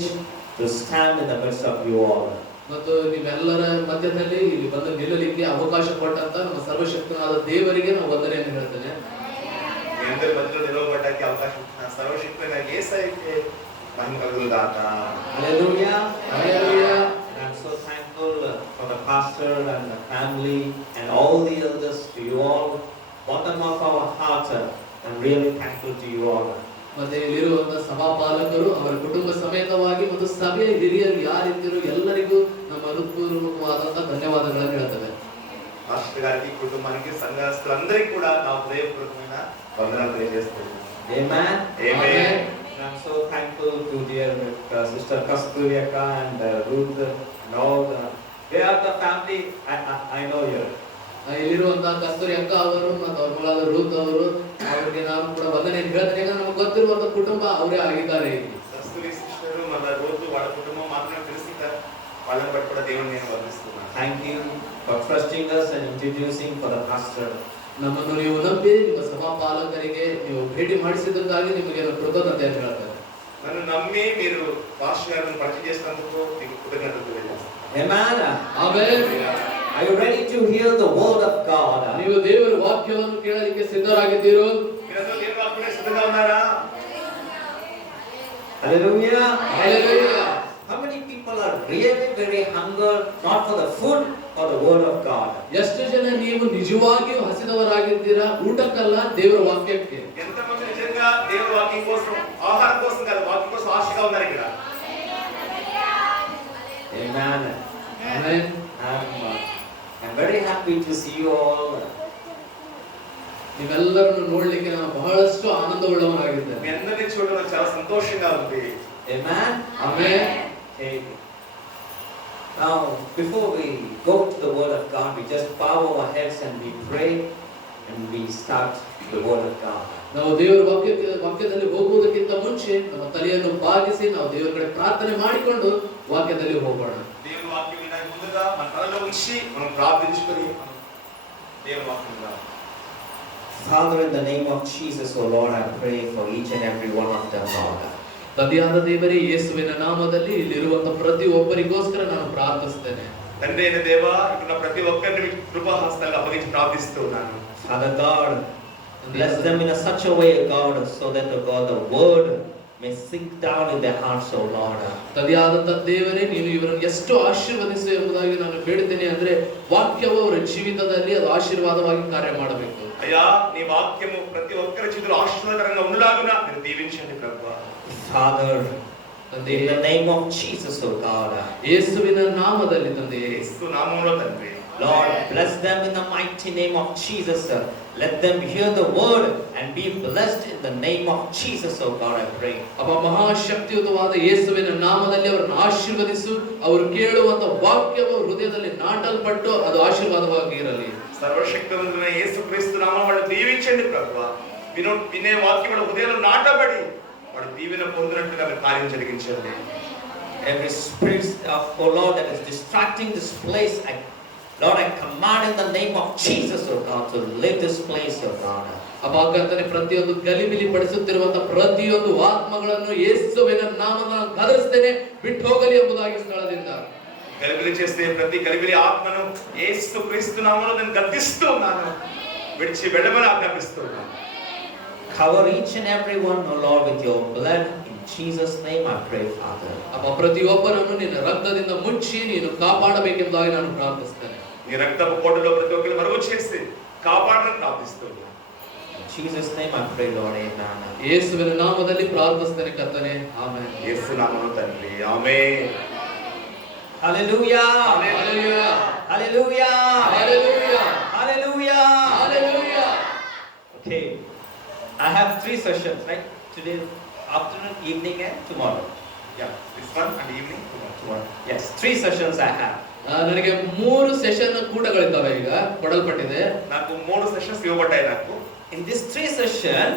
to stand in the midst of you all. ಮತ್ತು ನೀವೆಲ್ಲರ ಮಧ್ಯದಲ್ಲಿ ಇಲ್ಲಿ ಬಂದು ನಿಲ್ಲಲಿಕ್ಕೆ ಅವಕಾಶ ಕೊಟ್ಟಂತ ನಮ್ಮ ಸರ್ವಶಕ್ತನಾದ ದೇವರಿಗೆ ನಾವು ವಂದನೆಯನ್ನು ಹೇಳ್ತೇನೆ. అందరి మధ్యలో నిలవబడడానికి అవకాశం ఇచ్చిన సర్వశక్తుడైన యేసయ్యకే మహిమ కలుగుగాక. హల్లెలూయా హల్లెలూయా. I'm so thankful for the pastor and the family and all the elders, to you all. Bottom of our heart, I'm really thankful to you all. ಮತ್ತೆ ಇಲ್ಲಿರುವಂತಹ ಸಭಾಪಾಲಕರು ಅವರ ಕುಟುಂಬ ಸಮೇತವಾಗಿ ಮತ್ತು ಸಭೆಯ ಹಿರಿಯರು ಯಾರಿದ್ದರು ಎಲ್ಲರಿಗೂ ನಮ್ಮ ಹೃತ್ಪೂರ್ವಕವಾದಂತಹ ಧನ್ಯವಾದಗಳನ್ನು ಹೇಳ್ತೇವೆ. పాస్టర్ గారికి కుటుంబానికి సంఘస్థులందరికీ కూడా నా హృదయపూర్వకమైన వందనాలు తెలియజేస్తున్నాను. Amen. Amen. I'm so thankful to dear sister Kasturi Akka and Ruth and all. They are the family I know here. ಇಲ್ಲಿರುವಂತಹ ಕಸ್ತೂರಿ ಅಕ್ಕ ಅವರು ಮತ್ತು ಅವ್ರ ಮಗಳಾದ ರೂತ್ ಅವರು, ಅವರಿಗೆ ನಾನು ಕೂಡ ವಂದನೆಯನ್ನು ಹೇಳ್ತೇನೆ. ಯಾಕಂದ್ರೆ ನಮಗೆ ಗೊತ್ತಿರುವಂತಹ ಕುಟುಂಬ ಅವರೇ ಆಗಿದ್ದಾರೆ. కస్తూరి సిస్టర్ మన రోజు వాళ్ళ కుటుంబం మాత్రమే తెలుసుకుంటారు. వాళ్ళని బట్టి కూడా దేవుని నేను వందిస్తున్నాను. Thank you for trusting us and introducing for the pastor. ನಮ್ಮನ್ನು ನೀವು ನಂಬಿ ನಿಮ್ಮ ಸಭಾಪಾಲಕರಿಗೆ ನೀವು ಭೇಟಿ ಮಾಡಿಸಿದ್ದಕ್ಕಾಗಿ ನಿಮಗೆ ಕೃತಜ್ಞತೆಯನ್ನು ಹೇಳ್ತೇನೆ. నన్ను నమ్మి మీరు పాస్టర్ గారిని పరిచయం చేసినందుకు మీకు కృతజ్ఞతలు తెలియజేస్తున్నాను. Amen. Amen. Are you ready to hear the word of God? ನೀವು ದೇವರ ವಾಕ್ಯವನ್ನು ಕೇಳಲಿಕ್ಕೆ ಸಿದ್ಧರಾಗಿದ್ದೀರೋ? మీరందరూ దేవుని వాక్యం సిద్ధంగా ఉన్నారా? Hallelujah. Hallelujah. How many people are really very hunger not for the food or the word of God? ಎಷ್ಟು ಜನ ನೀವು ನಿಜವಾಗಿಯೂ ಹಸಿದವರಾಗಿದ್ದೀರಾ ಊಟಕ್ಕಲ್ಲ ದೇವರ ವಾಕ್ಯಕ್ಕೆ? ఎంతమంది నిజంగా దేవుని వాక్యం కోసం ఆహారం కోసం కాదు వాక్యం కోసం ఆశగా ఉన్నారు ఇక్కడ? Amen. Amen. I'm very happy to see you all. ನೀವೆಲ್ಲರನ್ನು ನೋಡ್ಲಿಕ್ಕೆ ನಾನು ಬಹಳಷ್ಟು ಆನಂದವುಳ್ಳವನಾಗಿದ್ದೇನೆ. మీ అందరినీ చూడడం చాలా సంతోషంగా ఉంది. Amen. Amen. Okay. Now, before we go to the word of God, we just bow our heads and we pray and we start the word of God. ನಾವು ದೇವರ ವಾಕ್ಯದಲ್ಲಿ ಹೋಗುವುದಕ್ಕಿಂತ ಮುಂಚೆ ನಮ್ಮ ತಲೆಯನ್ನು ಬಾಗಿಸಿ ನಾವು ದೇವರ ಕಡೆ ಪ್ರಾರ್ಥನೆ ಮಾಡಿಕೊಂಡು ವಾಕ್ಯದಲ್ಲಿ ಹೋಗೋಣ. దేవుని వాక్యం వినడానికి ముందుగా మన తలలో ఉంచి మనం ప్రార్థించుకొని దేవుని వాక్యం విందాం. Father, in the name of Jesus, oh Lord, I pray for each and every one of them, Lord. ತಂದೆಯಾದ ದೇವರೇ, ಯೇಸುವಿನ ನಾಮದಲ್ಲಿ ಇಲ್ಲಿರುವಂತಹ ಪ್ರತಿಯೊಬ್ಬರಿಗೋಸ್ಕರ ನಾನು ಪ್ರಾರ್ಥಿಸ್ತೇನೆ. తండ్రి అయిన దేవా, ఇక్కడ ప్రతి ఒక్కరిని మీ కృపా హస్తాలకు అప్పగించి ప్రార్థిస్తున్నాను. Father God, bless them in such a way, God, so that, oh God, the word may sink down in their hearts, oh Lord. ತಂದೆಯಾದಂತಹ ದೇವರೇ, ನೀನು ಇವರನ್ನು ಎಷ್ಟು ಆಶೀರ್ವದಿಸು ಎಂಬುದಾಗಿ ನಾನು ಬೇಡುತ್ತೇನೆ. ಅಂದ್ರೆ ವಾಕ್ಯವು ಅವರ ಜೀವಿತದಲ್ಲಿ ಅದು ಆಶೀರ್ವಾದವಾಗಿ ಕಾರ್ಯ ಮಾಡಬೇಕು. అయ్యా, నీ వాక్యము ప్రతి ఒక్కరి జీవితంలో ఆశీర్వాదకరంగా ఉండలాగున మీరు దీవించండి ప్రభువా. Father, in the name of Jesus, oh God, ಯೇಸುವಿನ ನಾಮದಲ್ಲಿ ತಂದೆಯೇ, యేసు నామములో తండ్రి, Lord, bless them in the mighty name of Jesus. Let them hear the word and be blessed in the name of Jesus, oh God, I pray. ಅಪ್ಪ, ಮಹಾಶಕ್ತಿಯುತವಾದ ಯೇಸುವಿನ ನಾಮದಲ್ಲಿ ಅವರನ್ನು ಆಶೀರ್ವದಿಸು. ಅವರು ಕೇಳುವಂತ ವಾಕ್ಯವು ಹೃದಯದಲ್ಲಿ ನಾಟಲ್ಪಟ್ಟು ಅದು ಆಶೀರ್ವಾದವಾಗಿ ಇರಲಿ. సర్వశక్తివంతుడైన యేసుక్రీస్తు నామములో వాడు దీవించండి ప్రభువా. వినే వాక్యం వాడు హృదయంలో నాటబడి వాడు దీవెన పొందినట్లుగా మీరు కార్యం జరిగించండి. Every spirit of, oh Lord, that is distracting this place, Lord, I command in the name of Jesus, oh God, to leave this place, oh God. ಅಪ್ಪ, ಕರ್ತನೇ, ಪ್ರತಿಯೊಂದು ಗಲಿಬಿಲಿ ಪಡಿಸುತ್ತಿರುವಂತ ಪ್ರತಿಯೊಂದು ಆತ್ಮಗಳನ್ನು ಯೇಸುವಿನ ನಾಮದಲ್ಲಿ ಗದರಿಸ್ತೇನೆ, ಬಿಟ್ಟು ಹೋಗಲಿ ಎಂಬುದಾಗಿ ಸ್ಥಳದಿಂದ. గలిబిలి చేస్తే ప్రతి గలిబిలి ఆత్మను యేసుక్రీస్తు నామములో నేను గద్దిస్తూ ఉన్నాను. విడిచి వెళ్ళమని ఆజ్ఞాపిస్తున్నాను. Cover each and every one, oh Lord, with your blood. In Jesus' name I pray, Father. ಅಪ್ಪ, ಪ್ರತಿಯೊಬ್ಬರನ್ನು ನಿನ್ನ ರಕ್ತದಿಂದ ಮುಚ್ಚಿ ನೀನು ಕಾಪಾಡಬೇಕೆಂಬುದಾಗಿ ನಾನು ಪ್ರಾರ್ಥಿಸ್ತೇನೆ. నీ రక్తపు కోటలో ప్రతి ఒక్కరిని మరుగు చేసి కాపాడని ప్రార్థిస్తున్నాను. In Jesus' name I pray, Lord, amen. ಯೇಸುವಿನ ನಾಮದಲ್ಲಿ ಪ್ರಾರ್ಥಿಸ್ತೇನೆ ಕರ್ತನೇ, ಆಮೆನ್. యేసు నామములో తండ్రి, ఆమేన్. Hallelujah. Hallelujah. Hallelujah. Hallelujah. Hallelujah. Hallelujah. Okay. I have 3 sessions, right? Today, afternoon, evening, and tomorrow. Yeah, this one and evening tomorrow. Yes, 3 sessions I have. ನನಗೆ 3 session ಕೂಟಗಳಿದ್ದಾವೆ ಈಗ ಕೊಡಲ್ಪಟ್ಟಿದೆ. నాకు 3 sessions ఇవ్వబడ్డాయి. నాకు In this 3 session,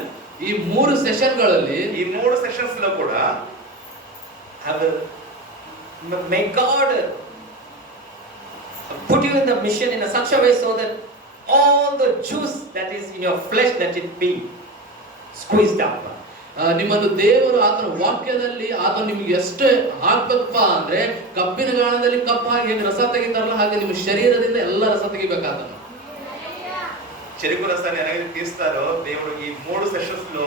ಈ 3 ಸೆಷನ್ಗಳಲ್ಲಿ ఈ 3 sessions లో కూడా may God put you in the mission in such a way so that all the juice that is in your flesh, that it be squeezed out. ನಿಮ್ಮನ್ನು ದೇವರು ಆತನ ವಾಕ್ಯದಲ್ಲಿ ಆತನ ನಿಮ್ಗೆ ಎಷ್ಟು ಹಾಕ್ಬೇಕಪ್ಪ ಅಂದ್ರೆ ಕಬ್ಬಿನ ಗಾಣದಲ್ಲಿ ಕಪ್ಪು ಹಾಕಿ ಹೇಗೆ ರಸ ತೆಗಿತಾರಲ್ಲ ಹಾಗೆ ನಿಮ್ಮ ಶರೀರದಿಂದ ಎಲ್ಲ ರಸ ತೆಗಿಬೇಕಾದನು. చెరుకు రసాన్ని ఎలాగైతే తీస్తారో దేవుడు ఈ 3 సెషన్స్ లో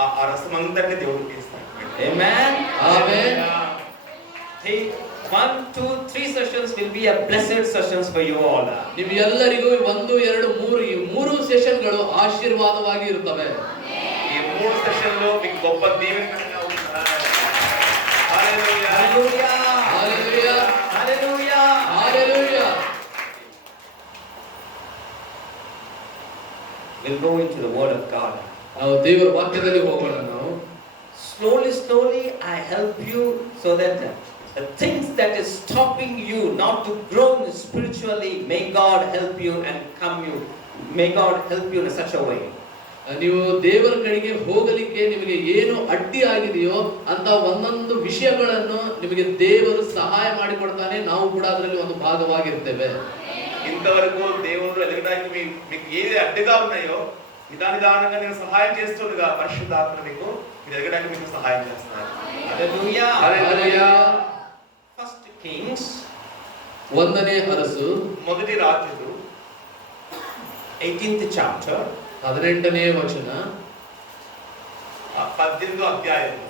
ఆ రసం అంతటిని దేవుడు తీస్తాడు. Amen. Amen. Hey, 1, 2, 3 sessions will be a blessed sessions for you all. ನಿಮ್ ಎಲ್ಲರಿಗೂ 1, 2, 3 ಈ 3 ಸೆಷನ್ಗಳು ಆಶೀರ್ವಾದವಾಗಿ ಇರುತ್ತವೆ. ఈ 3 సెషన్ లో మీకు గొప్ప దీవెనకరంగా ఉంటాయి. హల్లెలూయా. Hallelujah. Hallelujah. Hallelujah. Hallelujah. We'll go into the word of God. ನಾವು ದೇವರ ವಾಕ್ಯದಲ್ಲಿ ಹೋಗೋಣ. ನಾವು slowly I help you so that the things that is stopping you not to grow spiritually, may God help you and may God help you in such a way. ನೀವು ದೇವರ ಕಡೆಗೆ ಹೋಗಲಿಕ್ಕೆ ನಿಮಗೆ ಏನು ಅಡ್ಡಿ ಆಗಿದೆಯೋ ಅಂತ ಒಂದೊಂದು ವಿಷಯಗಳನ್ನು ನಿಮಗೆ ದೇವರು ಸಹಾಯ ಮಾಡಿಕೊಡ್ತಾನೆ. ನಾವು ಕೂಡ ಅದರಲ್ಲಿ ಒಂದು ಭಾಗವಾಗಿರ್ತೇವೆ. ఇంతవరకు దేవుడు ఎదగడానికి మీకు ఏది అడ్డుగా ఉన్నాయో నిదానంగా నేను సహాయం చేస్తుండగా పరిశుద్ధాత్మ మీకు మీరు ఎదగడానికి మీకు సహాయం చేస్తున్నారు. Hallelujah. హల్లెలూయా. First Kings 1ನೇ ಅರಸು మొదటి రాజులు 18th chapter 18ನೇ ವಚನ 18వ అధ్యాయము.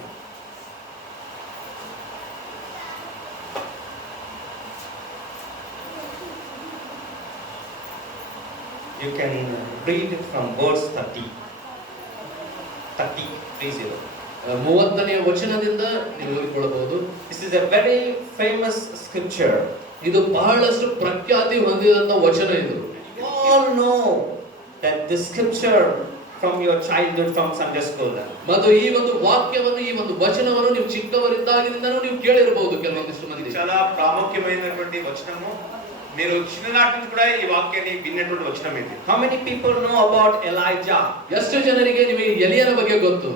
you can read from verse 30. 30. 30ನೇ ವಚನದಿಂದ ನೀವು ಓದಿಕೊಳ್ಳಬಹುದು. This is a very famous scripture. ಇದು ಬಹಳಷ್ಟು ಪ್ರಖ್ಯಾತಿ ಹೊಂದಿದಂತ ವಚನ ಇದು. You all know that this scripture from your childhood from Sunday school. ಮತ್ತು ಈ ಒಂದು ವಾಕ್ಯವನ್ನು ಈ ಒಂದು ವಚನವನ್ನು ನೀವು ಚಿಕ್ಕವರಿದ್ದಾಗಿನಿಂದನೂ ನೀವು ಕೇಳಿರಬಹುದು ಕೆಲವೊಂದಿಷ್ಟು ಮಂದಿ. చాలా ప్రాముఖ్యమైనటువంటి వచనము. మీరు చిన్ననాటి నుంచి కూడా ఈ వాక్యాన్ని విన్నటువంటి వచనం ఇది. How many people know about Elijah? ಎಷ್ಟು ಜನರಿಗೆ ನಿಮಗೆ ಎಲಿಯನ ಬಗ್ಗೆ ಗೊತ್ತು?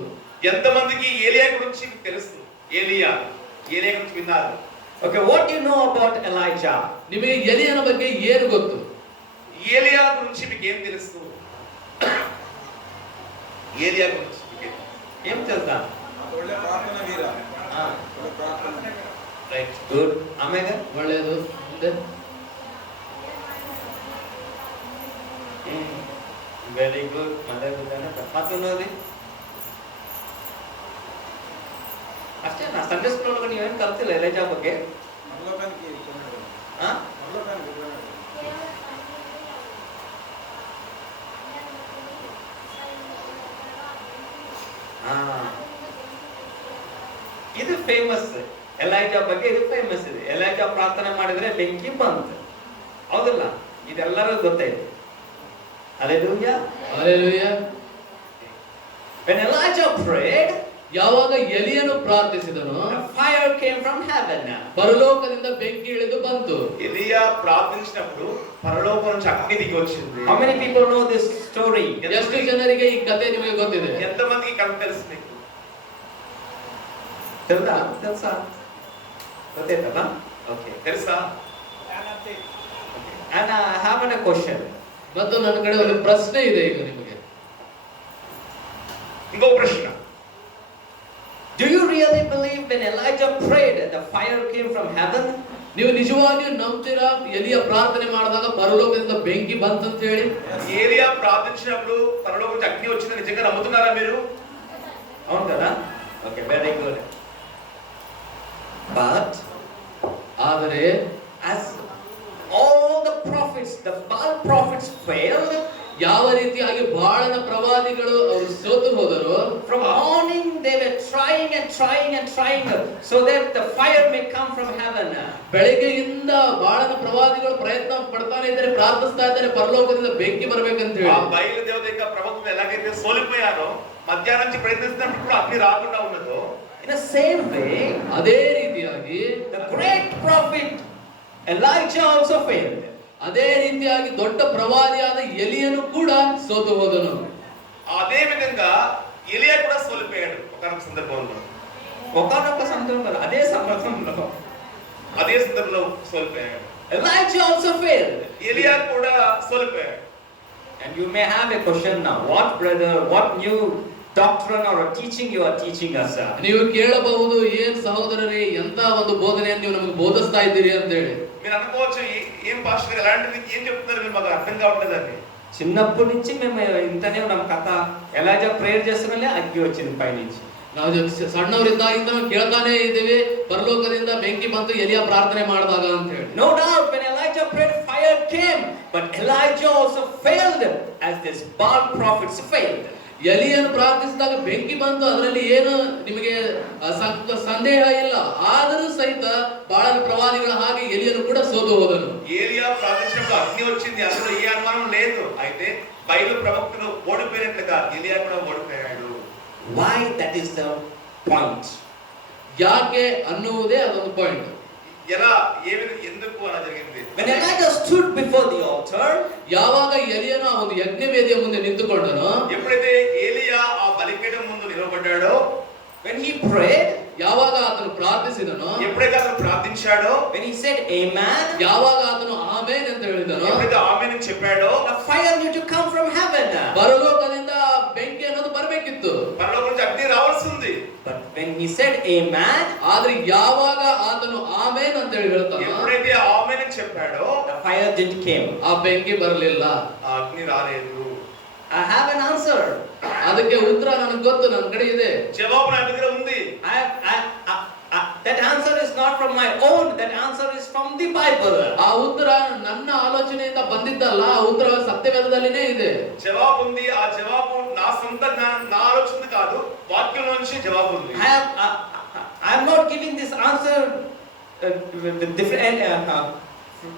ఎంతమందికి ఏలియా గురించి తెలుసు? ఏలియా గురించి విన్నారు? Okay, what do you know about Elijah? ನಿಮಗೆ ಎಲಿಯನ ಬಗ್ಗೆ ಏನು ಗೊತ್ತು? ఏలియా గురించి మీకు ఏం తెలుసు? ఏలియా గురించి ఏం తెలుసా? ಒಳ್ಳೆ ಪ್ರಾರ್ಥನಾ ವೀರ. Ah, ಒಳ್ಳೆ ಪ್ರಾರ್ಥನಾ. right, good. ಆಮೇಲೆ ಒಳ್ಳೆಯದು. ಮುಂದೆ ವೆರಿ ಗುಡ್. ಮತ್ತೆ ನೋಡಿ ಅಷ್ಟೇ ನಾ ಸಂಡೇ ಸ್ಕೂಲ್ ಒಳಗೆ ನೀವೇನು ಕಲ್ತಿಲ್ಲ ಎಲೈಜಾ ಬಗ್ಗೆ? ಅವಲೋಕನಕ್ಕೆ ಕನ್ನಡ. ಹಾ, ಅವಲೋಕನಕ್ಕೆ ಕನ್ನಡ. ಇದು ಫೇಮಸ್. ಎಲೈಜಾ ಬಗ್ಗೆ ಇದು ಫೇಮಸ್ ಇದೆ. ಎಲೈಜಾ ಪ್ರಾರ್ಥನೆ ಮಾಡಿದ್ರೆ ಬೆಂಕಿ ಬಂತು, ಹೌದಲ್ಲ? ಇದೆಲ್ಲರಿಗೂ ಗೊತ್ತೈತೆ. Hallelujah. Hallelujah. When Elijah prayed, ಯಾವಾಗ ಎಲಿಯನು ಪ್ರಾರ್ಥಿಸಿದನು a fire came from heaven. ಪರಲೋಕದಿಂದ ಬೆಂಕಿ ಇಳಿದು ಬಂತು. ఎలియా ప్రార్థించినప్పుడు పరలోకం నుంచి అగ్ని దిగి వచ్చింది. How many people know this story? ಎಷ್ಟು ಜನರಿಗೆ ಈ ಕಥೆ ನಿಮಗೆ ಗೊತ್ತಿದೆ? ఎంతమందికి కథ తెలుసు మీకు? తెలుసా? ಗೊತ್ತೈತಲ್ಲ? Okay. తెలుసా? And I have a question. ಮತ್ತು ನನ್ನ ಕಡೆ ಒಂದು ಪ್ರಶ್ನೆ ಇದೆ ಈಗ ನಿಮಗೆ. ఇంకో ప్రశ్న. Do you really believe when Elijah prayed the fire came from heaven? ನೀವು ನಿಜವಾಗಿಯೂ ನಂಬ್ತೀರಾ ಎಲಿಯ ಪ್ರಾರ್ಥನೆ ಮಾಡಿದಾಗ ಪರಲೋಕದಿಂದ ಬೆಂಕಿ ಬಂತಂತ ಹೇಳಿ? ఏలియా ప్రార్థించినప్పుడు పరలోకం నుంచి అగ్ని వచ్చిందని నిజంగా నమ్ముతున్నారా మీరు? అవును కదా? Okay, very good. But ಆದರೆ as all the prophets, the Baal prophets failed, ಯಾವ ರೀತಿಯಾಗಿ ಬಾಳನ ಪ್ರವಾದಿಗಳು ಅವರು ಸೋತು ಹೋದರು. from morning they were trying so that the fire may come from heaven. ಬೆಳಗ್ಗೆಯಿಂದ ಬಾಳನ ಪ್ರವಾದಿಗಳು ಪ್ರಯತ್ನ ಪಡ್ತಾನೆ ಇದ್ದಾರೆ, ಪ್ರಾರ್ಥಿಸ್ತಾ ಇದ್ದಾರೆ ಪರಲೋಕದಿಂದ ಬೆಂಕಿ ಬರಬೇಕಂತ ఆ ಹೇಳಿ. బయలుదేవత యొక్క ప్రభుత్వం ఎలాగైతే సోలిపోయారో మధ్యాహ్నం నుంచి ప్రయత్నిస్తున్నప్పుడు కూడా అగ్ని రాకుండా ఉన్నదో, In the same way, ಅದೇ ರೀತಿಯಾಗಿ the great prophet Elijah also failed. ಅದೇ ರೀತಿಯಾಗಿ ದೊಡ್ಡ ಪ್ರವಾದಿಯಾದ ಎಲಿಯನು ಕೂಡ ಸೋತು ಹೋದನು. అదే విధంగా ఎలియా కూడా సోలిపోయాడు ఒకనొక సందర్భంలో. అదే సందర్భంలో అదే సందర్భంలో సోలిపోయాడు. Elijah also failed. ఎలియా కూడా సోలిపోయాడు. And you may have a question now. What brother, what new doctrine or a teaching you are teaching us. ನೀವು ಕೇಳಬಹುದು, ಏನ್ ಸಹೋದರರೇ ಎಂತ ಒಂದು ಬೋಧನೆಯನ್ನು ನೀವು ನಮಗೆ ಬೋಧಿಸ್ತಾ ಇದ್ದೀರಿ ಅಂತ ಹೇಳಿ. మీరు అనుకోవచ్చు ఏం పాస్టర్ గారు అలాంటిది ఏం చెప్తున్నారు మీరు మాకు అర్థం కావట్లేదని. చిన్నప్పటి నుంచి మేము ఇంతనే ನಮ್ಮ కథ ఎలాజా ప్రేయర్ చేస్తున్నలే అగ్గి వచ్చింది పైనుంచి. ನಾವು ಸಣ್ಣವರಿದ್ದಾಗಿಂದ ನಾವು ಕೇಳ್ತಾನೆ ಇದ್ದೀವಿ, ಪರಲೋಕದಿಂದ ಬೆಂಕಿ ಬಂತು ಎಲಿಯಾ ಪ್ರಾರ್ಥನೆ ಮಾಡಿದಾಗ ಅಂತ ಹೇಳಿ. No doubt when Elijah prayed, fire came, but Elijah also failed as this Baal prophets failed. ಎಲಿಯನ್ನು ಪ್ರಾರ್ಥಿಸಿದಾಗ ಬೆಂಕಿ ಬಂತು, ಅದರಲ್ಲಿ ಏನು ನಿಮಗೆ ಸಂದೇಹ ಇಲ್ಲ. ಆದರೂ ಸಹಿತ ಬಾಳ ಪ್ರವಾದಿಗಳ ಹಾಗೆ ಎಲಿಯನು ಕೂಡ ಸೋತು ಹೋದನು. ఏలియా ప్రార్థించినప్పుడు అగ్ని వచ్చింది, అందులో ఏ అనుమానం లేదు. అయితే బైబిల్ ప్రవక్తలు ఓడిపోయినట్లుగా ఎలియా కూడా ఓడిపోయాడు. Why? That is the point. ಯಾಕೆ ಅನ್ನುವುದೇ ಅದೊಂದು ಪಾಯಿಂಟ್. ఎలా ఎందుకు అలా జరిగింది? When Elijah stood before the altar, ಯಾವಾಗ ಎಲಿಯನು ಆ ಒಂದು ಯಜ್ಞವೇದಿಯ ಮುಂದೆ ನಿಂತುಕೊಂಡನು, ఎప్పుడైతే ఏలియా ఆ బలిపీఠం ముందు నిలబడ్డాడో, when he prayed, ಯಾವಾಗ ಆತನು ಪ್ರಾರ್ಥಿಸಿದನು, ఎప్పుడైతే అతను ప్రార్థించాడో, when he said amen, ಯಾವಾಗ ಆತನು ಆಮೆನ್ ಅಂತ ಹೇಳಿದನು, ఎప్పుడైతే ఆమేన్ అని చెప్పాడో, a fire need to come from heaven. ಪರಲೋಕದಿಂದ ಬೆಂಕಿ ಅನ್ನೋದು ಬರಬೇಕಿತ್ತು. పరలోకం నుంచి అగ్ని రావాల్సి ఉంది. But when he said amen, ಆದ್ರೆ ಯಾವಾಗ ಆತನು ಆಮೆನ್ ಅಂತ ಹೇಳಿ ಹೇಳ್ತಾನೋ, ఎప్పుడైతే ఆమేన్ అని చెప్పాడో, the fire didn't came. ಆ ಬೆಂಕಿ ಬರಲಿಲ್ಲ. ఆ అగ్ని రాలేదు. I have an answer. ಅದಕ್ಕೆ ಉತ್ತರ ನನಗೆ ಗೊತ್ತು, ನನ್ನ ಕಡೆ ಇದೆ. జవాబు నా దగ్గర ఉంది. That answer is not from my own. That answer is from the Bible. ಆ ಉತ್ತರ ನನ್ನ ಆಲೋಚನೆಯಿಂದ ಬಂದಿದ್ದಲ್ಲ, ಆ ಉತ್ತರ ಸತ್ಯವೇದದಲ್ಲಿನೇ ಇದೆ. జవాబు ఉంది. ఆ జవాబు నా సొంత నా ఆలోచన కాదు, వాక్యం నుంచి జవాబు ఉంది. I am not giving this answer different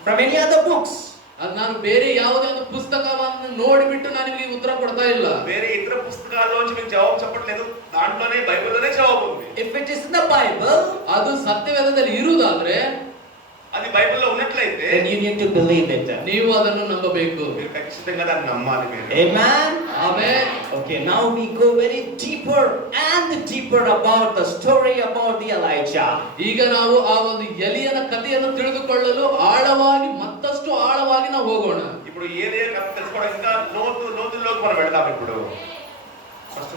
from any other books. ಅದು ನಾನು ಬೇರೆ ಯಾವುದೇ ಒಂದು ಪುಸ್ತಕವನ್ನು ನೋಡಿಬಿಟ್ಟು ನಾನು ನಿಮಗೆ ಉತ್ತರ ಕೊಡ್ತಾ ಇಲ್ಲ. వేరే ఇతర పుస్తకాల నుంచి మీకు జవాబు చెప్పట్లేదు, దాంట్లోనే బైబిల్లోనే జవాబు ఉంది. If it is in the Bible, ಅದು ಸತ್ಯವೇದದಲ್ಲಿ ಇರುವುದಾದ್ರೆ, అది బైబిల్లో ఉన్నట్లయితే then you need to believe it. ನೀವು ಅದನ್ನು ನಂಬಬೇಕು. మీరు ఖచ్చితంగా దాన్ని నమ్మాలి మీరు. Amen. Amen. Okay, now we go very deeper and deeper about the story about the Elijah. ಈಗ ನಾವು ಆ ಒಂದು ಎಲಿಯನ ಕಥೆಯನ್ನು ತಿಳಿದುಕೊಳ್ಳಲು ಆಳವಾಗಿ, ಮತ್ತಷ್ಟು ಆಳವಾಗಿ ನಾವು ಹೋಗೋಣ. ఇప్పుడు ఏలియా కథ తెలుసుకోవడం ఇంకా లోతుల్లోకి మనం వెళ్దాం. ఇప్పుడు first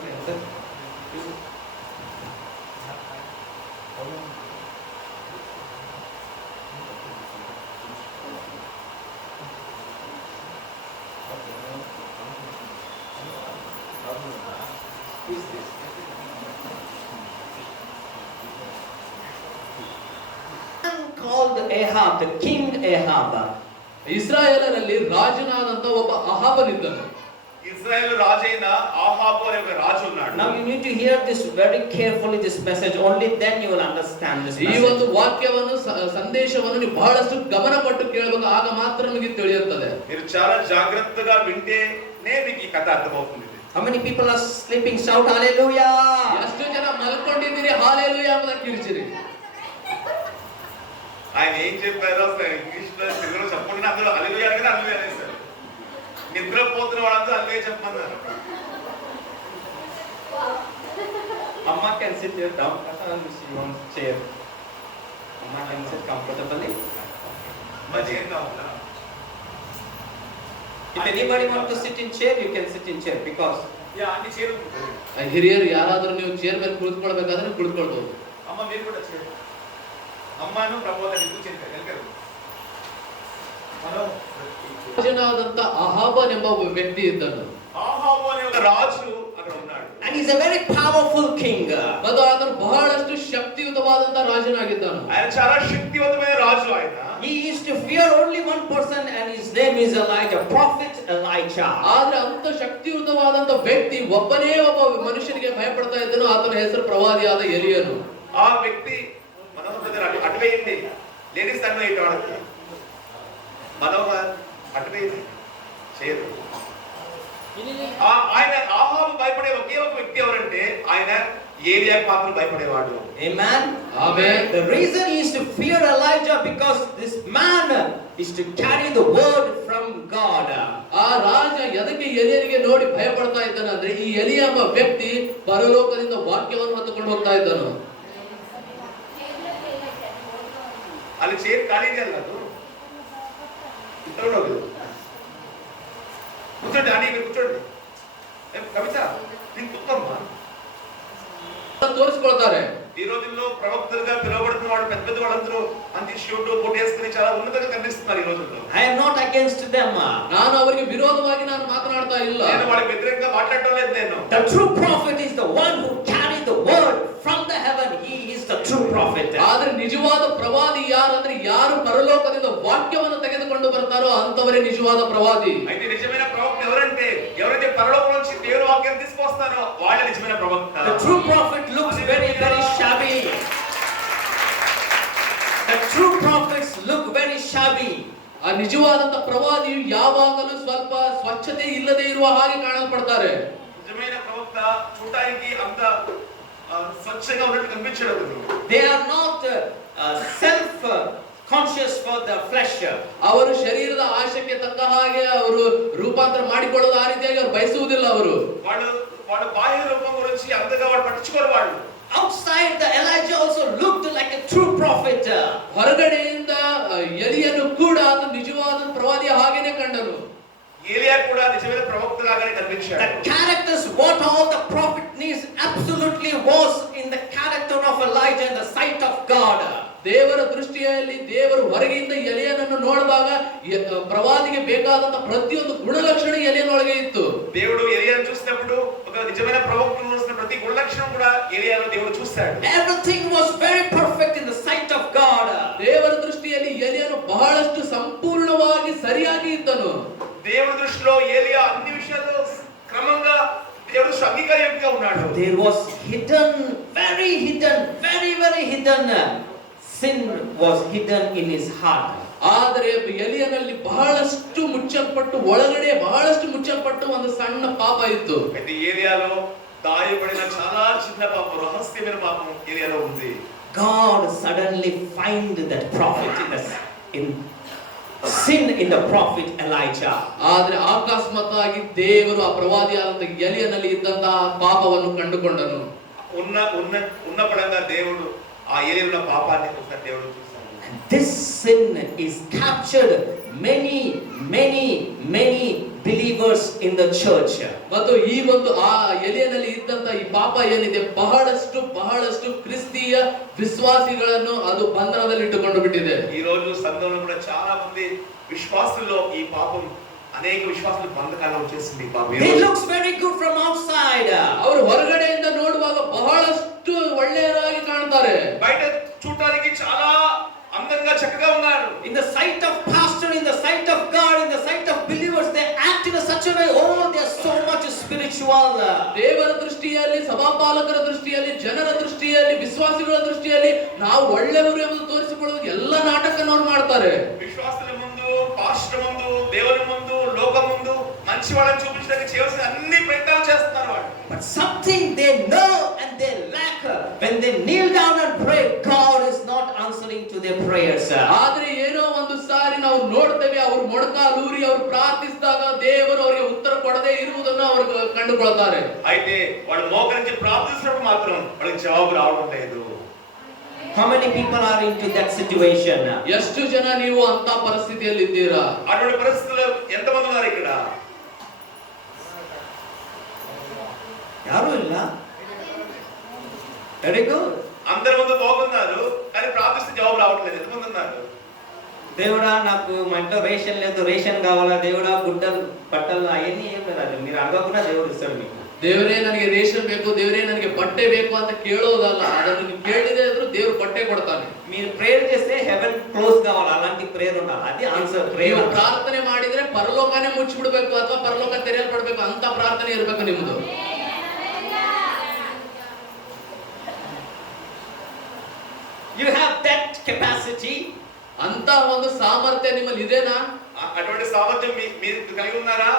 Called Ahab, the king Ahab. ಇಸ್ರಾಯೇಲರಲ್ಲಿ ರಾಜನಾದಂತ ಒಬ್ಬ ಅಹಾಬನಿದ್ದನು. ఇశ్రాయేలు రాజైన ఆహాబు అనే ఒక రాజు ఉన్నాడు. Now you need to hear this very carefully, this message. Only then you will understand this ಈ ಒಂದು message. ವಾಕ್ಯವನ್ನು, ಸಂದೇಶವನ್ನು ನೀವು ಬಹಳಷ್ಟು ಗಮನ ಕೊಟ್ಟು ಕೇಳಬೇಕು, ಆಗ ಮಾತ್ರ ನಿಮಗೆ ತಿಳಿಯುತ್ತದೆ. మీరు చాలా జాగ్రత్తగా వింటేనే మీకు ఈ కథ అర్థమవుతుంది. How many people are sleeping? Shout hallelujah. ಎಷ್ಟು ಜನ ಮಲ್ಕೊಂಡಿದ್ದೀರಿ? ಹಾಲೆಲೂಯಾ ಅಂತ ಕಿರ್ಚಿರಿ. ఆయన ఏం చెప్పారో ఇంగ్లీష్ లో తెలుగులో చెప్పండి, అందులో హల్లెలూయా అనేది హల్లెలూయా అనేసారు. నిద్రపోతున్న వాళ్ళందరూ హల్లెలూయా చెప్పమన్నారు. Amma can sit here down. She wants chair. Amma can sit comfortably. మంచి ఏం కావాలా? If anybody wants to sit in chair, you can sit in chair because అన్ని చీరలు. ಹಿರಿಯರು ಯಾರಾದರೂ ನೀವು ಚೇರ್ ಮೇಲೆ ಕುಳಿತುಕೊಳ್ಬೇಕಾದ್ರೆ ಕುಳಿತುಕೊಳ್ಬಹುದು. అమ్మ మీరు కూడా చీర. అమ్మను ప్రబోధన ఇద్దరు చీర వెళ్ళారు. ರಾಜನಾದಂತ ಅಹಾಬನ್ ಎಂಬ ಒಬ್ಬ ವ್ಯಕ್ತಿ ಇದ್ದನು. ఆహాబు అనే ఒక రాజు అక్కడ ఉన్నాడు. and he's a very powerful king. ಮತ್ತು ಆತನು ಬಹಳಷ್ಟು ಶಕ್ತಿಯುತವಾದಂತ ರಾಜನಾಗಿದ್ದನು. ఆయన చాలా శక్తివంతమైన రాజు. ఆయన He used to fear only one person and his name is Elijah, prophet Elijah. ಆದ್ರೆ ಅಂತ ಶಕ್ತಿಯುತವಾದಂತ ವ್ಯಕ್ತಿ ಒಬ್ಬನೇ ಒಬ್ಬ ಮನುಷ್ಯನಿಗೆ ಭಯಪಡ್ತಾ ಇದ್ದನು, ಆತನ ಹೆಸರು ಪ್ರವಾದಿಯಾದ ಎಲಿಯನು. ఆ వ్యక్తి మనోహర్ దగ్గర అటువేయండి, లేడీస్ అటు వేయండి, వాళ్ళకి మనోహర్ అటువేయండి చేయరు. ఆయన ఆహాబు భయపడే ఒకే ఒక వ్యక్తి ఎవరంటే ఆయన ఏలియాకి మాత్రం భయపడేవాడు. Amen. Amen. The reason he used to fear Elijah because this man is to carry the word from God. ಆ ರಾಜ ಎದಕ್ಕೆ ಎಲಿಯನಿಗೆ ನೋಡಿ ಭಯಪಡ್ತಾ ಇದ್ದಾನಂದ್ರೆ, ಈ ಎಲಿಯ ಎಂಬ ವ್ಯಕ್ತಿ ಪರಲೋಕದಿಂದ ವಾಕ್ಯವನ್ನು ಹೊತ್ತುಕೊಂಡು ಹೋಗ್ತಾ ಇದ್ದನು. ಅಲ್ಲಿ ಚೇರ್ ಖಾಲಿ ಇದೆಯಲ್ಲ, ಅದು ತಗೊಂಡೋಗಿ కూర్చోండి. అని మీరు కూర్చోండి. కవిత నీకు కుక్కమ్మా తోర్చుకొల్తారు. ఈ రోజుల్లో ప్రవక్తలుగా పిలువబడుతున్న వాళ్ళు పెద్ద పెద్ద వాళ్ళందరూ మంచి షూట్ కొట్టేసుకుని చాలా ఉన్నతంగా కనిపిస్తున్నారు ఈ రోజుల్లో. I am not against them. ನಾನು ಅವರಿಗೆ ವಿರೋಧವಾಗಿ ನಾನು ಮಾತನಾಡ್ತಾ ಇಲ್ಲ. నేను వాళ్ళకి వ్యతిరేకంగా మాట్లాడటం లేదు నేను. The true prophet is the one who carries the word from the heaven. He is the true prophet. ಆದರೆ ನಿಜವಾದ ಪ್ರವಾದಿ ಯಾರಂದ್ರೆ ಯಾರು ಪರಲೋಕದಿಂದ ವಾಕ್ಯವನ್ನು ತೆಗೆದುಕೊಂಡು ಬರ್ತಾರೋ ಅಂತವರೇ ನಿಜವಾದ ಪ್ರವಾದಿ. అయితే నిజమైన ప్రవక్త ఎవరంటే ఎవరైతే పరలోకం నుంచి దేవుని వాక్యం తీసుకొస్తారో వాళ్ళే నిజమైన ప్రవక్త. The true prophet looks very shabby. The true prophets look very shabby. ಆ ನಿಜವಾದಂತ ಪ್ರವಾದಿಯು ಯಾವಾಗಲೂ ಸ್ವಲ್ಪ ಸ್ವಚ್ಛತೆ ಇಲ್ಲದೆ ಇರುವ ಹಾಗೆ ಕಾಣಲ್ಪಡ್ತಾರೆ. నిజమైన ప్రవక్త చూడడానికి అంత స్వచ్ఛంగా ఉన్నట్టు కనిపించడు. They are not self conscious for the flesh. ಅವರು ಶರೀರದ ಆಶಯಕ್ಕೆ ತಕ್ಕ ಹಾಗೆ ಅವರು ರೂಪಾಂತರ ಮಾಡಿಕೊಳ್ಳಲು ಆ ರೀತಿಯಾಗಿ ಅವರು ಬಯಸುವುದಿಲ್ಲ. ಅವರು వాళ్ళ బాహ్య రూపం గురించి అంతగా వాళ్ళు పట్టించుకోరు. వాళ్ళు outside, the Elijah also looked like a true prophet. ಹೊರಗಡೆಯಿಂದ ಎಲಿಯನು ಕೂಡ ಅದು ನಿಜವಾದ ಪ್ರವಾದಿಯ ಹಾಗೇನೆ ಕಂಡನು. ఏలియా కూడా నిజమైన ప్రవక్తలాగానే కనిపించాడు. The characters what all the prophet needs absolutely was in the character of Elijah in the sight of God. ದೇವರ ದೃಷ್ಟಿಯಲ್ಲಿ ದೇವರು ಹೊರಗಿಂದ ಎಲಿಯನನ್ನು ನೋಡಿದಾಗ ಪ್ರವಾದಿಗೆ ಬೇಕಾದಂತ ಪ್ರತಿಯೊಂದು ಗುಣಲಕ್ಷಣ ಎಲಿಯನೊಳಗೆ ಇತ್ತು. దేవుడు ఎలియాను చూసినప్పుడు ఒక నిజమైన ప్రవక్తను చూసిన ప్రతి గుణలక్షణం కూడా ఎలియాలో దేవుడు చూశాడు. Everything was very perfect in the sight of God. ದೇವರ ದೃಷ್ಟಿಯಲ್ಲಿ ಎಲಿಯನು ಬಹಳಷ್ಟು ಸಂಪೂರ್ಣವಾಗಿ ಸರಿಯಾಗಿ ಇದ್ದನು. దేవుడి దృష్టిలో ఏలియా అన్ని విషయాల్లో క్రమంగా దేవుడు అంగీకారంగా ఉన్నాడు. There was hidden, very hidden. Sin was hidden in his heart. ಆದರೆ ಎಲಿಯನಲ್ಲಿ ಬಹಳಷ್ಟು ಮುಚ್ಚಲ್ಪಟ್ಟು ಒಳಗಡೆ ಬಹಳಷ್ಟು ಮುಚ್ಚಲ್ಪಟ್ಟು ಒಂದು ಸಣ್ಣ ಪಾಪ ಇತ್ತು. అయితే ఏలియాలో దాయబడిన చాలా చిన్న పాపం, రహస్యమైన పాపం ఏలియాలో ఉంది. God suddenly find that prophet in sin in the prophet Elijah. ಆದರೆ ಅಕಸ್ಮಾತ್ತಾಗಿ ದೇವರು ಆ ಪ್ರವಾದಿಯಾದಂತ ಎಲಿಯನಲ್ಲಿ ಇದ್ದಂತಹ ಪಾಪವನ್ನು ಕಂಡುಕೊಂಡನು. ఉన్న పడంగా దేవుడు ఆ ఏలియాలో పాపాన్ని ఒకసారి దేవుడు చూశాడు. And this sin is captured many believers in the church. ಮತ್ತು ಈ ಒಂದು ಆ ಎಲಿಯನಲ್ಲಿ ಇದ್ದಂತ ಈ ಪಾಪ ಏನಿದೆ ಬಹಳಷ್ಟು ಕ್ರಿಸ್ತಿಯ ವಿಶ್ವಾಸಿಗಳನ್ನು ಅದು ಬಂಧನದಲ್ಲಿ ಇಟ್ಟುಕೊಂಡು ಬಿಟ್ಟಿದೆ. ఈ రోజు సంఘంలో కూడా చాలా మంది విశ్వాసుల్లో ఈ పాపం అనేక విశ్వాసులు బంధకాల్లో వచ్చేసింది ఈ పాపం. He looks very good from outside. ಅವರು ಹೊರಗಡೆಯಿಂದ ನೋಡುವಾಗ ಬಹಳಷ್ಟು ಒಳ್ಳೆಯರಾಗಿ ಕಾಣ್ತಾರೆ. బయట చూడడానికి చాలా అందంగా చక్కగా ఉన్నారు. In the sight of pastor, in the sight of God, in the sight of believers, they act in such a way, oh, they are so much spiritual. ದೇವರ ದೃಷ್ಟಿಯಲ್ಲಿ, ಸಭಾಪಾಲಕರ ದೃಷ್ಟಿಯಲ್ಲಿ, ಜನರ ದೃಷ್ಟಿಯಲ್ಲಿ, ವಿಶ್ವಾಸಿಗಳ ದೃಷ್ಟಿಯಲ್ಲಿ ನಾವು ಒಳ್ಳೆಯವರು ಎಂದು ತೋರಿಸಿಕೊಳ್ಳುವುದು ಎಲ್ಲ ನಾಟಕವನ್ನು ಅವರು ಮಾಡ್ತಾರೆ. విశ్వాసుల ముందు, పాస్టర్ ముందు, దేవుని ముందు, లోకం ముందు మంచి వాళ్ళని చూపించడానికి చేయాల్సిన అన్ని ప్రయత్నాలు చేస్తున్నారు వాళ్ళు. But something they know and they lack. When they kneel down and pray, God is not answering to their prayers. ಆದರೆ ಏನೋ ಒಂದು ಸಾರಿ ನಾವು ನೋಡ್ತೇವೆ, ಅವರು ಮೊಣಕಾಲೂರಿ ಅವರು ಪ್ರಾರ್ಥಿಸಿದಾಗ ದೇವರು ಅವರಿಗೆ ಉತ್ತರ ಕೊಡದೇ ಇರುವುದನ್ನು ಅವರು ಕಂಡುಕೊಳ್ತಾರೆ. అయితే వాళ్ళు మోకరించి ప్రార్థిస్తున్నప్పుడు మాత్రం వాళ్ళకి జవాబు రావడం లేదు. How many people are into that situation? ಎಷ್ಟು ಜನ ನೀವು ಅಂತ ಪರಿಸ್ಥಿತಿಯಲ್ಲಿ ಇದ್ದೀರಾ? అటువంటి పరిస్థితుల్లో ఎంతమంది ఉన్నారు ఇక్కడ? ಯಾರು ಇಲ್ಲ. Very good. అందరి ముందు బాగున్నారు కానీ ప్రార్థిస్తే జవాబు రావట్లేదు. ఎంతమంది ఉన్నారు? దేవుడా నాకు మా ఇంట్లో రేషన్ లేదు, రేషన్ కావాలా, దేవుడా గుడ్డలు బట్టలు అవన్నీ ఏం లేదు, మీరు అడగకుండా దేవుడు ఇస్తాడు మీకు. ದೇವರೇ ನನಗೆ ರೇಷನ್ ಬೇಕು, ದೇವರೇ ನನಗೆ ಬಟ್ಟೆ ಬೇಕು ಅಂತ ಕೇಳೋದಲ್ಲ, ಅದನ್ನು ನೀವು ಕೇಳಿದೆ ಅಂದ್ರೂ ದೇವರು ಬಟ್ಟೆ ಕೊಡ್ತಾನೆ. మీరు ప్రేయర్ చేస్తే హెవెన్ క్లోజ్ కావాలి, అలాంటి ప్రేయర్ ఉండాలి, అది ఆన్సర్ ನೀವು ప్రేయర్. ಪ್ರಾರ್ಥನೆ ಮಾಡಿದ್ರೆ ಪರಲೋಕನೇ ಮುಚ್ಚಿಬಿಡ್ಬೇಕು ಅಥವಾ ಪರಲೋಕ ತೆರೆಯಲ್ಪಡಬೇಕು ಅಂತ ಪ್ರಾರ್ಥನೆ ಇರಬೇಕು ನಿಮ್ಮದು. You have that capacity. ಅಂತ ಒಂದು ಸಾಮರ್ಥ್ಯ ನಿಮ್ಮಲ್ಲಿ ಇದೆನಾ? అటువంటి సామర్థ్యం మీరు కలిగి ఉన్నారా?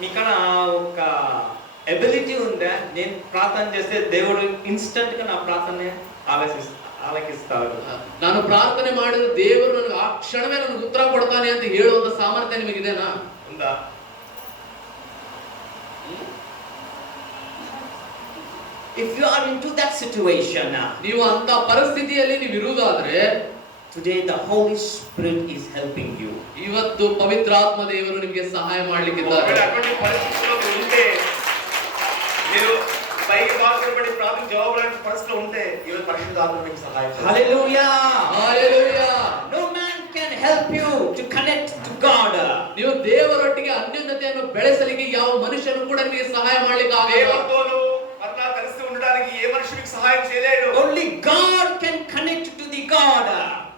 మీకడ ఒక ఎబిలిటీ ఉందా? నేను ప్రార్థన చేస్తే దేవుడు ఇన్స్టంట్ గా నా ప్రార్థన ఆలకిస్తాడు. ನಾನು ಪ್ರಾರ್ಥನೆ ಮಾಡಿದ್ರೆ ದೇವರು ನನಗೆ ಆ ಕ್ಷಣವೇ ನನಗೆ ಉತ್ತರ ಕೊಡ್ತಾನೆ ಅಂತ ಹೇಳುವಂತ ಸಾಮರ್ಥ್ಯ ನಿಮಗಿದೆನಾ? ఉందా? If you are into that situation, ನೀವು ಅಂತ ಪರಿಸ್ಥಿತಿಯಲ್ಲಿ ನೀವು ಇರುವುದಾದ್ರೆ today the Holy Spirit is helping you. ಇವತ್ತು ಪವಿತ್ರಾತ್ಮ ದೇವರು ನಿಮಗೆ ಸಹಾಯ ಮಾಡಲಿಕ್ಕಿದ್ದಾರೆ. అటువంటి పరిస్థితుల్లో ఉంటే మీరు పైకి మాట్లాడబడి ప్రార్థన జవాబులాంటి పరిస్థితులు ఉంటే ఈరోజు పరిశుద్ధాత్మ మీకు సహాయం చేస్తారు. Hallelujah. Hallelujah. No man can help you to connect to God. ನೀವು ದೇವರೊಟ್ಟಿಗೆ ಅನ್ಯೋನ್ಯತೆಯನ್ನು ಬೆಳೆಸಲಿಕ್ಕೆ ಯಾವ ಮನುಷ್ಯನು ಕೂಡ ನಿಮಗೆ ಸಹಾಯ ಮಾಡಲಿಕ್ಕೆ ಆಗಲ್ಲ. దేవునితోను అట్లా కలిసి ఉండడానికి ఏ మనిషి మీకు సహాయం చేయలేడు. Only God can connect to the God.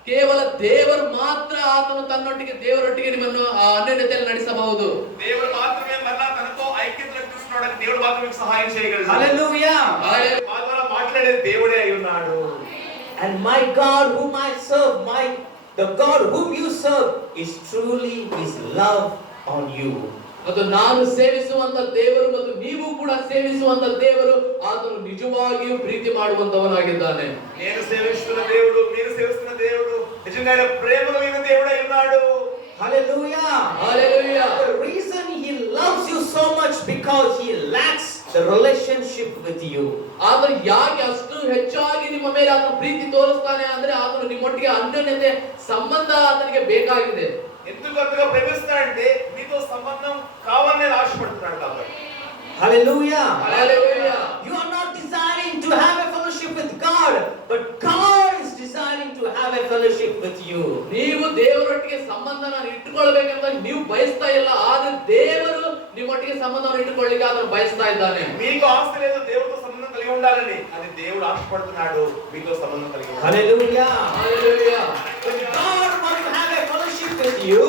ಕೇವಲ ದೇವರು ಮಾತ್ರ ಆತನು ತನ್ನೊಟ್ಟಿಗೆ ದೇವರೊಟ್ಟಿಗೆ ನಿಮ್ಮನ್ನು ಆ ಅನ್ಯೋನ್ಯತೆಯಲ್ಲಿ ನಡೆಸಬಹುದು. దేవుడు మాత్రమే మరలా తనతో ఐక్యతను తీసుకురావడానికి దేవుడు మాత్రమే మీకు సహాయం చేయగలడు. Hallelujah. మా ద్వారా మాట్లాడేది దేవుడే అయి ఉన్నాడు. And my God whom I serve, the God whom you serve is truly His love on you. ಮತ್ತು ನಾನು ಸೇವಿಸುವಂತ ದೇವರು ಮತ್ತು ನೀವು ಕೂಡ ಸೇವಿಸುವಂತ ದೇವರು ಆತನು ನಿಜವಾಗಿಯೂ ಪ್ರೀತಿ ಮಾಡುವಂತವನಾಗಿದ್ದಾನೆ. నేను సేవిస్తున్న దేవుడు మీరు సేవిస్తున్న దేవుడు నిజంగా ప్రేమ కలిగిన దేవుడై ఉన్నాడు. Hallelujah. Hallelujah. The reason He loves you so much because He lacks the relationship with you. ಆತನು ಯಾಕೆ ಅಷ್ಟು ಹೆಚ್ಚಾಗಿ ನಿಮ್ಮ ಮೇಲೆ ಆತನು ಪ್ರೀತಿ ತೋರಿಸ್ತಾನೆ ಅಂದ್ರೆ ಆತನು ನಿಮ್ಮೊಟ್ಟಿಗೆ ಅನ್ಯೋನ್ಯತೆ ಸಂಬಂಧ ಆತನಿಗೆ ಬೇಕಾಗಿದೆ. ఎందుకు అంతగా ప్రేమిస్తున్నాడంటే మీతో సంబంధం కావాలని ఆశపడుతున్నాడు కాబట్టి. Hallelujah. Hallelujah. You are not desiring to have a fellowship with God, but God is desiring to have a fellowship with you. ನೀವು ದೇವರೊಟ್ಟಿಗೆ ಸಂಬಂಧನ ಇಟ್ಟುಕೊಳ್ಳಬೇಕಂತ ನೀವು ಬಯಸ್ತಾ ಇಲ್ಲ, ಆದ್ರೆ ದೇವರು ನಿಮ್ಮೊಟ್ಟಿಗೆ ಸಂಬಂಧವನ್ನು ಇಟ್ಟುಕೊಳ್ಳಿಕ್ಕೆ ಆತನು ಬಯಸ್ತಾ ಇದ್ದಾನೆ. మీకు ఆస్తి లేదు దేవుడితో సంబంధం కలిగి ఉండాలని, అది దేవుడు ఆశపడుతున్నాడు మీతో సంబంధం కలిగి ఉండాలి. Hallelujah. Hallelujah. When God wants to have a fellowship with you,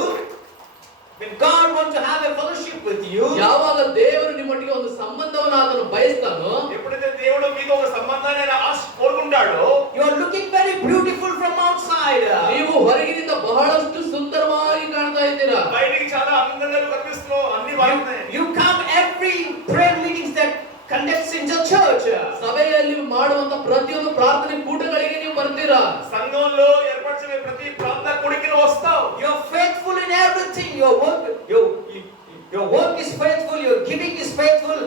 when God wants to have a fellowship with you, ಯಾವಾಗ ದೇವರು ನಿಮ್ಮೊಟ್ಟಿಗೆ ಒಂದು ಸಂಬಂಧವನ್ನು ಆತನು ಬಯಸ್ತಾನೋ, ఎప్పుడైతే దేవుడు మీతో ఒక సంబంధాన్ని ఆశ కోరుకుంటాడో, you are looking very beautiful from outside. ನೀವು ಹೊರಗಿನಿಂದ ಬಹಳಷ್ಟು ಸುಂದರವಾಗಿ ಕಾಣ್ತಾ ಇದ್ದೀರಾ. బయటికి చాలా అందంగా కనిపిస్తున్నావు, అన్ని బాగున్నాయి. You come every prayer meetings that conducts in the church. ಸಭೆಯಲ್ಲಿ ಮಾಡುವಂತ ಪ್ರತಿಯೊಂದು ಪ್ರಾರ್ಥನೆ ಕೂಟಗಳಿಗೆ ನೀವು ಬರ್ತೀರಾ. సంఘంలో ఏర్పరిచిన ప్రతి ప్రార్థన కూడికి వస్తావు. You are faithful in everything. Your work is faithful. Your giving is faithful.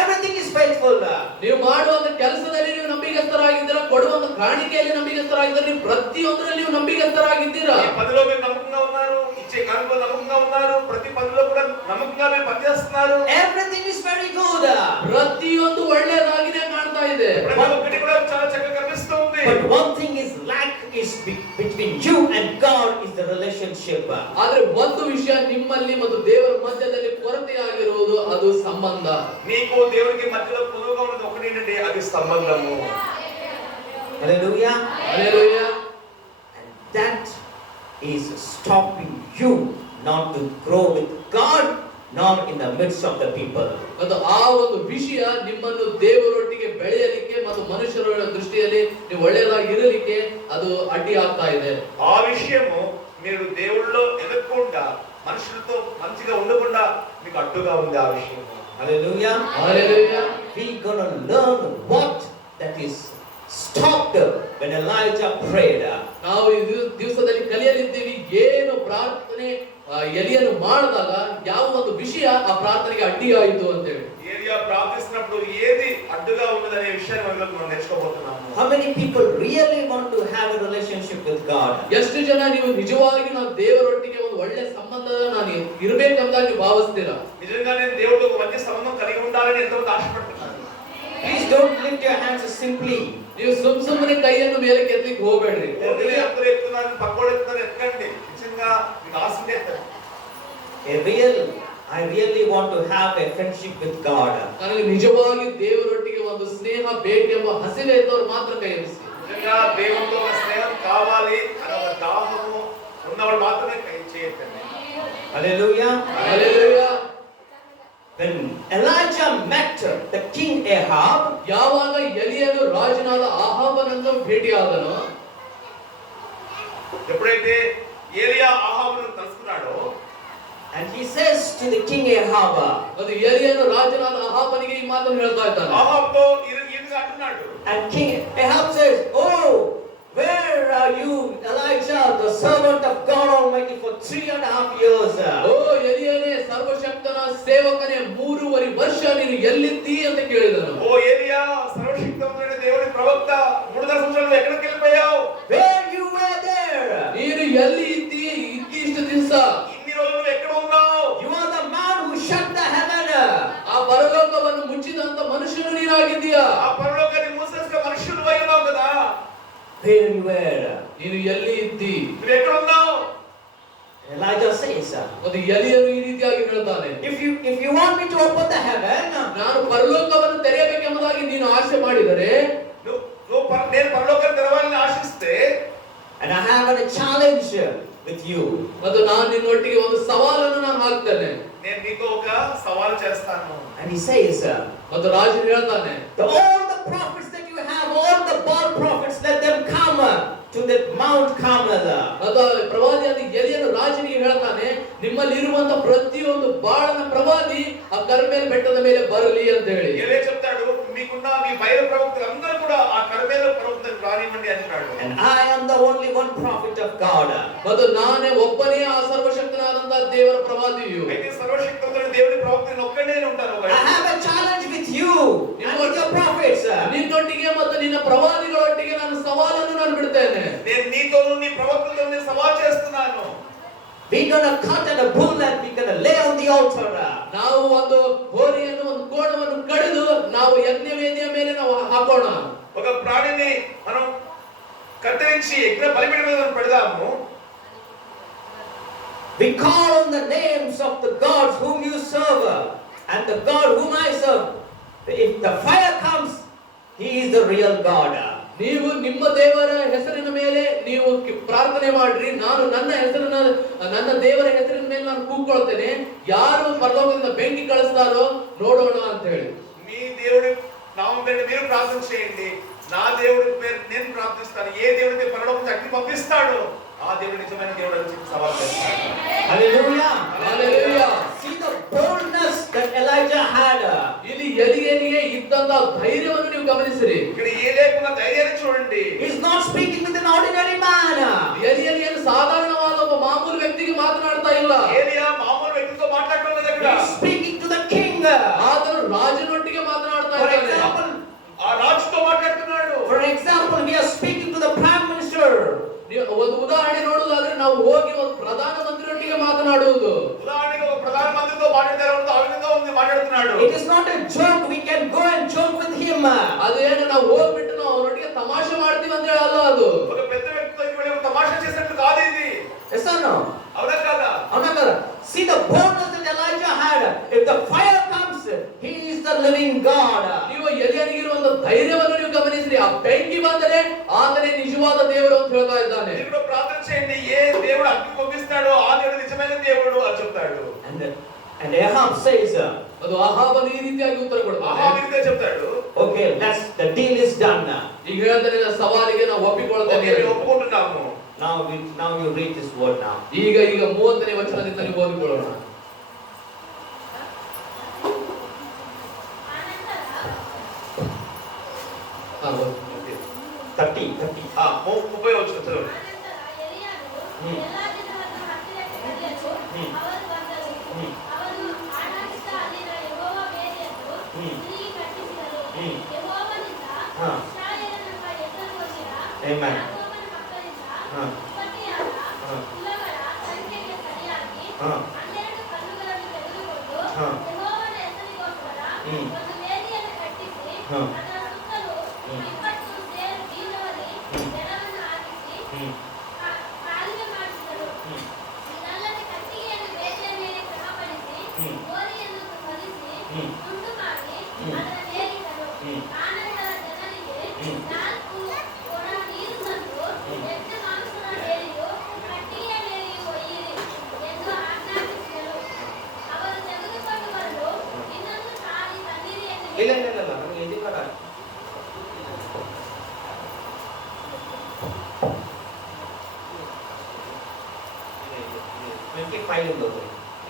Everything is faithful. ನೀವು ಮಾಡುವಂತ ಕೆಲಸದಲ್ಲಿ ನೀವು ನಂಬಿಗಸ್ತರಾಗಿದ್ದೀರಾ, ಕೊಡುವಂತ ಕಾಣಿಕೆಯಲ್ಲಿ ನಂಬಿಗಸ್ತರಾಗಿದ್ದೀರಾ, ನೀವು ಪ್ರತಿಯೊಂದರಲ್ಲಿ ನೀವು ನಂಬಿಗಸ್ತರಾಗಿದ್ದೀರಾ. ఈ పనిలో మీరు నమ్మకంగా ఉన్నారు, ఇచ్చే కానుకలో నమ్మకంగా ఉన్నారు, ప్రతి పనిలో కూడా నమ్మకంగా మీరు పనిచేస్తున్నారు. Everything is very good. ಪ್ರತಿಯೊಂದು ಒಳ್ಳೆಯದಾಗಿನೇ ಕಾಣ್ತಾ ಇದೆ. ప్రతి ఒక్కటి కూడా చాలా చక్కగా కనిపిస్తుంది. But one thing is lack is between you and God is the relationship. ಆದ್ರೆ ಒಂದು ವಿಷಯ ನಿಮ್ಮಲ್ಲಿ ಮತ್ತು ದೇವರ ಮಧ್ಯದಲ್ಲಿ ಕೊರತೆಯಾಗಿರುವುದು ಅದು ಸಂಬಂಧ. నీకు దేవునికి మధ్యలో పొదువుగా ఉన్నది ఒకటి ఏంటంటే అది సంబంధము. Hallelujah. Hallelujah. And that is stopping you not to grow with God, nor in the midst of the people. ಮತ್ತು ಆ ಒಂದು ವಿಷಯ ನಿಮ್ಮನ್ನು ದೇವರೊಟ್ಟಿಗೆ ಬೆಳೆಯಲಿಕ್ಕೆ ಮತ್ತು ಮನುಷ್ಯರ ದೃಷ್ಟಿಯಲ್ಲಿ ನೀವು ಒಳ್ಳೆಯದಾಗಿ ಇರಲಿಕ್ಕೆ ಅದು ಅಡ್ಡಿ ಆಗ್ತಾ ಇದೆ. ఆ విషయము మీరు దేవుళ్ళలో ఎదగకుండా మనుషులతో మంచిగా ఉండకుండా మీకు అడ్డుగా ఉంది ఆ విషయం. Hallelujah. Hallelujah. We gonna learn what that is stopped when Elijah prayed. ನಾವು ಈ ದಿವಸದಲ್ಲಿ ಕಲಿಯಲಿದ್ದೀವಿ ಏನು ಪ್ರಾರ್ಥನೆ ಎಲಿಯನು ಮಾಡಿದಾಗ ಯಾವ ಒಂದು ವಿಷಯ ಆ ಪ್ರಾರ್ಥನೆಗೆ ಅಡ್ಡಿಯಾಯಿತು ಅಂತ ಹೇಳಿ. ఏలియా ప్రార్థిస్తున్నప్పుడు ఏది అడ్డుగా ఉన్నదనే విషయాన్ని మనం నేర్చుకోబోతున్నాము. How many people really want to have a relationship with God? ಎಷ್ಟು ಜನ ನೀವು ನಿಜವಾಗಿ ನಾವು ದೇವರೊಟ್ಟಿಗೆ ಒಂದು ಒಳ್ಳೆ ಸಂಬಂಧ ನಾನು ಇರಬೇಕಂತ ನೀವು ಭಾವಿಸ್ತೀರಾ? నిజంగా నేను దేవుడితో ఒక మంచి సంబంధం కలిగి ఉండాలని ఎంతవరకు ఆశపడుతున్నాను. Please don't lift your hands simply. ನೀವು ಸುಮ್ಮನೆ ಕೈಯನ್ನು ಮೇಲೆ ಕೆತ್ತಲಿಕ್ಕೆ ಹೋಗಬೇಡ್ರಿ. అందరూ ఎత్తున్నారు, పక్కోళ్ళు ఎత్తున్నారు, ఎత్తండి. నిజంగా మీకు ఆశ ఉంటే ఎత్తండి. I really want to have a friendship with God. ನನಗೆ ನಿಜವಾಗಿ ದೇವರೊಟ್ಟಿಗೆ ಒಂದು ಸ್ನೇಹ ಭೇಟಿ ಎಂಬ ಹಸಿವೆ ಇದ್ದವರು ಮಾತ್ರ ಕೈ ಎತ್ತಿಸಿ. నిజంగా దేవునితో ఒక స్నేహం కావాలి అనే ఒక దాహము ఉన్నవాళ్ళు మాత్రమే కై చేయొద్దండి. Hallelujah. Hallelujah. When Elijah met the king Ahab, ಯಾವಾಗ ಎಲಿಯನು ರಾಜನಾದ ಆಹಾಬನನ್ನು ಭೇಟಿಯಾದನೋ, ఎప్పుడైతే ఏలియా ఆహాబును కలుసుకున్నాడో, and he says to the king Ahab, ಅದು ಎಲಿಯನು ರಾಜನಾದ ಆಹಾಬನಿಗೆ ಈ ಮಾತನ್ನು ಹೇಳ್ತಾ ಇದ್ದಾನೆ. ఆహాబుతో ఈయనగా అంటున్నాడు. and King Ahab says, "Oh, where are you, Elijah, the servant of God Almighty, for 3.5 years?" ಓ ಎಲಿಯನೇ, ಸರ್ವಶಕ್ತನ ಸೇವಕನೇ, 3.5 ವರ್ಷ ನೀನು ಎಲ್ಲಿದ್ದಿ ಅಂತ ಕೇಳಿದನು. ఓ ఏలియా, సర్వశక్తిమంతుడైన దేవుని ప్రవక్త, 3.5 సంవత్సరాలు ఎక్కడికి వెళ్ళిపోయావు? Where you were there? ನೀನು ಎಲ್ಲಿ ಇದ್ದಿ ಇಷ್ಟು ದಿವಸ? ఇన్ని రోజులు ఎక్కడ ఉన్నావు? You are the man who shut the heaven. ಆ ಪರಲೋಕವನ್ನು ಮುಚ್ಚಿದಂತ ಮನುಷ್ಯನು ನೀನಾಗಿದ್ದೀಯ. Where you were? ನೀನು ಎಲ್ಲಿ ಇದ್ದಿ? నువ్వు ఎక్కడ ఉన్నావు? Elijah says, ಒಂದು ಎಲಿಯನು ಈ ರೀತಿಯಾಗಿ ಹೇಳ್ತಾನೆ, if you want me to open the heaven, ನಾನು ಪರಲೋಕವನ್ನು ತೆರೆಯಬೇಕೆಂಬುದಾಗಿ ನೀನು ಆಸೆ ಮಾಡಿದರೆ, నేను పరలోకం తెరవాలని ఆశిస్తే, and I have a challenge with you, ಮತ್ತು ನಾನು ನಿನ್ನೊಟ್ಟಿಗೆ ಒಂದು ಸವಾಲನ್ನು ನಾನು ಹಾಕ್ತೇನೆ, నేను నీతో ఒక సవాలు చేస్తాను. and he says, ಮತ್ತು ರಾಜನು ಹೇಳ್ತಾನೆ, all the prophets that you have, all the Baal prophets, let them come to the Mount Carmel. ಮತ್ತು ಪ್ರವಾದಿಯಾದ ಎಲಿಯನು ರಾಜನಿಗೆ ಹೇಳ್ತಾನೆ, ನಿಮ್ಮಲ್ಲಿ ಇರುವಂತ ಪ್ರತಿಯೊಂದು ಬಾಳನ ಪ್ರವಾದಿ ಆ ಕರ್ಮೇಲ್ ಬೆಟ್ಟದ ಮೇಲೆ ಬರಲಿ ಅಂತ ಹೇಳಿ. ఎలే చెప్తాడు, మీకున్న మీ బయలు ప్రవక్తలందరూ కూడా ఆ కర్మేలు ప్రవక్తలకు రానివ్వండి అంటున్నాడు. And I am the only one prophet of God. ಮತ್ತು ನಾನೇ ಒಬ್ಬನೇ ಆ ಸರ್ವಶಕ್ತನಾದಂತ ದೇವರ ಪ್ರವಾದಿಯು. అయితే సర్వశక్తివంతుడైన దేవుని ప్రవక్తని ఒక్కడే ఉంటాను. I have a challenge with you and with your prophets. ನಿನ್ನೊಟ್ಟಿಗೆ ಮತ್ತು ನಿನ್ನ ಪ್ರವಾದಿಗಳೊಟ್ಟಿಗೆ ನಾನು ಸವಾಲನ್ನು ನಾನು ಬಿಡ್ತೇನೆ. నేను నీతోను నీ ప్రవక్తలతో నేను సవాల్ చేస్తున్నాను. We're gonna cut a bull and we're gonna lay on the altar. ನಾವು ಒಂದು ಹೋರಿಯನ್ನು ಒಂದು ಕೋಣವನ್ನು ಕಡಿದು ನಾವು ಯಜ್ಞವೇದಿಯ ಮೇಲೆ ನಾವು ಹಾಕೋಣ. ఒక ప్రాణిని మనం కత్తిరించి యజ్ఞ బలిపీఠం మీద పెడదాము. We call on the names of the gods whom you serve and the God whom I serve. If the fire comes, he is the real God. ನೀವು ನಿಮ್ಮ ದೇವರ ಹೆಸರಿನ ಮೇಲೆ ನೀವು ಪ್ರಾರ್ಥನೆ ಮಾಡ್ರಿ, ನಾನು ನನ್ನ ಹೆಸರಿನ ನನ್ನ ದೇವರ ಹೆಸರಿನ ಮೇಲೆ ನಾನು ಕೂಗ್ಕೊಳ್ತೇನೆ, ಯಾರು ಪರಲೋಕದಿಂದ ಬೆಂಕಿ ಕಳಿಸ್ತಾರೋ ನೋಡೋಣ ಅಂತ ಹೇಳಿ. మీ దేవుడి నామం పేరు మీరు ప్రార్థన చేయండి, నా దేవుడి పేరు నేను ప్రార్థిస్తాను. ఏ దేవుడి పరలోకం నుంచి అగ్ని పంపిస్తాడో ఆ దేవుడు నిజమైన దేవుడు అని చెప్పి సవాల్ చేస్తాడు. Hallelujah. Hallelujah. See the boldness that Elijah had. ಇಲ್ಲಿ ಎಲಿಯನಿಗೆ ಇದ್ದಂತ ಧೈರ್ಯವನ್ನು ನೀವು ಗಮನಿಸಿರಿ. ఇక్కడ ఏలేకున్న ధైర్యాన్ని చూడండి. He is not speaking with an ordinary man. ಎಲಿಯನಿಗೆ ಸಾಧಾರಣವಾದ ಒಬ್ಬ ಮಾಮೂಲು ವ್ಯಕ್ತಿಗೆ ಮಾತನಾಡ್ತಾ ಇಲ್ಲ. ఏలియా మామూలు వ్యక్తితో మాట్లాడటం లేదు ఇక్కడ. He is speaking to the king. ಆತನು ರಾಜನೊಟ್ಟಿಗೆ ಮಾತನಾಡ್ತಾ For ಇದ್ದಾನೆ. example, ఆ రాజుతో మాట్లాడుతున్నాడు. for example, we are speaking to the prime minister. ಒಂದು ಉದಾಹರಣೆ ನೋಡುವುದಾದ್ರೆ ನಾವು ಹೋಗಿ ಒಂದು ಪ್ರಧಾನ ಮಂತ್ರಿಯೊಟ್ಟಿಗೆ ಮಾತನಾಡುವುದು. ఉదాహరణకి ఒక ప్రధాన మంత్రితో మాట్లాడతారు, ఆ విధంగా ఉంది మాట్లాడుతున్నాడు. It is not a joke. We can go and joke with him. ಅದೇನು ನಾವು ಹೋಗ್ಬಿಟ್ಟು ನಾವು ಅವರೊಟ್ಟಿಗೆ ತಮಾಷೆ ಮಾಡ್ತೀವಿ ಅಂತ ಹೇಳಿ ಅಲ್ಲ ಅದು. ఒక పెద్ద వ్యక్తితో వెళ్ళి తమాషా చేసినట్టు కాదు ఇది. Yes or no? అవునా కాదా? అవునా కదా? See the boldness that Elijah had. If the fire comes, he is the living God. ನೀವು ಎಲಿಯನಿಗಿರುವಂತ ಧೈರ್ಯವನ್ನು ನೀವು ಗಮನಿಸಿರಿ. ಆ ಬೆಂಕಿ ಬಂದರೆ ಆತನೇ ನಿಜವಾದ ದೇವರು ಅಂತ ಹೇಳ್ತಾ ಇದ್ದಾನೆ. మీరు ప్రార్థన చేయండి, ఏ దేవుడు అగ్ని పంపిస్తాడో ఆ దేవుడు నిజమైన దేవుడు అని చెప్తాడు. And Ahab says, ಅದು ಅಹಾಬನು ಈ ರೀತಿಯಾಗಿ ಉತ್ತರ ಕೊಡ್ತಾನೆ. అహాబు ఇదే చెప్తాడు. okay, the deal is done. ಈಗ ಹೇಳ್ತಾನೆ, ಸವಾಲಿಗೆ ನಾವು ಒಪ್ಪಿಕೊಳ್ತೇವೆ, ఓకే మేము ఒప్పుకుంటున్నాము. Now you read this word now. ಈಗ 30ನೇ ವಚನದಿಂದ ನೀವು ಓದಿಕೊಳ್ಳೋಣ. ಹಾ, 30. 30 వచ్చిన చదువు. Amen. ಇಲ್ಲ ನನಗೆ ಇದು ಕಡ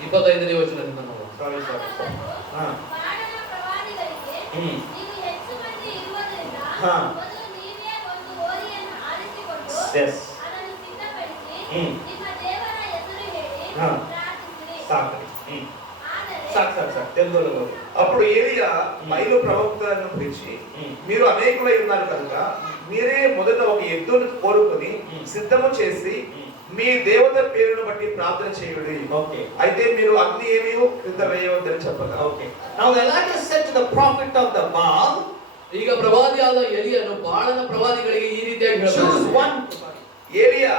25ನೇ ವಚನದಿಂದ ನಾವು ಸಾರಿ ಹಾ ಹಾ yes ಹಾ ಸಾಕ್ರಿ సాక్ తెలుగులో. అప్పుడు ఏలియా బయలు ప్రవక్తలను పిలిచి, మీరు అనేకులై ఉన్నారు కనుక మీరే మొదట ఒక ఎద్దును కోరుకొని సిద్ధము చేసి మీ దేవత పేరును బట్టి ప్రార్థన చేయుడి. Okay. అయితే మీరు అగ్ని ఏమీ క్రింద వేయవద్దని చెప్పగా. Okay. Now Elijah said to the prophet of the Baal, ಈಗ ಪ್ರವಾದಿಯಾದ ಎಲಿಯನು ಬಾಳನ ಪ್ರವಾದಿಗಳಿಗೆ ಈ ರೀತಿಯಾಗಿ Choose ಹೇಳ್ತಾನೆ. one. ఏలియా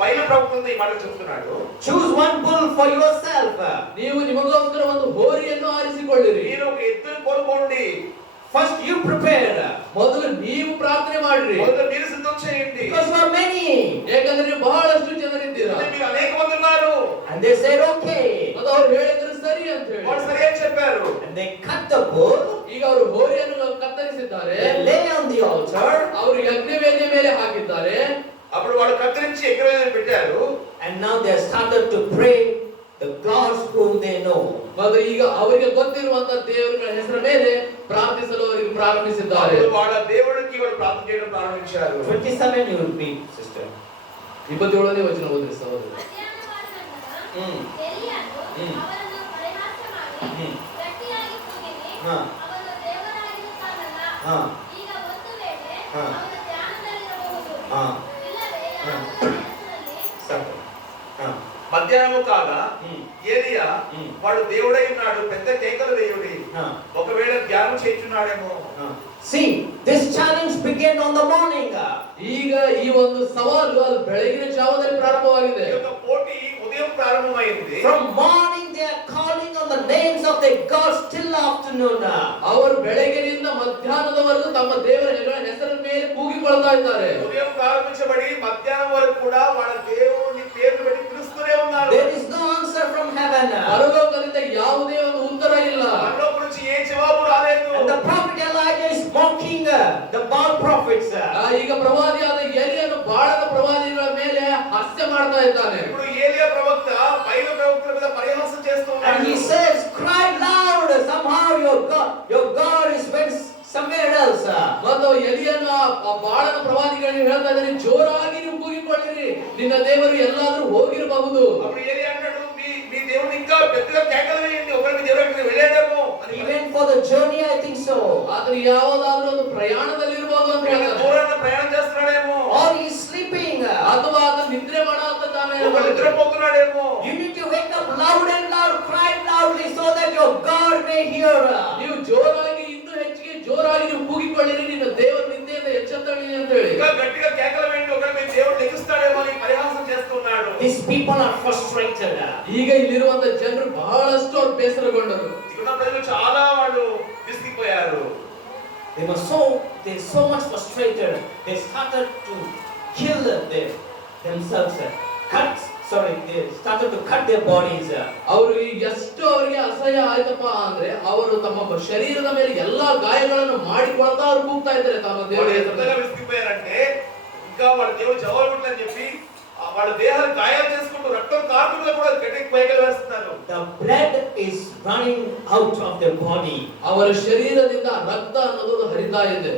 బయలు ప్రవక్తలతో ఈ మాట చెప్తున్నాడు. Choose one bull for yourself. ನೀವು ನಿಮಗೋಸ್ಕರ ಒಂದು ಹೋರಿಯನ್ನು ಆರಿಸಿಕೊಳ್ಳಿರಿ. మీరు ఒక ఎద్దును కోరుకోండి. First you prepare. ಮೊದಲು ನೀವು ಪ್ರಾರ್ಥನೆ ಮಾಡಿರಿ. మొదట మీరు సిద్ధం చేయండి. Because you are many. ಯಾಕಂದ್ರೆ ನೀವು ಬಹಳಷ್ಟು ಜನರಿದ್ದೀರಾ. అంటే మీరు అనేక మంది ఉన్నారు. And they said, okay. ಅದು ಅವ್ರು ಹೇಳಿದ್ರು ಸರಿ ಅಂತ ಹೇಳಿ. వాడు సరి అని చెప్పారు. And they cut the bull. ಈಗ ಅವರು ಹೋರಿಯನ್ನು ಕತ್ತರಿಸಿದ್ದಾರೆ. They lay on the altar. ಅವರು ಯಜ್ಞವೇದಿಯ ಮೇಲೆ ಹಾಕಿದ್ದಾರೆ. అప్పుడు వాడు కత్తిరించి ఎగిరేది పెట్టారు. And now they have started to pray the gods whom they know. ಮತ್ತು ಈಗ ಅವರಿಗೆ ಗೊತ್ತಿರುವಂತ ದೇವರುಗಳ ಹೆಸರ ಮೇಲೆ ಪ್ರಾರ್ಥಿಸಲು ಅವರಿಗೆ ಪ್ರಾರಂಭಿಸಿದ್ದಾರೆ. అప్పుడు వాళ్ళ దేవుడికి వాళ్ళు ప్రార్థన చేయడం ప్రారంభించారు. 27 you will read, sister. 27ನೇ ವಚನ ಓದಿರಿ ಸಹೋದರ. Hmm. Hmm. Hmm. ಹಾ. ಹಾ. ಹಾ. ಹಾ. ಸಾಕು. ಹಾ. మధ్యాహ్నము కాగా Hmm. ఏలియా Hmm. వాడు దేవుడై ఉన్నాడు, పెద్ద కేకలు వేయుడి. హా. ఒకవేళ ధ్యానం చేస్తున్నాడేమో. ಹಾ. See, this challenge began on the morning. ಈಗ ಈ ಒಂದು ಸವಾಲು ಅದು ಬೆಳಗಿನ ಜಾವದಲ್ಲಿ ಪ್ರಾರಂಭವಾಗಿದೆ. ఈ యొక్క పోటీ ఉదయం ప్రారంభమైంది. From morning they are calling on the names of their gods till afternoon. ಅವರು ಬೆಳಗಿನಿಂದ ಮಧ್ಯಾಹ್ನದವರೆಗೂ ತಮ್ಮ ದೇವರ ಹೆಸರಿನ ಮೇಲೆ ಕೂಗಿಕೊಳ್ತಾ ಇದ್ದಾರೆ. ఉదయం ప్రారంభించబడి మధ్యాహ్నం వరకు కూడా వాళ్ళ దేవుని పేరు పెట్టి పిలుస్తూనే ఉన్నారు. There is no answer from heaven. ಪರಲೋಕದಿಂದ ಯಾವುದೇ ಒಂದು ಉತ್ತರ ಇಲ್ಲ. పరలోకం నుంచి ఏ జవాబు రాలేదు. And the prophet Elijah is mocking the Baal prophets. ಈಗ ಪ್ರವಾದಿಯಾದ ಎಲಿಯನು ಬಾಳದ ಪ್ರವಾದಿಗಳ ಮೇಲೆ ಹಾಸ್ಯ ಮಾಡ್ತಾ ಇದ್ದಾನೆ. ఇప్పుడు ఏలియా ప్రవక్త బయలు ప్రవక్తల మీద పరిహాసం చేస్తూ And ఉన్నాడు. he says, cry loud. Somehow your God is went somewhere else. ಮತ್ತು ಎಲಿಯನು ಆ ಬಾಳದ ಪ್ರವಾದಿಗಳಿಗೆ ಹೇಳ್ತಾ ಇದ್ದಾನೆ, ಜೋರಾಗಿ ನೀವು ಕೂಗಿಕೊಳ್ಳಿರಿ, ನಿನ್ನ ದೇವರು ಎಲ್ಲಾದ್ರೂ ಹೋಗಿರಬಹುದು. అప్పుడు ఏలియా అన్నాడు, మీ దేవుడు ఇంకా పెద్దగా కేకలు వేయండి, ఒకవేళ మీ దేవుడు అక్కడికి వెళ్ళేదేమో అని. He went for the journey, I think so. ಆದ್ರೆ ಯಾವುದಾದ್ರೂ ಒಂದು ಪ್ರಯಾಣದಲ್ಲಿ ಇರಬಹುದು ಅಂತ ಹೇಳ್ತಾರೆ. దూరాన ప్రయాణం చేస్తున్నాడేమో, Or he is sleeping. ಅಥವಾ ಆತ ನಿದ್ರೆ ಮಾಡುತ್ತಾನೆ. ఒకవేళ నిద్రపోతున్నాడేమో. You need to wake up loud and loud, cry loudly so that your God may hear. ನೀವು ಜೋರಾಗಿ ಇನ್ನೂ ಹೆಚ್ಚಿಗೆ ಜೋರಾಗಿ ನೀವು ಕೂಗಿಕೊಳ್ಳಿರಿ, ನಿನ್ನ ದೇವರು ನಿಂದೆಯಿಂದ ಎಚ್ಚೆತ್ತಳಿ ಅಂತ ಹೇಳಿ. ఇంకా గట్టిగా కేకలు వేయండి, ఒకవేళ మీ దేవుడు లెగుస్తాడేమో అని పరిహాసం చేస్తున్నాడు. These people are frustrated. ಈಗ ಇಲ್ಲಿರುವಂತ ಜನರು ಬಹಳಷ್ಟು ಅವ್ರು ಬೇಸರಗೊಂಡರು. ఇక్కడ ప్రజలు చాలా వాళ్ళు విసిగిపోయారు. They're so much frustrated. They started to kill themselves. They started to cut their bodies. ಅವರು ಎಷ್ಟು ಅವರಿಗೆ ಅಸಹ್ಯ ಆಯ್ತಪ್ಪ ಅಂದ್ರೆ ಅವರು ತಮ್ಮ ಶರೀರದ ಮೇಲೆ ಎಲ್ಲಾ ಗಾಯಗಳನ್ನು ಮಾಡಿಕೊಳ್ತಾ ಅವ್ರು ಕೂಗ್ತಾ ಇದ್ದಾರೆ ತಮ್ಮ వాళ్ళు ದೇವರ ఎంతగా ಹೆಸರಲ್ಲಿ. విసిగిపోయారంటే ఇంకా వాళ్ళ దేవుడు జవాబు ఇవ్వట్లేదని చెప్పి వాళ్ళ దేహాలు గాయాలు చేసుకుంటూ రక్తం కారుతుంటే కూడా గట్టిగా కేకలు వేస్తున్నారు. The blood is running out of their body. ಅವರ ಶರೀರದಿಂದ ರಕ್ತ ಅನ್ನೋದು ಹರಿತಾ ಇದೆ.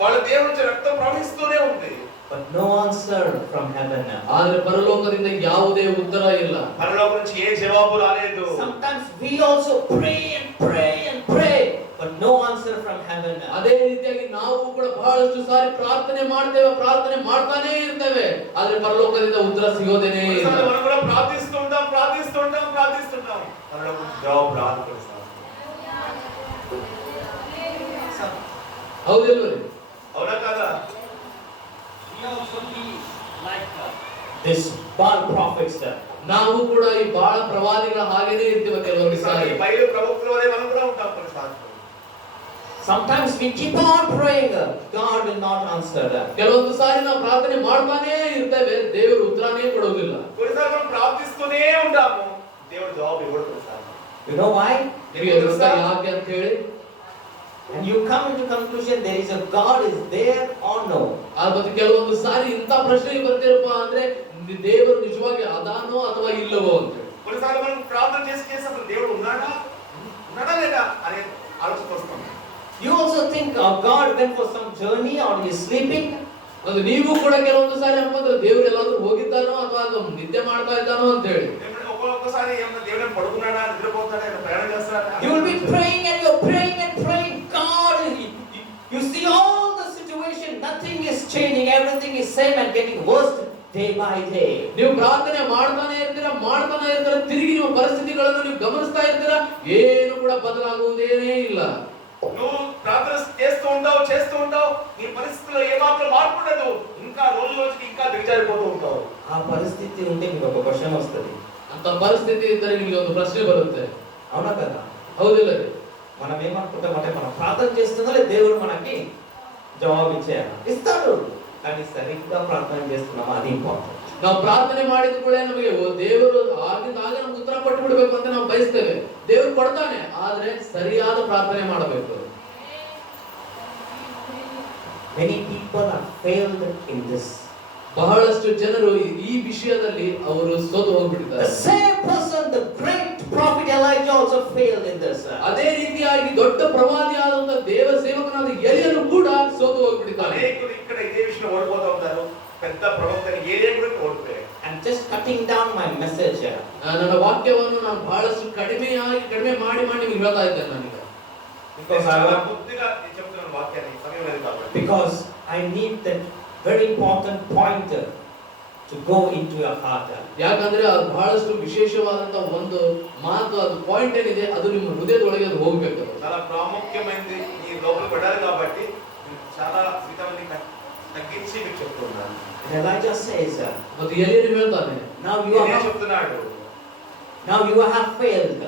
వాళ్ళ దేవుడి నుంచి రక్తం ప్రవహిస్తూనే ఉంది. But no answer from heaven. ಆದ್ರೆ ಪರಲೋಕದಿಂದ ಯಾವುದೇ ಉತ್ತರ ಇಲ್ಲ. పరలోకం నుంచి ఏ జవాబు రాలేదు. Sometimes we also pray and pray and pray, but no answer from heaven. ಅದೇ ರೀತಿಯಾಗಿ ನಾವು ಕೂಡ ಬಹಳಷ್ಟು ಸಾರಿ ಪ್ರಾರ್ಥನೆ ಮಾಡ್ತಾನೆ ಇರ್ತೇವೆ, ಆದ್ರೆ ಪರಲೋಕದಿಂದ ಉತ್ತರ ಸಿಗೋದೇನೇ ಇಲ್ಲ. కొన్నిసార్లు మనం కూడా ప్రార్థిస్తుంటాం. పరలోకం నుంచి జవాబు రాదు కొన్నిసార్లు. ಹೌದಿಲ್ವೇ? అవునా కాదా? We also be like this Baal prophets. ನಾವು ಕೂಡ ಈ ಬಾಳ ಪ್ರವಾದಿಗಳ ಹಾಗೇನೇ ಇರ್ತೀವಿ ಕೆಲವೊಂದು ಸಾರಿ. కొన్నిసార్లు బయలు ప్రవక్తల వలె మనం కూడా ఉంటాం కొన్నిసార్లు. Sometimes we keep on praying, God will not answer. ಕೆಲವೊಂದು ಸಾರಿ ನಾವು ಪ್ರಾರ್ಥನೆ ಮಾಡ್ತಾನೆ ಇರ್ತೇವೆ, ದೇವರು ಉತ್ತರನೇ ಕೊಡುವುದಿಲ್ಲ. కొన్నిసార్లు మనం ప్రార్థిస్తూనే ఉంటాము, దేవుడు జవాబు ఇవ్వడు కొన్నిసార్లు. You know why? ನಿಮಗೆ ಗೊತ್ತಾ ಯಾಕೆ ಅಂತ ಹೇಳಿ? And you come into conclusion there is a God is there or no. ಮತ್ತೆ ಕೆಲವೊಂದು ಸಾರಿ ಇಂತ ಪ್ರಶ್ನೆ ಬರ್ತಿರಪ್ಪ ಅಂದ್ರೆ ದೇವರು ನಿಜವಾಗಿ ಅದಾನೋ ಅಥವಾ ಇಲ್ಲವೋ ಅಂತ. కొన్నిసార్లు మనం ప్రార్థన చేసి అసలు దేవుడు ఉన్నాడా లేదా అనే ఆలోచన వస్తుంది. You also think God went for some journey or he is sleeping. ಅದು ನೀವು ಕೂಡ ಕೆಲವೊಂದು ಸಾರಿ ಅನ್ಕೊಂಡ್ರೆ ದೇವರು ಎಲ್ಲಾದ್ರೂ ಹೋಗಿದ್ದಾನೋ ಅಥವಾ ಅದು ನಿದ್ದೆ ಮಾಡ್ತಾ ಇದ್ದಾನೋ ಅಂತ ಹೇಳಿ. ఒక్కొక్కసారి ఏమన్నా దేవుడు పడుకున్నాడా, నిద్రపోతాడా, ప్రయాణం చేస్తాడా? You will be praying and you're praying and praying. God, you see all the situation, nothing is changing, everything is same and getting worse day by day. ನೀವು ಪ್ರಾರ್ಥನೆ ಮಾಡ್ತಾನೆ ಇರ್ತೀರಾ, ತಿರುಗಿ ನಿಮ್ಮ ಪರಿಸ್ಥಿತಿಗಳನ್ನು ನೀವು ಗಮನಿಸ್ತಾ ಇರ್ತೀರಾ, ಏನು ಕೂಡ ಬದಲಾಗುವುದೇನೇ ಇಲ್ಲ. నువ్వు ప్రార్థన చేస్తూ ఉంటావు నీ పరిస్థితుల్లో ఏమాత్రం మార్పు ఉండదు, ఇంకా రోజు రోజుకి ఇంకా దిగజారిపోతూ ఉంటావు. ಆ ಪರಿಸ್ಥಿತಿ ఉంటే మీకు ఒక క్వశ్చన్ వస్తుంది. ಅಂತ ಪರಿಸ್ಥಿತಿ ಇದ್ದರೆ ನಿಮಗೆ ಒಂದು ಪ್ರಶ್ನೆ ಬರುತ್ತೆ, అవునా కదా? ಹೌದಿಲ್ಲ ರೀ? మనం ఏమనుకుంటామంటే మనం ప్రార్థన చేస్తున్నా దేవుడు మనకి జవాబు ఇస్తాడు, కానీ సరిగ్గా ప్రార్థన చేస్తున్నామా అది ఇంపార్టెంట్. ನಾವು ಪ್ರಾರ್ಥನೆ ಮಾಡಿದ ಕೂಡ ನಮಗೆ ದೇವರು ಆಗಿಂದ ಆಗ ನಮ್ಗೆ ಉತ್ತರ ಕೊಟ್ಟು ಬಿಡಬೇಕು ಅಂತ ನಾವು ಬಯಸ್ತೇವೆ. ದೇವರು ಕೊಡ್ತಾನೆ, ಆದ್ರೆ ಸರಿಯಾದ ಪ್ರಾರ್ಥನೆ ಮಾಡಬೇಕು. Many people are failed in this. ಬಹಳಷ್ಟು ಜನರು ಈ ವಿಷಯದಲ್ಲಿ ಅವರು ಸೋತು ಹೋಗ್ಬಿಟ್ಟಿದ್ದಾರೆ. The same person, the great prophet Elijah also failed in this. ಅದೇ ರೀತಿಯಾಗಿ ದೊಡ್ಡ ಪ್ರವಾದಿಯಾದಂತ ದೇವ ಸೇವಕನಾದ ಎಲಿಯನು ಕೂಡ ಸೋತು ಹೋಗ್ಬಿಟ್ಟಿದ್ದಾನೆ. ಅನೇಕರು ಈ ಕಡೆ ಇದೇ ವಿಷಯ ಓಡ್ಬೋತಾ ಉಂಟಾರು, పెద్ద ప్రవక్తని ఏలియా కూడా ఓడిపోయాడు. I'm just cutting down my message here. ನನ್ನ ವಾಕ್ಯವನ್ನು ನಾನು ಬಹಳಷ್ಟು ಕಡಿಮೆ ಮಾಡಿ ನಿಮಗೆ ಹೇಳ್ತಾ ಇದ್ದೇನೆ ನಾನೀಗ. Because కొద్దిగా చెప్తున్నాను వాక్యాన్ని, సమయం లేదు కాబట్టి. Because I need that very important point to go into your heart. ಯಾಕಂದ್ರೆ ಅದು ಬಹಳಷ್ಟು ವಿಶೇಷವಾದಂತ ಒಂದು ಮಾತು, ಅದು ಪಾಯಿಂಟ್ ಏನಿದೆ ಅದು ನಿಮ್ಮ ಹೃದಯದೊಳಗೆ ಅದು ಹೋಗಬೇಕು. చాలా ప్రాముఖ్యమైనది ఈ లోపల పడాలి కాబట్టి చాలా విధానాన్ని తగ్గించి మీకు చెప్తున్నాను. Elijah says, ಮತ್ತು ಎಲಿಯನು ಹೇಳ್ತಾನೆ, now you have failed.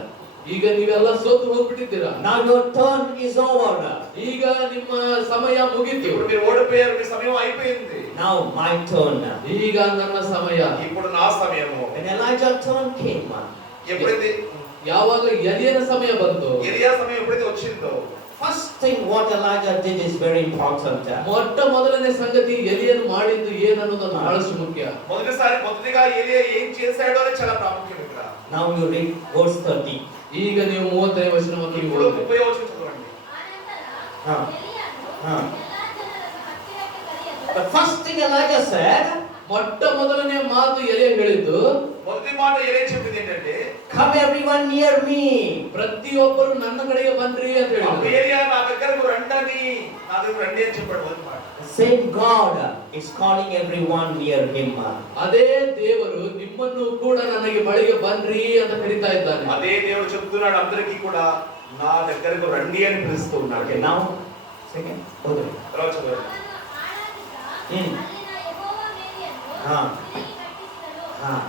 ಈಗ ನೀವೆಲ್ಲ ಸೋತು ಹೋಗ್ಬಿಟ್ಟಿದ್ದೀರಾ. Now your turn is over. ಈಗ ನಿಮ್ಮ ಸಮಯ ಮುಗಿತು. ఇప్పుడు మీరు ఓడిపోయారు, మీ సమయం అయిపోయింది. Now my turn. ಈಗ ನನ್ನ ಸಮಯ. ఇప్పుడు నా సమయము. When Elijah turn came, ఎప్పుడైతే ಯಾವಾಗ ಎಲಿಯನ ಸಮಯ ಬಂತು, ఎలియా సమయం ఎప్పుడైతే వచ్చిందో, first thing what Elijah did is very important. ಮೊದಲನೇ ಸಂಗತಿ ಎಲಿಯನು ಮಾಡಿದ್ದು ಏನನ್ನೋದು ಬಹಳಷ್ಟು ಮುಖ್ಯ. మొదటిగా ఎలియా ఏం చేశాడో అనేది చాలా ప్రాముఖ్యం ఇక్కడ. Now you read verse 30. ಈಗ ನೀವು 35 ವಚನವನ್ನು ఇప్పుడు 30వ వచనం చదవండి. The first thing Elijah said, ಮೊದಲನೇ ಮಾತು ಎಲಿಯ ಹೇಳಿದ್ದು, మొదటి మాట ఎలియా చెప్పింది ఏంటంటే, come everyone near me. ಪ್ರತಿಯೊಬ್ಬರು ನನ್ನ ಕಡೆಗೆ ಬನ್ರಿ ಅಂತ ಹೇಳಿದ್ರು. ఎలియా నా దగ్గరకు రండి అని చెప్పాడు మొదటి మాట. The same God is calling everyone near him. ಅದೇ ದೇವರು ನಿಮ್ಮನ್ನು ಕೂಡ ನನಗೆ ಬಳಿಗೆ ಬನ್ರಿ ಅಂತ ಕರೀತಾ ಇದ್ದಾನೆ. అదే దేవుడు చెప్తున్నాడు అందరికీ కూడా నా దగ్గరకు రండి అని పిలుస్తూ ఉన్నాడు. Okay, now second. Okay. తర్వాత చదవండి.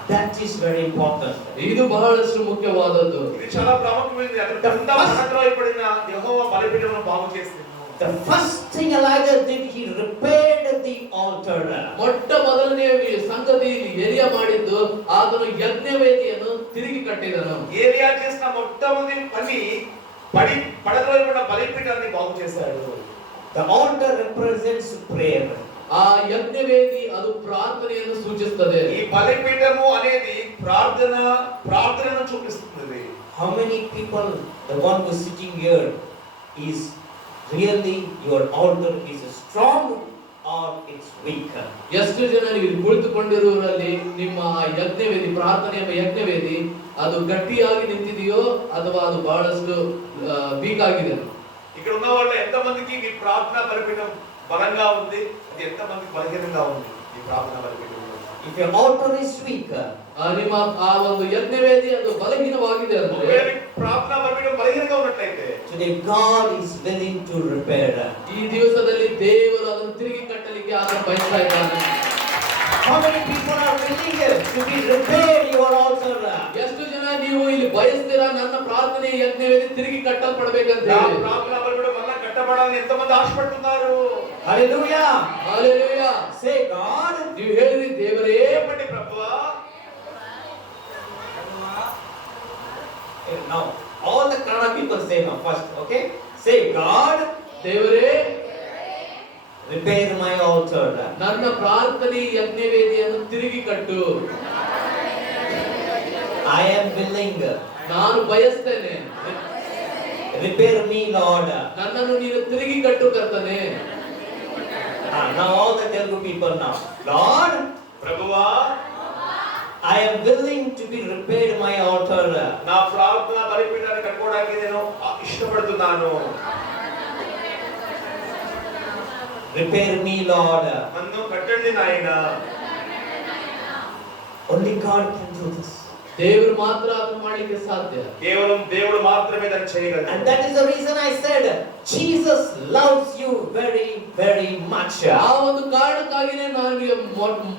That is very important. ಇದು ಬಹಳಷ್ಟು ಮುಖ್ಯವಾದದ್ದು. ఇది చాలా ప్రాముఖ్యమైనది. అక్కడ కింద మహత్తరమైన యెహోవా బలిపీఠమును బాగు చేసింది. The first thing Elijah did, he repaired the altar. ಮೊದಲನೇ ಸಂಗತಿ ಎಲಿಯಾ ಮಾಡಿದ್ದು, ಆತನು ಯಜ್ಞವೇದಿಯನ್ನು ತಿರುಗಿ ಕಟ್ಟಿದನು. ఏలియా చేసిన మొట్టమొదటి పని పడద్రోయబడిన బలిపీఠాన్ని బాగు చేశాడు. The altar represents prayer. ಆ ಯಜ್ಞವೇದಿ ಅದು ಪ್ರಾರ್ಥನೆಯನ್ನು ಸೂಚಿಸುತ್ತದೆ. ఈ బలిపీఠము అనేది ప్రార్థనను చూపిస్తుంది. How many people, the one who is sitting here, is really your altar is strong or it's weak? ಎಷ್ಟು ಜನ ನೀವು ಕುಳಿತುಕೊಂಡಿರುವವರಲ್ಲಿ ನಿಮ್ಮ ಯಜ್ಞವೇದಿ, ಪ್ರಾರ್ಥನೆಯ ಯಜ್ಞವೇದಿ ಅದು ಗಟ್ಟಿಯಾಗಿ ನಿಂತಿದೆಯೋ ಅಥವಾ ಅದು ಬಹಳಷ್ಟು ವೀಕ್ ಆಗಿದೆ? ఇక్కడ ఉన్న వాళ్ళు ఎంత మందికి మీ ప్రార్థన బలిపీఠం బలంగా ఉంది, అది ఎంత మందికి బలహీనంగా ఉంది ఈ ప్రార్థన బలిపీఠం? If your altar is weak, ನಿಮ್ಮ ಆ ಒಂದು ಯಜ್ಞವೇದಿ ಅದು ಬಲಹೀನವಾಗಿದೆ ಅಂದ್ರೆ, ఒకవేళ ప్రార్థన బలిపీఠం బలహీనంగా ఉన్నట్లయితే, today God is willing to repair. ಈ ದಿವಸದಲ್ಲಿ ದೇವರು ಅದನ್ನು ತಿರುಗಿ ಕಟ್ಟಲಿಕ್ಕೆ ಆತನು ಬಯಸ್ತಾ ಇದ್ದಾನೆ. How many people are willing to be repaired your altar? ಎಷ್ಟು ಜನ ನೀವು ಇಲ್ಲಿ ಬಯಸ್ತೀರಾ ನನ್ನ ಪ್ರಾರ್ಥನೆ ಯಜ್ಞವೇದಿ ತಿರುಗಿ ಕಟ್ಟಲ್ಪಡಬೇಕಂತ ಹೇಳಿ? ప్రార్థన బలిపీఠం వల్ల కట్టబడాలని ఎంతమంది ఆశపడుతున్నారు? Hallelujah. హల్లెలూయా. Say God. ನೀವು ಹೇಳಿದ್ರಿ ದೇವರೇ. చెప్పండి ప్రభువా. Now all the Kannada people say now first, okay? Say God. ದೇವರೇ, repair my altar. ನನ್ನ ಪ್ರಾರ್ಥನೆ ಯಜ್ಞವೇದಿಯನ್ನು ತಿರುಗಿ ಕಟ್ಟು. I am willing. ನಾನು ಬಯಸ್ತೇನೆ. Repair me, Lord. ನನ್ನನ್ನು ನೀನು ತಿರುಗಿ ಕಟ್ಟು ಕರ್ತನೆ. Now all the Telugu people now. Lord, ప్రభువా, I am willing to be repaired my altar. నా ప్రార్థన బలిపీఠాన్ని కట్టుకోవడానికి నేను ఇష్టపడుతున్నాను. Repair me, Lord. నన్ను కట్టండి నాయనా. Only God can do this. ದೇವರು ಮಾತ್ರ ಅದನ್ನು ಮಾಡಲಿಕ್ಕೆ ಸಾಧ್ಯ. కేవలం దేవుడు మాత్రమే దాన్ని చేయగలడు. And that is the reason I said Jesus loves you very, very much. ಆ ಒಂದು ಕಾರಣಕ್ಕಾಗಿನೇ ನಾನು ನಿಮಗೆ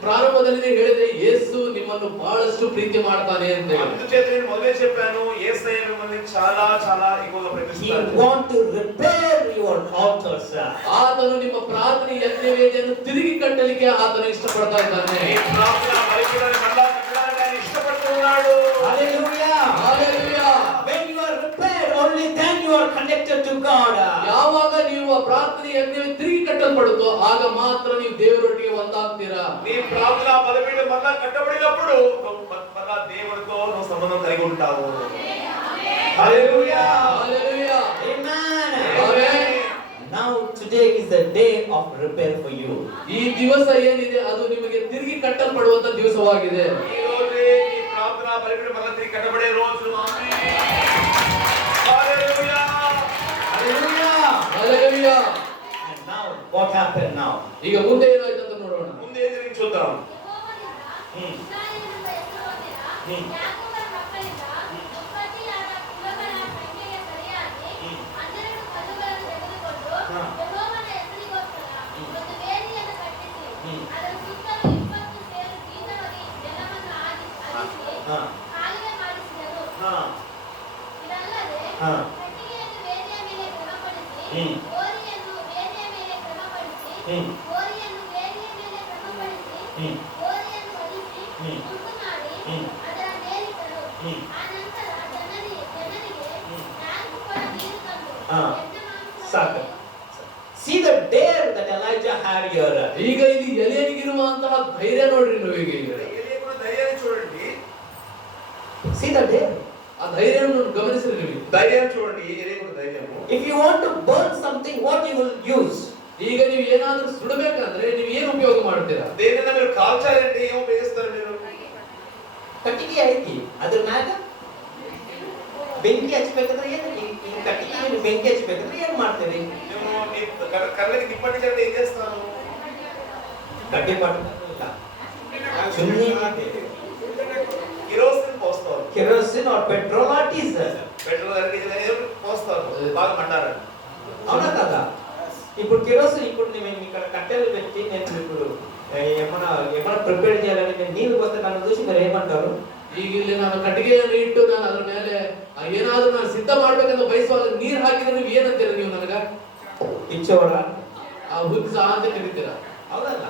ಪ್ರಾರಂಭದಲ್ಲಿ ಹೇಳಿದೆ, ಯೇಸು ನಿಮ್ಮನ್ನು ಬಹಳಷ್ಟು ಪ್ರೀತಿ ಮಾಡ್ತಾನೆ ಅಂತ ಹೇಳಿ. అందుచేత నేను మొదలే చెప్పాను, యేసయ్య మిమ్మల్ని చాలా చాలా ఎక్కువగా He ప్రేమిస్తాడు. wants to repair your altars. ಆತನು ನಿಮ್ಮ ಪ್ರಾರ್ಥನೆ ಯಜ್ಞವೇದಿಯನ್ನು ತಿರುಗಿ ಕಟ್ಟಲಿಕ್ಕೆ ಆತನು ಇಷ್ಟಪಡ್ತಾ ಇದ್ದಾನೆ. ఈ ప్రార్థన బలిపీఠాన్ని మళ్ళా కట్టడానికి ఆయన ఇష్టపడుతున్నాడు. Hallelujah. Hallelujah. When you are repaired, only then you are connected to God. ಯಾವಾಗ ನೀವು ಆ ಪ್ರಾರ್ಥನೆ ಯಜ್ಞವೇ ತಿರುಗಿ ಕಟ್ಟಲ್ಪಡುತ್ತೋ ಆಗ ಮಾತ್ರ ನೀವು ದೇವರೊಟ್ಟಿಗೆ ಒಂದಾಗ್ತೀರಾ. నీ ప్రార్థన బలిపీఠం మళ్ళా కట్టబడినప్పుడు మళ్ళా దేవుడితో నువ్వు సంబంధం కలిగి ఉంటావు. Hallelujah. Hallelujah. Amen. Amen. Now today is the day of repair for you. ಈ ದಿವಸ ಏನಿದೆ ಅದು ನಿಮಗೆ ತಿರುಗಿ ಕಟ್ಟಲ್ಪಡುವಂತ ದಿವಸವಾಗಿದೆ. ఈ రోజే నీ ప్రార్థన బలిపీఠం మళ్ళా తిరిగి కట్టబడే రోజు. ఆమేన్. హల్లెలూయా. Hallelujah. Hallelujah. And now what happened now? ಈಗ ಮುಂದೆ ಏನಾಯ್ತು ಅಂತ ನೋಡೋಣ. ముందే జరిగి చూద్దాం. See the dare that Elijah had here. ಈಗ ಇಲ್ಲಿ ಎಲಿಯನಿಗಿರುವಂತಹ ಧೈರ್ಯ ನೋಡ್ರಿ ನೀವು ಈಗ ఎలీయా కూడా ధైర్యాన్ని చూడండి. See the dare. ಆ ಧೈರ್ಯವನ್ನು ಗಮನಿಸಿರಿ ನೀವು. ధైర్యాన్ని చూడండి. ఎలీయా కూడా ధైర్యము. If you want to burn something, what you will use? ಈಗ ನೀವು ಏನಾದರೂ ಸುಡಬೇಕಂದ್ರೆ ನೀವು ಏನು ಉಪಯೋಗ ಮಾಡ್ತೀರಾ? దేనిని మీరు కాల్చాలంటే ఏం ఉపయోగిస్తారు మీరు? ಕಟ್ಟಿಗೆ ಐತಿ ಅದ್ರ ಮ್ಯಾಗ ಬೆಂಕಿ ಹಚ್ಚಬೇಕಂದ್ರೆ ಏನು ಈ ಕಟ್ಟಿಗೆ ಮೇಲೆ ಬೆಂಕಿ ಹಚ್ಚಬೇಕಂದ್ರೆ ಏನು ಮಾಡ್ತೀರಿ? ನೀವು ಕರ್ರಗೆ ನಿಪ್ಪಟ್ಟಿದ್ರೆ ಏನ್ చేస్తారు? ಕಡ್ಡಿ ಪಟ್ಟಲ್ಲ ಸುಮ್ಮನೆ కిరోసిన్ పోస్తారు. Kerosene or petrol or diesel. Petrol diesel పోస్తారు బాగా మండాలని. అవునా కదా? ఇప్పుడు కిరోసిన్ ఇప్పుడు నేను ఇక్కడ కట్టెలు పెట్టి నేను ఇప్పుడు ఏమైనా ప్రిపేర్ చేయాలని నేను నీళ్ళు పోస్తే నన్ను చూసి మీరు ఏమంటారు? ಈಗ ಇಲ್ಲಿ ನಾನು ಕಟ್ಟಿಗೆಯನ್ನು ಇಟ್ಟು ನಾನು ಅದರ ಮೇಲೆ ಏನಾದರೂ ನಾನು ಸಿದ್ಧ ಮಾಡ್ಬೇಕಂತ ಬಯಸುವಾಗ ನೀರು ಹಾಕಿದ್ರೆ ನೀವು ಏನಂತೀರ? ನೀವು ನನಗ ಕಿಚ್ಚೋರ ಆ ಹುಚ್ಚ ಅಂತ ಕರೀತೀರಾ? ಹೌದಲ್ಲ?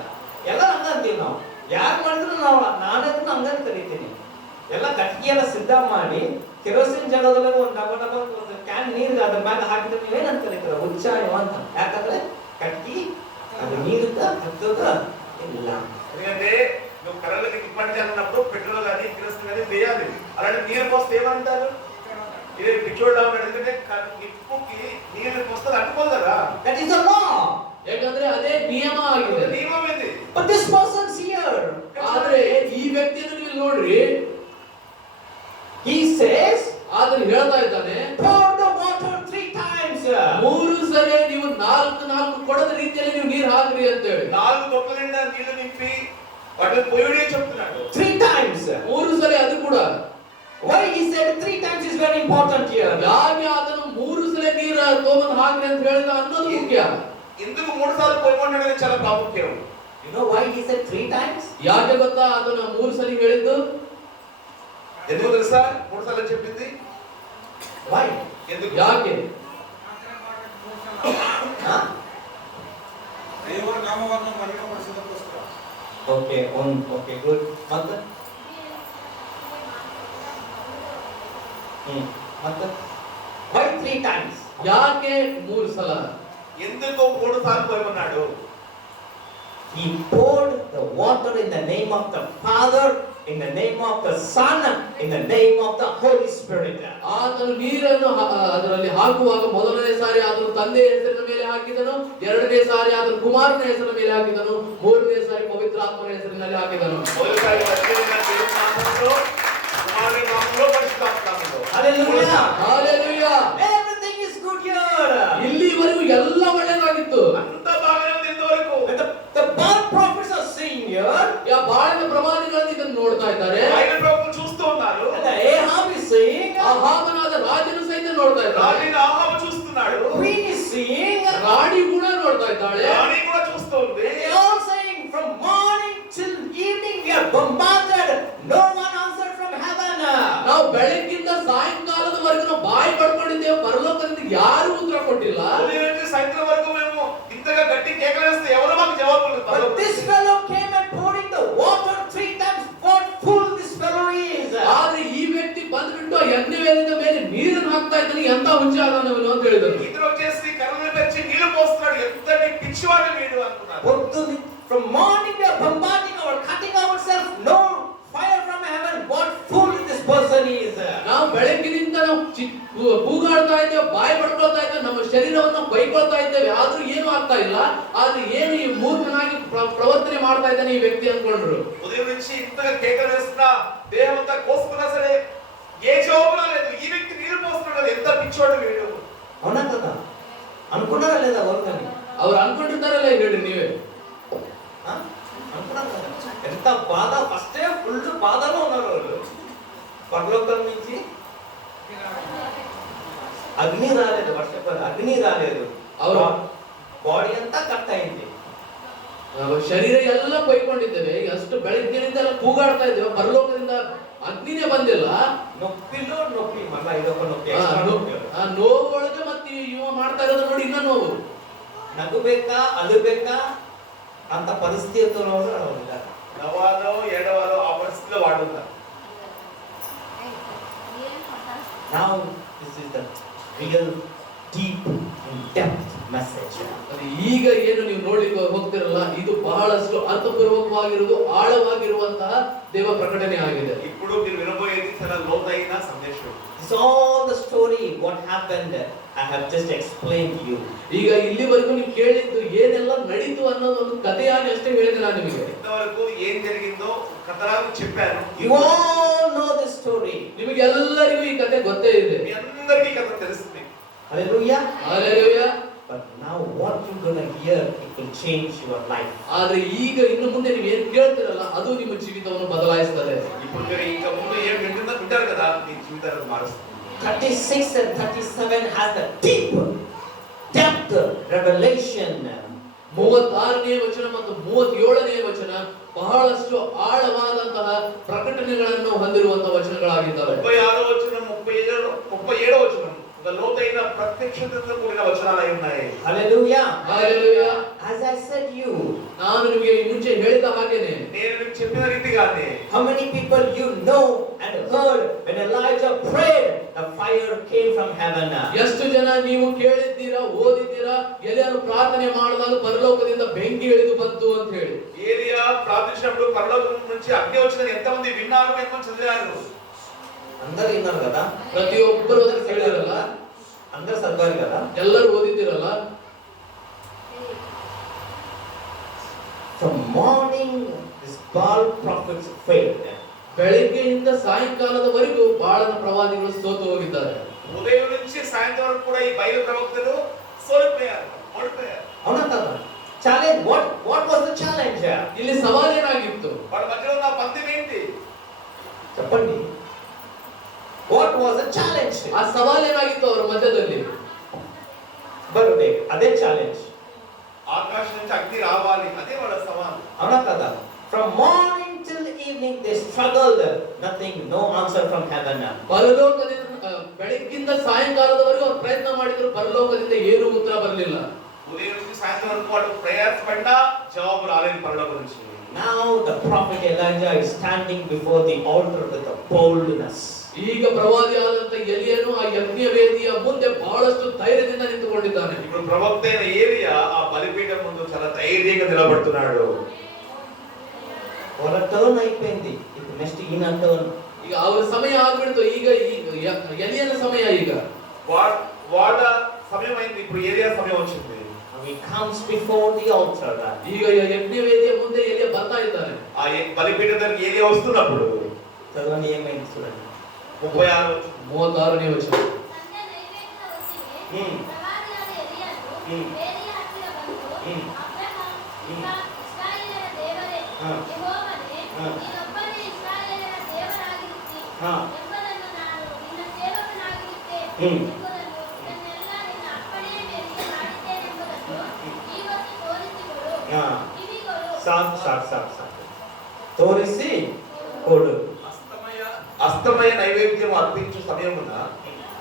ಎಲ್ಲ ಹಂಗಂತೀವಿ ನಾವು. ಯಾರು ಮಾಡಿದ್ರು ನಾವು ನಾನದನ್ನ ಹಂಗಂತ ಕರಿತೀನಿ. ಎಲ್ಲ ಕಟ್ಟಿಗೆ ಎಲ್ಲ ಸಿದ್ಧ ಮಾಡಿ ಕೆರೋಸಿನ್ ಜಾಗದೊಳಗೆ ಒಂದು ಡಬ್ಬ ಒಂದು ಕ್ಯಾನ್ ನೀರು ಅದ್ರ ಮೇಲೆ ಹಾಕಿದ್ರೆ ನೀವೇನಂತ ಕರೀತೀರ? ಹುಚ್ಚ ಅಂತ. ಯಾಕಂದ್ರೆ ಕಟ್ಟಿಗೆ ಅದು ನೀರಿಂದ ಹತ್ತದ ಇಲ್ಲ. ఎందుకంటే నువ్వు కర్రలకి నిప్పట్టించాలన్నప్పుడు పెట్రోల్ కానీ కిరోసిన్ కానీ వేయాలి. అలాంటి నీరు పోస్తే ఏమంటారు? ఇది పిచ్చోడు డౌన్ ఎందుకంటే నిప్పుకి నీరు పోస్తే అంటుకోదు కదా. That is the law. ಯಾಕಂದ್ರೆ ಅದೇ ನಿಯಮ ಆಗಿದೆ. నియమం ఇది. But this person's here. ಆದ್ರೆ ಈ ವ್ಯಕ್ತಿಯನ್ನು ನೀವು ನೋಡ್ರಿ, He says, ಆದ್ರೆ ಹೇಳ್ತಾ ಇದ್ದಾನೆ, pour the water 3 times. 3 ಸಲ ನೀವು 4 ಕೊಡದ ರೀತಿಯಲ್ಲಿ ನೀವು ನೀರು ಹಾಕ್ರಿ ಅಂತ ಹೇಳಿ 4 ತೊಟ್ಟಲ ನಿಂದ ನೀರು ನಿಂಪಿ వాటిని పోయుడే చెప్తున్నాడు. 3 times. 3 ಸಲ ಅದು ಕೂಡ. Why he said 3 times is very important here. ಯಾಕೆ ಆತನು 3 ಸಲ ನೀರು ತಗೊಂಡು ಹಾಕ್ರಿ ಅಂತ ಹೇಳಿದ ಅನ್ನೋದು ಮುಖ್ಯ. ఎందుకు 3 సార్లు పోయమన్నాడనేది చాలా ప్రాముఖ్యం. You know why he said 3 times? ಯಾಕೆ ಗೊತ್ತಾ ಆತನು 3 ಸಲ ಹೇಳಿದ್ದು? ఎందుకు తెలుసా 3 సార్లు చెప్పింది? Why? ఎందుకు? ಯಾಕೆ? ದೇವರ ನಾಮವನ್ನು ಮಹಿಮೆಪಡಿಸುವುದಕ್ಕೋಸ್ಕರ. Okay, okay, good. ಮತ್ತೆ ಮತ್ತೆ why 3 times? ಯಾಕೆ 3 ಸಲ? ఎందుకు 3 సార్లు పోయమన్నాడు? He poured the water in the name of the Father, in the name of the Son, in the name of the Holy Spirit. ಆತನು ನೀರನ್ನು ಅದರಲ್ಲಿ ಹಾಕುವಾಗ ಮೊದಲನೇ ಸಾರಿ ಆತನು ತಂದೆಯ ಹೆಸರಿನ ಮೇಲೆ ಹಾಕಿದನು, ಎರಡನೇ ಸಾರಿ ಆತನು ಕುಮಾರನ ಹೆಸರಿನ ಮೇಲೆ ಹಾಕಿದನು, ಮೂರನೇ ಸಾರಿ ಪವಿತ್ರಾತ್ಮನ ಹೆಸರಿನಲ್ಲಿ ಹಾಕಿದನು. మొదటిసారి పరిశుద్ధమైన దేవుని నామములో, కుమారుని నామములో, పరిశుద్ధాత్మ నామములో. Hallelujah. Hallelujah. Everything is good here. ಇಲ್ಲಿವರೆಗೂ ಎಲ್ಲ ಒಳ್ಳೆಯದಾಗಿತ್ತು. అంతా బాగానే ఉంది ఇంతవరకు. The Baal prophets are seeing here. ಬಾಳಿನ ಪ್ರಮಾಣಿಗಳನ್ನು ಇದನ್ನು ನೋಡ್ತಾ ಇದ್ದಾರೆ. ఆయన ప్రభువును చూస్తూ ఉన్నారు. And ನೋಡ್ತಾ ಇದ್ದಾಳೆ. రాణిని ఆహాబు చూస్తున్నాడు. Queen is seeing. ರಾಣಿ ಕೂಡ ನೋಡ್ತಾ ಇದ್ದಾಳೆ. రాణి కూడా చూస్తుంది. They all saying from morning till evening we are bombarded. No one answered from heaven. ನಾವು ಬೆಳಗ್ಗಿಂದ ಸಾಯಂಕಾಲದವರೆಗೂ ನಾವು ಬಾಯಿ ಪಡ್ಕೊಂಡಿದ್ದೇವೆ, ಪರಲೋಕದಿಂದ ಯಾರು ಉತ್ತರ ಕೊಟ್ಟಿಲ್ಲ. ఉదయం నుంచి సాయంత్రం వరకు మేము ఇంతగా గట్టి కేకలేస్తే ఎవరు మాకు జవాబులు ఇస్తారు? But this fellow came and pouring the water 3 times. What fool this fellow is! ಆದ್ರೆ ಈ ವ್ಯಕ್ತಿ ಬಂದ್ಬಿಟ್ಟು ಆ ಯಜ್ಞವೇದಿಯ ಮೇಲೆ ನೀರನ್ನು ಹಾಕ್ತಾ ಇದ್ದಾನೆ, ಎಂತ ಹುಚ್ಚಾದವನು ಅಂತ ಹೇಳಿದರು. ఇతను వచ్చేసి కర్రలు పెంచి నీళ్లు పోస్తున్నాడు, ఎంతటి పిచ్చివాడు వీడు అనుకున్నారు. From morning we are bombarding cutting ourselves. No fire from heaven. What fool this person is! ನಾವು ಬೆಳಗ್ಗಿನಿಂದ ನಾವು ಕೂಗಾಡ್ತಾ ಇದ್ದೇವೆ, ಬಾಯಿ ಪಡ್ಕೊಳ್ತಾ ಇದ್ದೇವೆ, ನಮ್ಮ ಶರೀರವನ್ನು ಬೈಕೊಳ್ತಾ ಇದ್ದೇವೆ, ಆದ್ರೂ ಏನು ಆಗ್ತಾ ಇಲ್ಲ. ಆದ್ರೆ ಏನು ಈ ಮೂರ್ಖನಾಗಿ ಪ್ರವರ್ತನೆ ಮಾಡ್ತಾ ಇದ್ದಾನೆ ಈ ವ್ಯಕ್ತಿ ಅನ್ಕೊಂಡ್ರು. ఉదయం నుంచి ఇంతగా కేకలు వేస్తున్నా దేహం అంతా కోసుకున్నా సరే ఏ జవాబు రాలేదు. ఈ వ్యక్తి నీళ్లు పోస్తున్నాడు, ఎంత పిచ్చోడు వీడు. అవునా కదా? అనుకున్నారా లేదా వర్కని? ಅವ್ರು ಅನ್ಕೊಂಡಿರ್ತಾರಲ್ಲ ಹೇಳಿ ನೀವೇ. అనుకున్నారు కదా? ఎంత బాధ, ఫస్ట్ ఫుల్ బాధలో ఉన్నారు వాళ్ళు. పరలోకం నుంచి అగ్ని రాలేదు, వర్షపడ అగ్ని రాలేదు. ಅವರು ಬಾಡಿ ಅಂತ ಕಟ್ ಅయింది. ಶರೀರ ಎಲ್ಲ ಕೊಯ್ಕೊಂಡಿದ್ದೇವೆ, ಅಷ್ಟು ಬೆಳಗ್ಗಿನಿಂದ ಎಲ್ಲ ಕೂಗಾಡ್ತಾ ಇದ್ದೇವೆ, ಪರಲೋಕದಿಂದ ಅಗ್ನಿನೇ ಬಂದಿಲ್ಲ. ನೊಪ್ಪಿಲೋ ನೊಪ್ಪಿ ಮಲ್ಲ ಇದೊಬ್ಬ ನೊಪ್ಪಿ. ಆ ನೋವೊಳಗೆ ಮತ್ತೆ ಇವ ಮಾಡ್ತಾ ಇರೋದು ನೋಡಿ ಇನ್ನ ನೋವು. ನಗಬೇಕಾ ಅಳಬೇಕಾ ಅಂತ ಪರಿಸ್ಥಿತಿಯಲ್ಲಿಲ್ಲ. నవ్వాలో ఏడవాలో ఆ పరిస్థితిలో వాడు ఉన్నారు. Now this is the real deep and depth message. ಈಗ ಏನು ನೀವು ನೋಡ್ಲಿಕ್ಕೆ ಹೋಗ್ತಿರಲ್ಲ, ಇದು ಬಹಳಷ್ಟು ಅರ್ಥಪೂರ್ವಕವಾಗಿರುವುದು, ಆಳವಾಗಿರುವಂತಹ ದೇವ ಪ್ರಕಟಣೆ ಆಗಿದೆ. ఇప్పుడు మీరు వినబోయేది చాలా లోతైన సందేశం. This all the story what happened I have just explained to you. ಈಗ ಇಲ್ಲಿವರೆಗೂ ನೀವು ಕೇಳಿದ್ದು ಏನೆಲ್ಲ ನಡೀತು ಅನ್ನೋದು ಒಂದು ಕಥೆಯಾಗಿ ಅಷ್ಟೇ ಹೇಳಿದೆ ನಾನು ನಿಮಗೆ. ఇంతవరకు ఏం జరిగిందో కథలాగా చెప్పాను. You all know this story. ನಿಮಗೆ ಎಲ್ಲರಿಗೂ ಈ ಕಥೆ ಗೊತ್ತೇ ಇದೆ. మీ అందరికీ కథ తెలుస్తుంది. Hallelujah. Hallelujah. But now what you gonna hear, it will change your life. ಆದ್ರೆ ಈಗ ಇನ್ನು ಮುಂದೆ ನೀವು ಏನು ಕೇಳ್ತಿರಲ್ಲ ಅದು ನಿಮ್ಮ ಜೀವಿತವನ್ನು ಬದಲಾಯಿಸುತ್ತದೆ. ఇప్పుడు మీరు ఇంకా ముందు ఏం వింటారు కదా, మీ జీవితాలను మారుస్తుంది. 36 and 37 has the deep depth revelation. 36ನೇ ವಚನ ಮತ್ತು 37ನೇ ವಚನ ಬಹಳಷ್ಟು ಆಳವಾದಂತಹ ಪ್ರಕಟಣೆಗಳನ್ನು ಹೊಂದಿರುವಂತಹ ವಚನಗಳಾಗಿದ್ದಾವೆ. 36వ వచనం 37వ వచనం ఒక లోతైన ప్రత్యక్షతతో కూడిన వచనాలు అయి ఉన్నాయి. Hallelujah. Hallelujah. As I said you, ನಾನು ನಿಮಗೆ ಮುಂಚೆ ಹೇಳಿದ ಹಾಗೇನೆ, నేను మీకు చెప్పిన రీతిగానే how many people you know and heard when Elijah prayed, the fire came from heaven. ಎಷ್ಟು ಜನ ನೀವು ಕೇಳಿದ್ದೀರಾ, ಓದಿದ್ದೀರಾ, ಎಲಿಯನು ಪ್ರಾರ್ಥನೆ ಮಾಡಿದಾಗ ಪರಲೋಕದಿಂದ ಬೆಂಕಿ ಇಳಿದು ಬಂತು ಅಂತ ಹೇಳಿ. ఏలియా ప్రార్థించినప్పుడు పరలోకం నుంచి అగ్ని వచ్చిందని ఎంతమంది విన్నారు, ఎంతమంది చదివారు? అందరూ విన్నారు కదా? ಪ್ರತಿಯೊಬ್ಬರು ಅದನ್ನು ಕೇಳಿರಲ್ಲ, అందరూ చదివారు కదా? ಎಲ್ಲರೂ ಓದಿದ್ದೀರಲ್ಲ. From morning this Baal prophets failed. ಬೆಳಿಗ್ಗೆಯಿಂದ ಸಾಯಂಕಾಲದವರೆಗೂ ಬಾಳನ ಪ್ರವಾದಿಗಳು ಸೋತು ಹೋಗಿದ್ದಾರೆ. ఉదయం నుంచి సాయంత్రం వరకు కూడా ఈ బయలు ప్రవక్తలు సోలిపోయారు, ఓడిపోయారు. అవునా కదా? Challenge what was the challenge? ಇಲ್ಲಿ ಸವಾಲು ಏನಾಗಿತ್ತು? వాళ్ళ మధ్యలో ఉన్న పందెం ఏంటి? చెప్పండి. What was the challenge? ಆ ಸವಾಲು ಏನಾಗಿತ್ತು ಅವರ ಮಧ್ಯದಲ್ಲಿ? బర్త్డే అదే ఛాలెంజ్. ఆకాశం నుంచి అగ్ని రావాలి, అదే వాళ్ళ సవాలు. అవునా కదా? From morning till evening they struggled, nothing, no answer from heaven. ಪರಲೋಕದಿಂದ ಬೆಳಗ್ಗಿಂದ ಸಾಯಂಕಾಲದವರೆಗೂ ಅವರು ಪ್ರಯತ್ನ ಮಾಡಿದ್ರು, ಪರಲೋಕದಿಂದ ಏನೂ ಉತ್ತರ ಬರಲಿಲ್ಲ. ఉదయం నుంచి సాయంత్రం వరకు వాళ్ళు ప్రయాసపడ్డా జవాబు రాలేదు పరలోకం నుంచి. Now the prophet Elijah is standing before the altar with a boldness. ಈಗ ಪ್ರವಾದಿಯಾದಂತ ಎಲಿಯನು ಆ ಯಜ್ಞ ವೇದಿಯ ಮುಂದೆ ಬಹಳಷ್ಟು ಧೈರ್ಯದಿಂದ ನಿಂತುಕೊಂಡಿದ್ದಾನೆ. ఇప్పుడు ప్రవక్త అయిన ఏలియా ఆ బలిపీఠం ముందు చాలా ధైర్యంగా నిలబడుతున్నాడు. వాళ్ళ టర్న్ అయిపోయింది. ఇప్పుడు నెక్స్ట్ ఈయన టర్న్. ಈಗ ಅವರ ಸಮಯ ಆಗ್ಬಿಡ್ತು. ಈಗ ಎಲಿಯನ ಸಮಯ. ಈಗ వాళ్ళ సమయం అయింది, ఇప్పుడు ఏలియా సమయం వచ్చింది. He comes before the altar. ಈಗ ಯಜ್ಞ ವೇದಿಯ ಮುಂದೆ ಎಲಿಯ ಬರ್ತಾ ಇದ್ದಾನೆ. ఆ బలిపీఠం దగ్గరికి ఏలియా వస్తున్నప్పుడు చదవండి ఏమైంది చూడండి. 36ನೇ ವಚನ. Hmm. ತೋರಿಸಿ ಕೊಡು. అస్తమయ నైవేద్యం అర్పించు సమయమున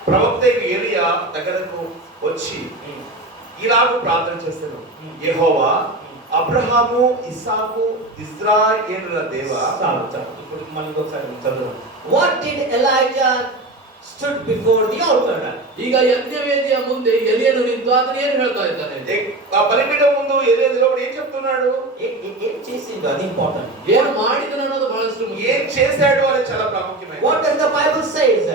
ప్రవక్త ఏలియా దగ్గరకు వచ్చి ఇలాగ ప్రార్థన చేస్తాను, యెహోవా అబ్రహాము ఇస్సాకు ఇశ్రాయేలుల దేవా. చాలు చాలు, ఇప్పుడు మళ్ళీ ఒకసారి చదువు. What did Elijah stood before the altar? ಈಗ ಯಜ್ಞವೇದಿಯ ಮುಂದೆ ಎಲಿಯನು ನಿಂತು ಆತನು ಏನು ಹೇಳ್ತಾ ಇದ್ದಾನೆ? ఆ బలిపీఠం ముందు ఏలియా నిలబడి ఏం చెప్తున్నాడు? ఏం చేసిండు అది ఇంపార్టెంట్. ಏನು ಮಾಡಿದನು ಅನ್ನೋದು ಬಹಳಷ್ಟು ಮುಖ್ಯ. ఏం చేశాడు అనేది చాలా ప్రాముఖ్యమైనది. What does the Bible says?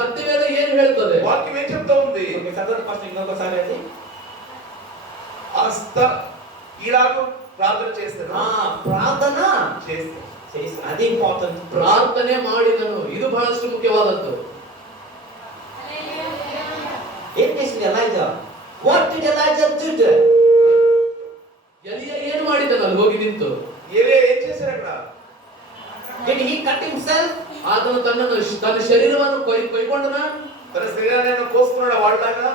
Satyaveda ಏನು ಹೇಳ್ತದೆ? వాక్యం ఏం చెప్తా ఉంది? ఓకే, చదవండి ఫస్ట్ ఇంకొకసారి అది. ఇలాగ ప్రార్థన చేస్తాను. ప్రార్థన చేస్తాను. అది ఇంపార్టెంట్. ಪ್ರಾರ್ಥನೆ ಮಾಡಿದನು, ಇದು ಬಹಳಷ್ಟು ಮುಖ್ಯವಾದದ್ದು. ఏం చేసింది Elijah? What did Elijah did? ಎಲಿಯ ಏನು ಮಾಡಿದನು ಅಲ್ಲಿ ಹೋಗಿ ನಿಂತು? ఏలియా ఏం చేశాడు అక్కడ? Did he cut himself? ಆತನು ತನ್ನ ಶರೀರವನ್ನು ಕೊಯ್ಕೊಂಡನ? తన శరీరాన్ని కోసుకున్నాడు వాళ్ళలాగా?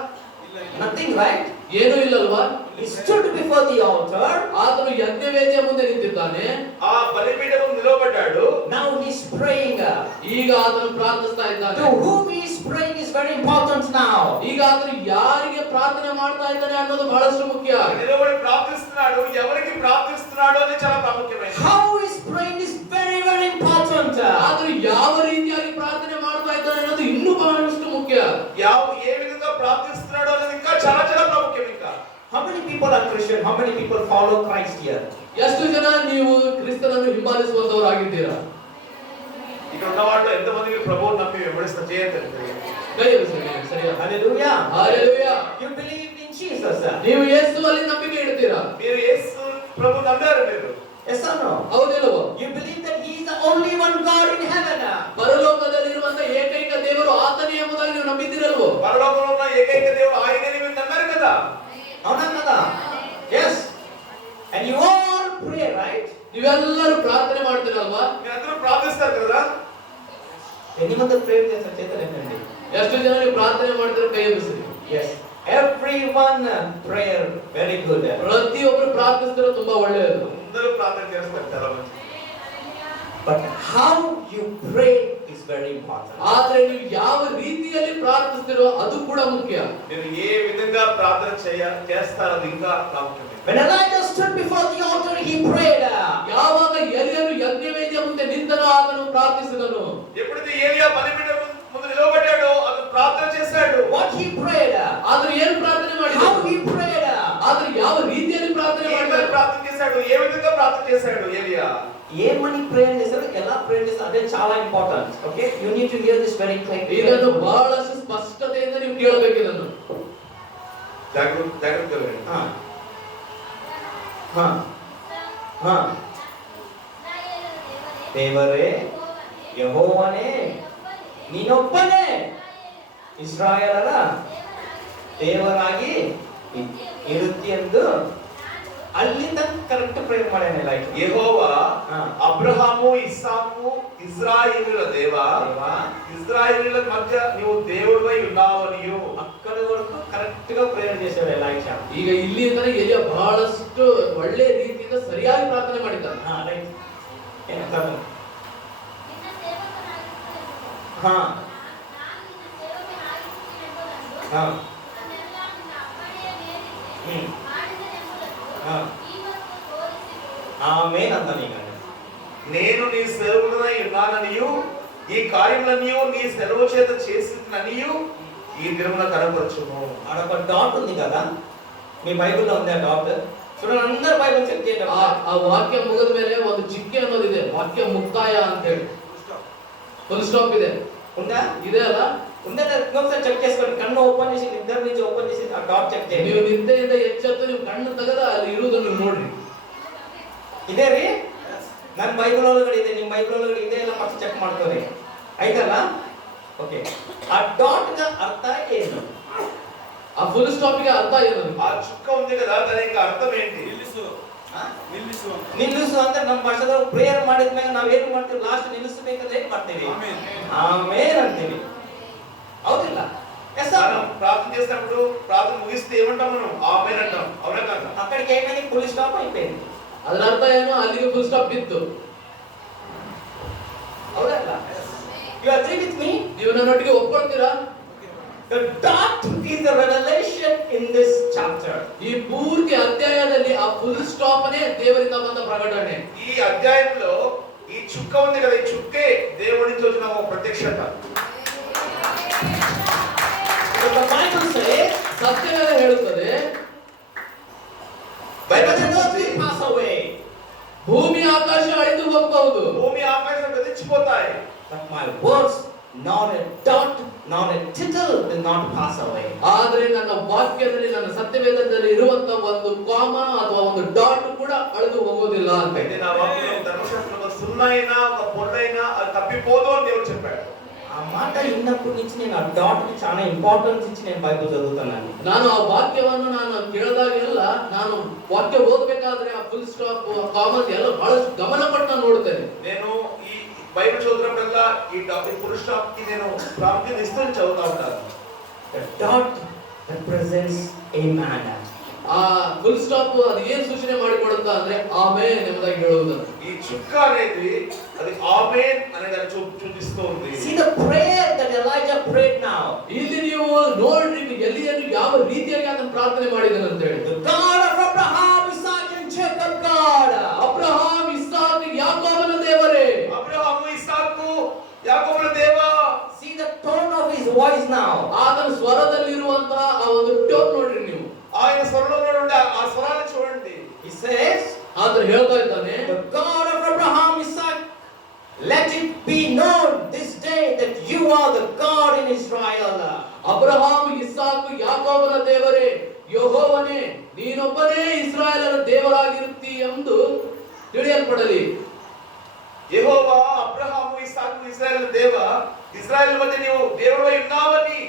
Nothing, right? ಏನೂ ಇಲ್ಲಲ್ವಾ? He stood before the altar. ಆತನು ಯಜ್ಞವೇದಿಯ ಮುಂದೆ ನಿಂತಿದ್ದಾನೆ. ఆ బలిపీఠం ముందు నిలబడ్డాడు. Now he's praying. ಈಗ ಆತನು ಪ್ರಾರ್ಥಿಸ್ತಾ ಇದ್ದಾನೆ. To whom he is praying is very important now. ಈಗ ಆತನು ಯಾರಿಗೆ ಪ್ರಾರ್ಥನೆ ಮಾಡ್ತಾ ಇದ್ದಾನೆ ಅನ್ನೋದು ಬಹಳಷ್ಟು ಮುಖ್ಯ. నిలబడి ప్రార్థిస్తున్నాడు, ఎవరికి ప్రార్థిస్తున్నాడు అనేది చాలా ప్రాముఖ్యమైనది. How he is praying is very very important. ಆತನು ಯಾವ ರೀತಿಯಾಗಿ ಪ್ರಾರ್ಥನೆ ಮಾಡ್ತಾ ಇದ್ದಾನೆ ಅನ್ನೋದು ಇನ್ನೂ ಬಹಳಷ್ಟು ಮುಖ್ಯ. ఏ విధంగా ప్రార్థిస్తున్నాడు అనేది ఇంకా చాలా చాలా ప్రాముఖ్యం. ఇంకా How many people are Christian? How many people follow Christ here? ಎಷ್ಟು ಜನ ನೀವು ಕ್ರಿಸ್ತನನ್ನು ಹಿಂಬಾಲಿಸುವಂತವರಾಗಿದ್ದೀರಾ? ఇక్కడ ఉన్న వాళ్ళు ఎంతమంది ప్రభువుని నమ్మి వెంబడిస్తారు? చేయొద్దండి. ಕೈ ಎಬ್ಬಿಸಿ, ಸರಿಯಾ? Hallelujah. Hallelujah. You believe in Jesus? ನೀವು ಯೇಸುವಲ್ಲಿ ನಂಬಿಕೆ ಇಡ್ತೀರಾ? మీరు యేసు ప్రభు నమ్మారు మీరు? Yes or no? ಹೌದಿಲ್ಲವೋ? You believe that he is the only one God in heaven? ಪರಲೋಕದಲ್ಲಿರುವಂತ ಏಕೈಕ ದೇವರು ಆತನೇ ಎಂಬುದಾಗಿ ನೀವು ನಂಬಿದ್ದೀರಲ್ವೋ? పరలోకంలో ఉన్న ఏకైక దేవుడు ఆయనే మీరు నమ్మారు కదా? అవునా కదా? Yes. And you all pray, right? ನೀವೆಲ್ಲರೂ ಪ್ರಾರ್ಥನೆ ಮಾಡ್ತೀರಲ್ವಾ? మీరందరూ ప్రార్థిస్తారు కదా? ఎన్ని మంది ప్రేయర్ చేస్తారు? చేతలేనండి. ಎಷ್ಟು ಜನ ನೀವು ಪ್ರಾರ್ಥನೆ ಮಾಡ್ತೀರೋ ಕೈ ಎಬ್ಬಿಸಿ. Yes. Everyone prayer very good. ಪ್ರತಿಯೊಬ್ಬರು ಪ್ರಾರ್ಥಿಸ್ತಿರೋ ತುಂಬಾ ಒಳ್ಳೆಯದು. అందరూ ప్రార్థన చేస్తారు చాలా మంది. But how you pray is very important. ಆದ್ರೆ ನೀವು ಯಾವ ರೀತಿಯಲ್ಲಿ ಪ್ರಾರ್ಥಿಸ್ತಿರೋ ಅದು ಕೂಡ ಮುಖ್ಯ. మీరు ఏ విధంగా ప్రార్థన చేస్తారో అది ఇంకా ప్రాముఖ్యమైనది. When Elijah stood before the altar, he prayed. ಯಾವಾಗ ಎಲಿಯನು ಯಜ್ಞವೇದಿಯ ಮುಂದೆ ನಿಂತನೋ ಆತನು ಪ್ರಾರ್ಥಿಸಿದನು. ఎప్పుడైతే ఏలియా బలిపీఠం ముందు నిలబడ్డాడో అతను ప్రార్థన చేశాడు. What he prayed? ಆದ್ರೆ ಏನು ಪ್ರಾರ್ಥನೆ ಮಾಡಿದ? How he prayed? ಆದ್ರೆ ಯಾವ ರೀತಿಯಲ್ಲಿ ಪ್ರಾರ್ಥನೆ ಮಾಡಿದ? ప్రార్థన చేశాడు? ఏ విధంగా ప్రార్థన చేశాడు ఏలియా? ఏమని ప్రేయర్ చేశారు? ఎలా ప్రేయర్ చేశారు? అదే చాలా important. Okay, you need to hear this very clearly. ಇದನ್ನು ಬಹಳಷ್ಟು ಸ್ಪಷ್ಟತೆಯಿಂದ ನೀವು ಕೇಳಬೇಕು ಇದನ್ನು. జాగ్రత్తగా వినండి. ದೇವರೇ ಯೆಹೋವನೇ ನೀನೊಬ್ಬನೇ ಇಸ್ರಾಯೇಲರ ದೇವರಾಗಿ ಇರುತ್ತಿ ಎಂದು ಅಲ್ಲಿ ತನಕ ಕರೆಕ್ಟ್ ಪ್ರೇಯರ್ ಮಾಡ್ಯಾನಿಲ್ಲ. యెహోవా అబ్రహాము ఇస్సాకు ఇశ్రాయేలుల దేవా, ఇశ్రాయేలుల మధ్య నీవు దేవుడివై ఉన్నావనియు అక్కడి వరకు కరెక్ట్ గా ప్రేయర్ చేశాడు ఎలైషా. ಈಗ ಇಲ್ಲಿ ತನಕ ಎಲಿಯ ಬಹಳಷ್ಟು ಒಳ್ಳೆ ರೀತಿಯಿಂದ ಸರಿಯಾಗಿ ಪ್ರಾರ್ಥನೆ ಮಾಡಿದ್ದಾನೆ. ರೈಟ್. ఆమేన్ అంటాను. ఇక నేను నీ సేవకుడనై ఉన్నాననియు ఈ కార్యములన్నీ నీ సెలవు చేత చేసిననియు ఈ దినమున కనపరచుము. అక్కడ డాట్ ఉంది కదా, మీ బైబిల్లో ఉంది ఆ డాట్. చూడండి, అందరూ బైబిల్ చెక్ చేయండి. ಆ ವಾಕ್ಯ ಮುಗಿದ ಮೇಲೆ ಒಂದು ಚಿಕ್ಕೆ ಅನ್ನೋದಿದೆ, ವಾಕ್ಯ ಮುಕ್ತಾಯ ಅಂತ ಹೇಳಿ ಫುಲ್ ಸ್ಟಾಪ್ ಇದೆ. ఉందా? ಇದೆ ಅಲ್ಲ? ఉందా? ఒకసారి చెక్ చేసుకోండి. కన్ను ఓపెన్ చేసి ఇద్దరు నుంచి ఓపెన్ చేసి ఆ డాట్ చెక్ చేయండి. ನೀವು ನಿದ್ದೆಯಿಂದ ಎಚ್ಚೆತ್ತು ನೀವು ಕಣ್ಣು ತೆಗೆದ ಅಲ್ಲಿ ಇರುವುದನ್ನು ನೀವು ನೋಡ್ರಿ. ಇದೇ ರೀ ನನ್ನ ಬೈಬಲ್ ಒಳಗಡೆ ಇದೆ, ನಿಮ್ಮ ಬೈಬಲ್ ಒಳಗಡೆ ಇದೆ, ಎಲ್ಲ ಫಸ್ಟ್ ಚೆಕ್ ಮಾಡ್ಕೊಳ್ಳಿ. ಆಯ್ತಲ್ಲ? ಓಕೆ. ಆ ಡಾಟ್ ಗ ಅರ್ಥ ಏನು? ಆ ಫುಲ್ ಸ್ಟಾಪ್ ಗೆ ಅರ್ಥ ಏನು? ఆ చుక్క ఉంది కదా, దాని యొక్క అర్థం ఏంటి? ನಿಲ್ಲಿಸು ಅಂದ್ರೆ ನಮ್ಮ ಭಾಷೆದ ಪ್ರೇಯರ್ ಮಾಡಿದ್ಮೇಲೆ ನಾವ್ ಏನು ಮಾಡ್ತೀವಿ? ಲಾಸ್ಟ್ ನಿಲ್ಲಿಸಬೇಕಂದ್ರೆ ಏನ್ ಮಾಡ್ತೀವಿ? ಆಮೇನ್ ಅಂತೀವಿ. ಹೌದಿಲ್ಲ? మనం ప్రార్థన చేసినప్పుడు ప్రార్థన ముగిస్తే ఏమంటాం? మనం ఆమేన్ అంటాం. అవునా కాదా? అక్కడికి ఏమైంది? ఫుల్ స్టాప్ అయిపోయింది. ಅದರ ಅರ್ಥ ಏನು? ಅಲ್ಲಿಗೆ ಫುಲ್ ಸ್ಟಾಪ್ ಬಿತ್ತು. ಒಪ್ಕೊಳ್ತೀರಾ? The dot is the revelation in this chapter. ಈ ಪೂರ್ತಿ ಅಧ್ಯಾಯದಲ್ಲಿ ಆ ಫುಲ್ ಸ್ಟಾಪ್ ನೇ ದೇವರಿಂದ ಬಂದ ಪ್ರಕಟಣೆ. ఈ అధ్యాయంలో ఈ చుక్క ఉంది కదా, ఈ చుక్కే దేవుడి నుంచి వచ్చిన ఒక ప్రత్యక్షత. The Bible says, ಸತ್ಯವೇದ ಹೇಳುತ್ತದೆ, heaven and earth will pass away, ಭೂಮಿ ಆಕಾಶ ಅಳಿದು ಹೋಗಬಹುದು, భూమి ఆకాశం గతించిపోతాయి, but my words, not a dot, not a tittle will not pass away. ಆದರೆ ನನ್ನ ವಾಕ್ಯದಲ್ಲಿ, ನನ್ನ ಸತ್ಯವೇದದಲ್ಲಿ ಇರುವಂತ ಒಂದು ಕಾಮ ಅಥವಾ ಒಂದು ಡಾಟ್ ಕೂಡ ಅಳಿದು ಹೋಗೋದಿಲ್ಲ ಅಂತ. అయితే నా వాక్యంలో ధర్మశాస్త్రంలో ఒక సున్నైనా ఒక పొల్లైనా అది తప్పిపోదు అని దేవుడు చెప్పాడు. ఆ మాట విన్నప్పటి నుంచి నేను ఆ డాట్ కి చాలా ఇంపార్టెన్స్ ఇచ్చి నేను బైబిల్ చదువుతున్నాను. ನಾನು ಆ ವಾಕ್ಯವನ್ನು ನಾನು ಕೇಳಿದಾಗೆಲ್ಲ, ನಾನು ವಾಕ್ಯ ಓದಬೇಕಾದ್ರೆ ಆ ಫುಲ್ ಸ್ಟಾಪ್, ಕಾಮಸ್ ಎಲ್ಲ ಬಹಳಷ್ಟು ಗಮನ ಕೊಟ್ಟು ನಾನು ನೋಡ್ತೇನೆ. నేను ఈ బైబిల్ చదువుతున్నప్పుడల్లా ఈ ఫుల్ స్టాప్ కి నేను ప్రాముఖ్యత ఇస్తూ చదువుతా ఉంటాను. The dot represents a man. ಆ ಫುಲ್ ಸ್ಟಾಪ್ ಅದು ಏನ್ ಸೂಚನೆ ಮಾಡಿಕೊಡುತ್ತಾ ಅಂದ್ರೆ ಆಮೆನ್ ಎಂಬುದಾಗಿ ಹೇಳುವುದು. ఈ చుక్క అనేది అది ఆమేన్ అనే దాన్ని చూపిస్తూ ఉంది. See the prayer that Elijah prayed now. ಇಲ್ಲಿ ನೀವು ನೋಡ್ರಿ ಎಲಿಯನು ಯಾವ ರೀತಿಯಾಗಿ ಅದನ್ನು ಪ್ರಾರ್ಥನೆ ಮಾಡಿದನು ಅಂತ ಹೇಳಿ. The God of Abraham, Isaac and Jacob God. Abraham, Isaac, ಯಾಕೋಬನ ದೇವರೇ. అబ్రహాము, ఇస్సాకు, యాకోబుల దేవా. See the tone of his voice now. ಆತನ ಸ್ವರದಲ್ಲಿರುವಂತಹ ಆ ಒಂದು ಟೋನ್ ನೋಡ್ರಿ ನೀವು. ఆయన స్వరంలో ఉండే ఆ స్వరాన్ని చూడండి. He says, ಆತನು ಹೇಳ್ತಾ ಇದ್ದಾನೆ, the God of Abraham, Isaac, let it be known this day that you are the God in Israel. Abraham, Isaac, ಯಾಕೋಬನ ದೇವರೇ, ಯೆಹೋವನೇ, ನೀನೊಬ್ಬನೇ ಇಸ್ರಾಯೇಲರ ದೇವರಾಗಿರುತ್ತಿ ಎಂದು ತಿಳಿಯಲ್ಪಡಲಿ. యెహోవా అబ్రహాము, ఇస్సాకు, ఇశ్రాయేలు దేవా, ఇశ్రాయేలు మధ్య నీవు దేవుడై ఉన్నావని.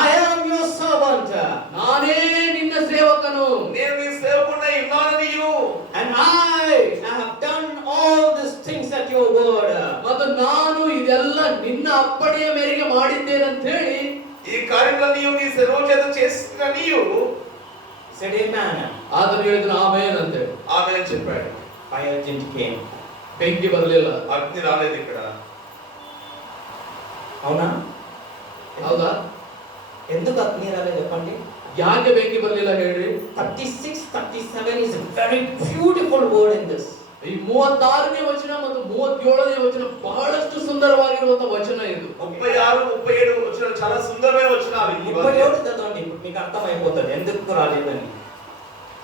I am your servant. ನಾನೇ ನಿನ್ನ ಸೇವಕನು. నేను నీ సేవకుడై ఉన్నాననియు. And I have done all these things at your word. ಮತ್ತು ನಾನು ಇದೆಲ್ಲ ನಿನ್ನ ಅಪ್ಪಣೆಯ ಮೇರೆಗೆ ಮಾಡಿದ್ದೇನೆ ಅಂತ ಹೇಳಿ ఈ కార్యములన్నీ నీ సెలవు చేత చేసిననియు. Said amen. ಆತನು ಹೇಳಿದನು ಆಮೆನ್ ಅಂತ ಹೇಳಿ. ఆమేన్ చెప్పాడు. Fire didn't came. ಬೆಂಕಿ ಬರಲಿಲ್ಲ. అగ్ని రాలేదు ఇక్కడ. అవునా? ಹೌದಾ? ఎందుకు అగ్ని రాలేదు చెప్పండి? ಯಾಕೆ ಬೆಂಕಿ ಬರಲಿಲ್ಲ ಹೇಳ್ರಿ? 36, 37 is a very beautiful word in this. ಈ 36ನೇ ವಚನ ಮತ್ತು 37ನೇ ವಚನ ಬಹಳಷ್ಟು ಸುಂದರವಾಗಿರುವಂತ ವಚನ ಇದು. 36, 37 వచనాలు చాలా సుందరమైన వచనాలు. 37 చదవండి, ఇప్పుడు మీకు అర్థమైపోతుంది ఎందుకు రాలేదని.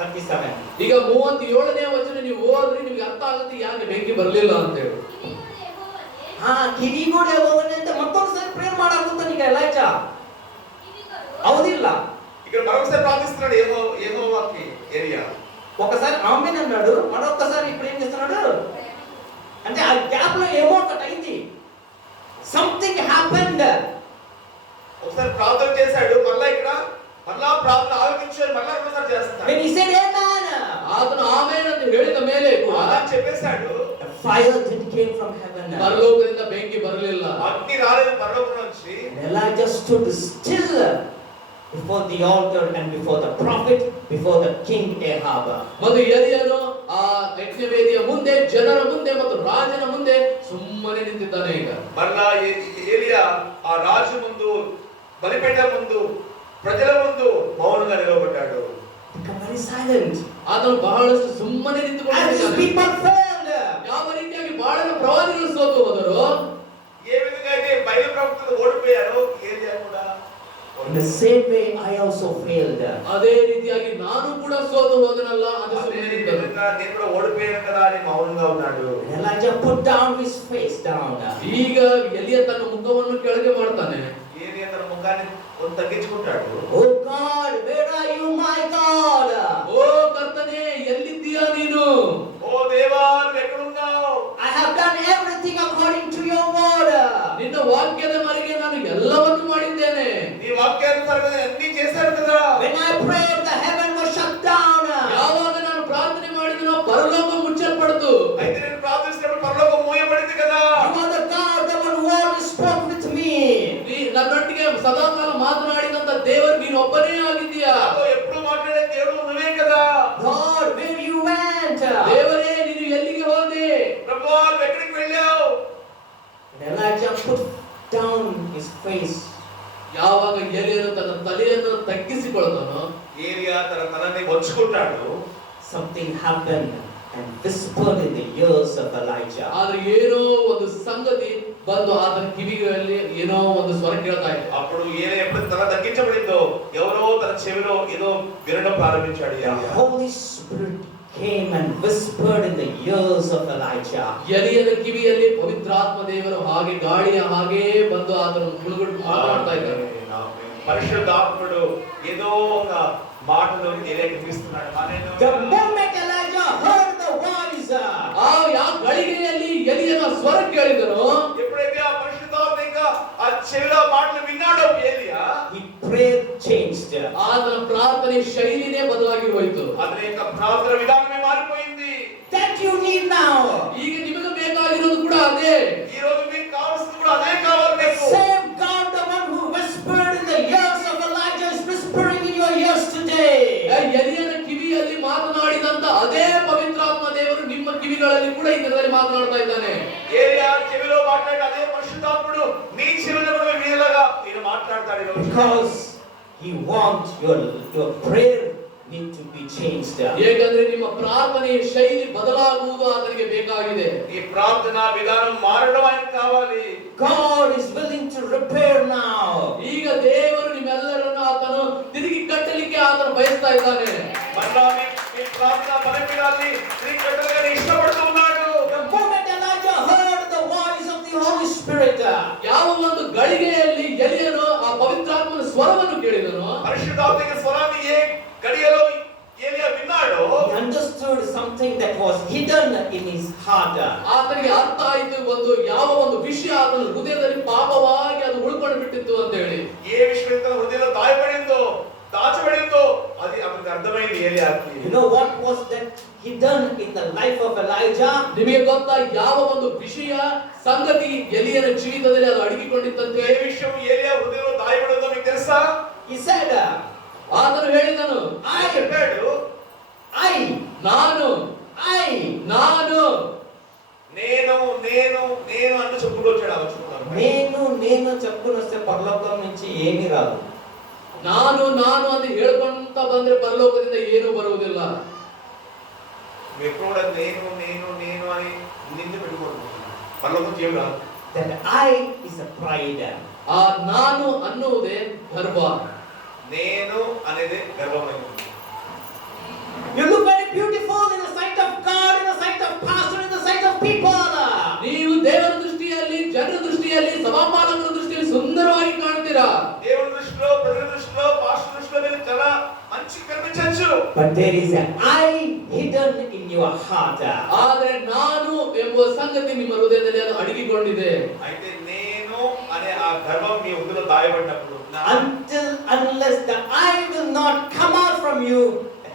37. ಈಗ 37ನೇ ವಚನ ನೀವು ಓದ್ರಿ, ನಿಮಗೆ ಅರ್ಥ ಆಗುತ್ತೆ ಯಾಕೆ ಬೆಂಕಿ ಬರಲಿಲ್ಲ ಅಂತ ಹೇಳಿ. ಕಿವಿಗೋಡೆ ಹೋಗನೆ ಅಂತ ಮತ್ತೊಂದ್ಸರಿ ಪ್ರೇಯರ್ ಮಾಡಾಕುತ್ತಾನೆ ಈಗ ಎಲೈಜಾ. అవుదిಲ್ಲ? ఇక్కడ మరొకసారి ప్రార్థిస్తున్నాడు యెహోవాకి ఏలియా. ఒకసారి ఆమేన్ అన్నాడు, మరొకసారి ఇప్పుడు ఏం చేస్తున్నాడు అంటే ఆ గ్యాప్ లో ఏమో ఒకటి అయింది. Something happened. ఒకసారి ప్రార్థన చేశాడు, మళ్ళా ఇక్కడ మళ్ళా ప్రార్థన ఆలకించాడు, మళ్ళా ఒకసారి చేస్తున్నాడు. when he said amen, ಆತನು ಆಮೆನ್ ಅಂತ ಹೇಳಿದ ಮೇಲೆ అలా చెప్పేశాడు. the fire did came from heaven. ಪರಲೋಕದಿಂದ ಬೆಂಕಿ ಬರಲಿಲ್ಲ. అగ్ని రాలేదు పరలోకం నుంచి. Elijah stood still before the altar and before the prophet, before the king Ahab. ಮತ್ತು ಎಲಿಯನು ಆ ಯಜ್ಞವೇದಿಯ ಮುಂದೆ, ಜನರ ಮುಂದೆ ಮತ್ತು ರಾಜನ ಮುಂದೆ ಸುಮ್ಮನೆ ನಿಂತಿದ್ದಾನೆ. ಈಗ మళ్ళా ఏలియా ఆ రాజు ముందు, బలిపీఠ ముందు, ప్రజల ముందు మౌనంగా నిలబడ్డాడు. Become very silent. ಆತನು ಬಹಳಷ್ಟು ಸುಮ್ಮನೆ And these ನಿಂತುಕೊಂಡಿದ್ದಾನೆ. people failed. ಯಾವ ರೀತಿಯಾಗಿ ಬಹಳ ಪ್ರವಾದಿಗಳು ಸೋತು ಹೋದರು, ఏ విధంగా అయితే బైబిల్ ప్రవక్తలు ఓడిపోయారో ఏలియా కూడా. In the same way I also failed. ಅದೇ ರೀತಿಯಾಗಿ ನಾನು ಕೂಡ ಸೋತು ಹೋದನಲ್ಲ ಅಂತ ಸುಮ್ಮನೆ ನಿಂತನು. నేను కూడా ఓడిపోయాను కదా అని మౌనంగా ఉన్నాడు. Elijah put down his face down. ಈಗ ಎಲಿಯ ತನ್ನ ಮುಖವನ್ನು ಕೆಳಗೆ ಮಾಡ್ತಾನೆ. ఏలియా తన ముఖాన్ని తగ్గించుకుంటాడు. Oh God, where are you, my God? ಓ ಕರ್ತನೇ, ಎಲ್ಲಿದ್ದೀಯಾ ನೀನು? ఓ దేవా, నువ్వు ఎక్కడున్నావు? I have done everything according to your word. ನಿನ್ನ ವಾಕ್ಯದ ಮೇರೆಗೆ ನಾನು ಎಲ್ಲವನ್ನೂ ಮಾಡಿದ್ದೇನೆ. నీ వాక్యానుసారంగా అన్ని చేశాను కదా. When I prayed, the heaven was shut down. ಯಾವಾಗ ನಾನು ಪ್ರಾರ್ಥನೆ ಮಾಡಿದನೋ ಪರಲೋಕ ಮುಚ್ಚಲ್ಪಡ್ತು. అయితే నేను ప్రార్థిస్తున్నప్పుడు పరలోకం మూయబడింది కదా. You are the God, the one who always spoke with me. ನನ್ನೊಟ್ಟಿಗೆ ಸದಾಕಾಲ ಮಾತನಾಡಿದಂತ ದೇವರು ನೀನು ಒಬ್ಬನೇ ಆಗಿದ್ದೀಯಾ. నాతో ఎప్పుడు మాట్లాడే దేవుడు నువ్వే కదా. God, where you went? ದೇವರೇ, ನೀನು ಎಲ್ಲಿಗೆ ಹೋದೆ? ప్రభువా, నువ్వు ఎక్కడికి వెళ్ళావు? And Elijah put down his face, ಯಾವಾಗ ಎಲಿಯನು ತನ್ನ ತಲೆಯನ್ನು ತಗ್ಗಿಸಿಕೊಳ್ಳುತ್ತಾನೋ, ఏలియా తన తలని వంచుకుంటాడు. something happened and whispered in the ears of Elijah. ಆದ್ರೆ ಏನೋ ಒಂದು ಸಂಗತಿ ಬಂದು ಆತನ ಕಿವಿಗಳಲ್ಲಿ ಏನೋ ಒಂದು ಸ್ವರ ಕೇಳ್ತಾ ಇದೆ. అప్పుడు ఏలియా ఎప్పుడు తల తగ్గించబడిందో ఎవరో తన చెవిలో ఏదో వినడం ప్రారంభించాడు. The Holy Spirit came and whispered in the ears of Elijah. ಎಲಿಯನ ಕಿವಿಯಲ್ಲಿ ಪವಿತ್ರಾತ್ಮ ದೇವರು ಹಾಗೆ ಗಾಳಿಯ ಹಾಗೆ ಬಂದು ಆತನು ಮಾತಾಡ್ತಾ ಇದ್ದಾರೆ. పరిశుద్ధాత్ముడు ఏదో ఒక మాటను ఏలియాకి తీస్తున్నాడు. The moment Elijah heard the voice, ಆ ಯಾವ ಗಳಿಗೆಯಲ್ಲಿ ಎಲಿಯನ ಸ್ವರ ಕೇಳಿದನೋ, ఎప్పుడైతే ఆ పరిశుద్ధాత్మ ఇంకా ఆ చెవిలో మాటలు విన్నాడో ఏలియా, his prayer changed. ಆತನ ಪ್ರಾರ್ಥನೆ ಶೈಲಿನೇ ಬದಲಾಗಿ ಹೋಯಿತು. అతని యొక్క ప్రార్థన విధానమే మారిపోయింది. That you need now. ಈಗ ನಿಮಗೆ ಬೇಕಾಗಿರೋದು ಕೂಡ ಅದೇ. ఈ రోజు మీకు కావాల్సింది కూడా అదే కావాలి. The మీకు same God, the one who whispered in the ears of Elijah, is whispering in your ears today. ಎಲಿಯನ ಕಿವಿಯಲ್ಲಿ ಮಾತನಾಡಿದಂತ ಅದೇ ಪವಿತ್ರಾತ್ಮ ದೇವರು ನಿಮ್ಮ ಕಿವಿಗಳಲ್ಲಿ ಕೂಡ ಈ ದಿನದಲ್ಲಿ ಮಾತನಾಡ್ತಾ ಇದ್ದಾನೆ. ఏలియా చెవిలో మాట్లాడే అదే పరిశుద్ధాత్ముడు నీ చెవిలో కూడా వినేలాగా ఈయన మాట్లాడతాడు ఈ రోజు. Because he wants your prayer need to be changed. ಏಕೆಂದ್ರೆ ನಿಮ್ಮ ಪ್ರಾರ್ಥನೆಯ ಶೈಲಿ ಬದಲಾಗುವುದು ಆತನಿಗೆ ಬೇಕಾಗಿದೆ. ఈ ప్రార్థన విధానం మారడం ఆయనకు కావాలి. God is willing to repair now. ಈಗ ದೇವರು ನಿಮ್ಮೆಲ್ಲರನ್ನು ಆತನು ತಿರುಗಿ ಕಟ್ಟಲಿಕ್ಕೆ ಆತನು ಬಯಸ್ತಾ ಇದ್ದಾನೆ. మళ్ళా మీ ప్రార్థన బలపడాలి. తిరిగి కట్టడానికి ఇష్టపడుతూ ఉన్నాడు. The moment Elijah heard the voice of the Holy Spirit, ಯಾವ ಒಂದು ಗಳಿಗೆಯಲ್ಲಿ ಎಲಿಯನು ಆ ಪವಿತ್ರಾತ್ಮನ ಸ್ವರವನ್ನು ಕೇಳಿದನೋ, పరిశుద్ధాత్మ స్వరాన్ని ఏ గడియలో ఏలియా విన్నాడో, he understood something that was hidden in his heart. ಆತನಿಗೆ ಅರ್ಥ ಆಯಿತು ಒಂದು ಯಾವ ಒಂದು ವಿಷಯ ಆತನ ಹೃದಯದಲ್ಲಿ ಪಾಪವಾಗಿ ಅದು ಉಳ್ಕೊಂಡು ಬಿಟ್ಟಿತ್ತು ಅಂತ ಹೇಳಿ. ఏ విషయం తన హృదయంలో దాచబడిందో అది అతనికి అర్థమైంది ఏలియాకి. You know what was that hidden in the life of Elijah? ನಿಮಗೆ ಗೊತ್ತಾ ಯಾವ ಒಂದು ವಿಷಯ ಸಂಗತಿ ಎಲಿಯನ ಜೀವಿತದಲ್ಲಿ ಅದು ಅಡಗಿಕೊಂಡಿತ್ತಂತೆ? ఏ విషయం ఏలియా హృదయంలో దాయబడిందో మీకు తెలుసా? He said, ಆತನು ಹೇಳಿದನು, చెప్పాడు, ನಾನು నేను అంటూ చెప్పుకుంటూ వచ్చాడు. వచ్చుకున్నాను నేను చెప్పుకుని వస్తే పరలోకం నుంచి ఏమీ రాదు. ನಾನು ಅಂತ ಹೇಳ್ಕೊಂತ ಬಂದ್ರೆ ಪರಲೋಕದಿಂದ ಏನೂ ಬರುವುದಿಲ್ಲ. నువ్వు ఎప్పుడు కూడా నేను అని నిన్ను పెట్టుకోవద్దు. పరలోకం ఏం రాదు. That I is a pride. ಆ ನಾನು ಅನ್ನುವುದೇ ಗರ್ವ. నేను అనేది గర్వమైనది. You look very beautiful in the sight of God, in the sight of pastor, in the sight of people. ನೀವು ದೇವರ ದೃಷ್ಟಿಯಲ್ಲಿ, ಜನರ ದೃಷ್ಟಿಯಲ್ಲಿ, ಸಭಾಪಾಲಕರ ದೃಷ್ಟಿಯಲ್ಲಿ ಸುಂದರವಾಗಿ ಕಾಣ್ತೀರಾ. దేవుని దృష్టిలో, ప్రజల దృష్టిలో, పాస్టర్ దృష్టిలో మీరు చాలా మంచి కనిపించచ్చు. But there is an I hidden in your heart. ಆದರೆ ನಾನು ಎಂಬುವ ಸಂಗತಿ ನಿಮ್ಮ ಹೃದಯದಲ್ಲಿ ಅದು ಅಡಗಿಕೊಂಡಿದೆ. అయితే నేను అనే ఆ గర్వం మీ హృదయంలో దాయబడినప్పుడు, unless the I will not come out from you,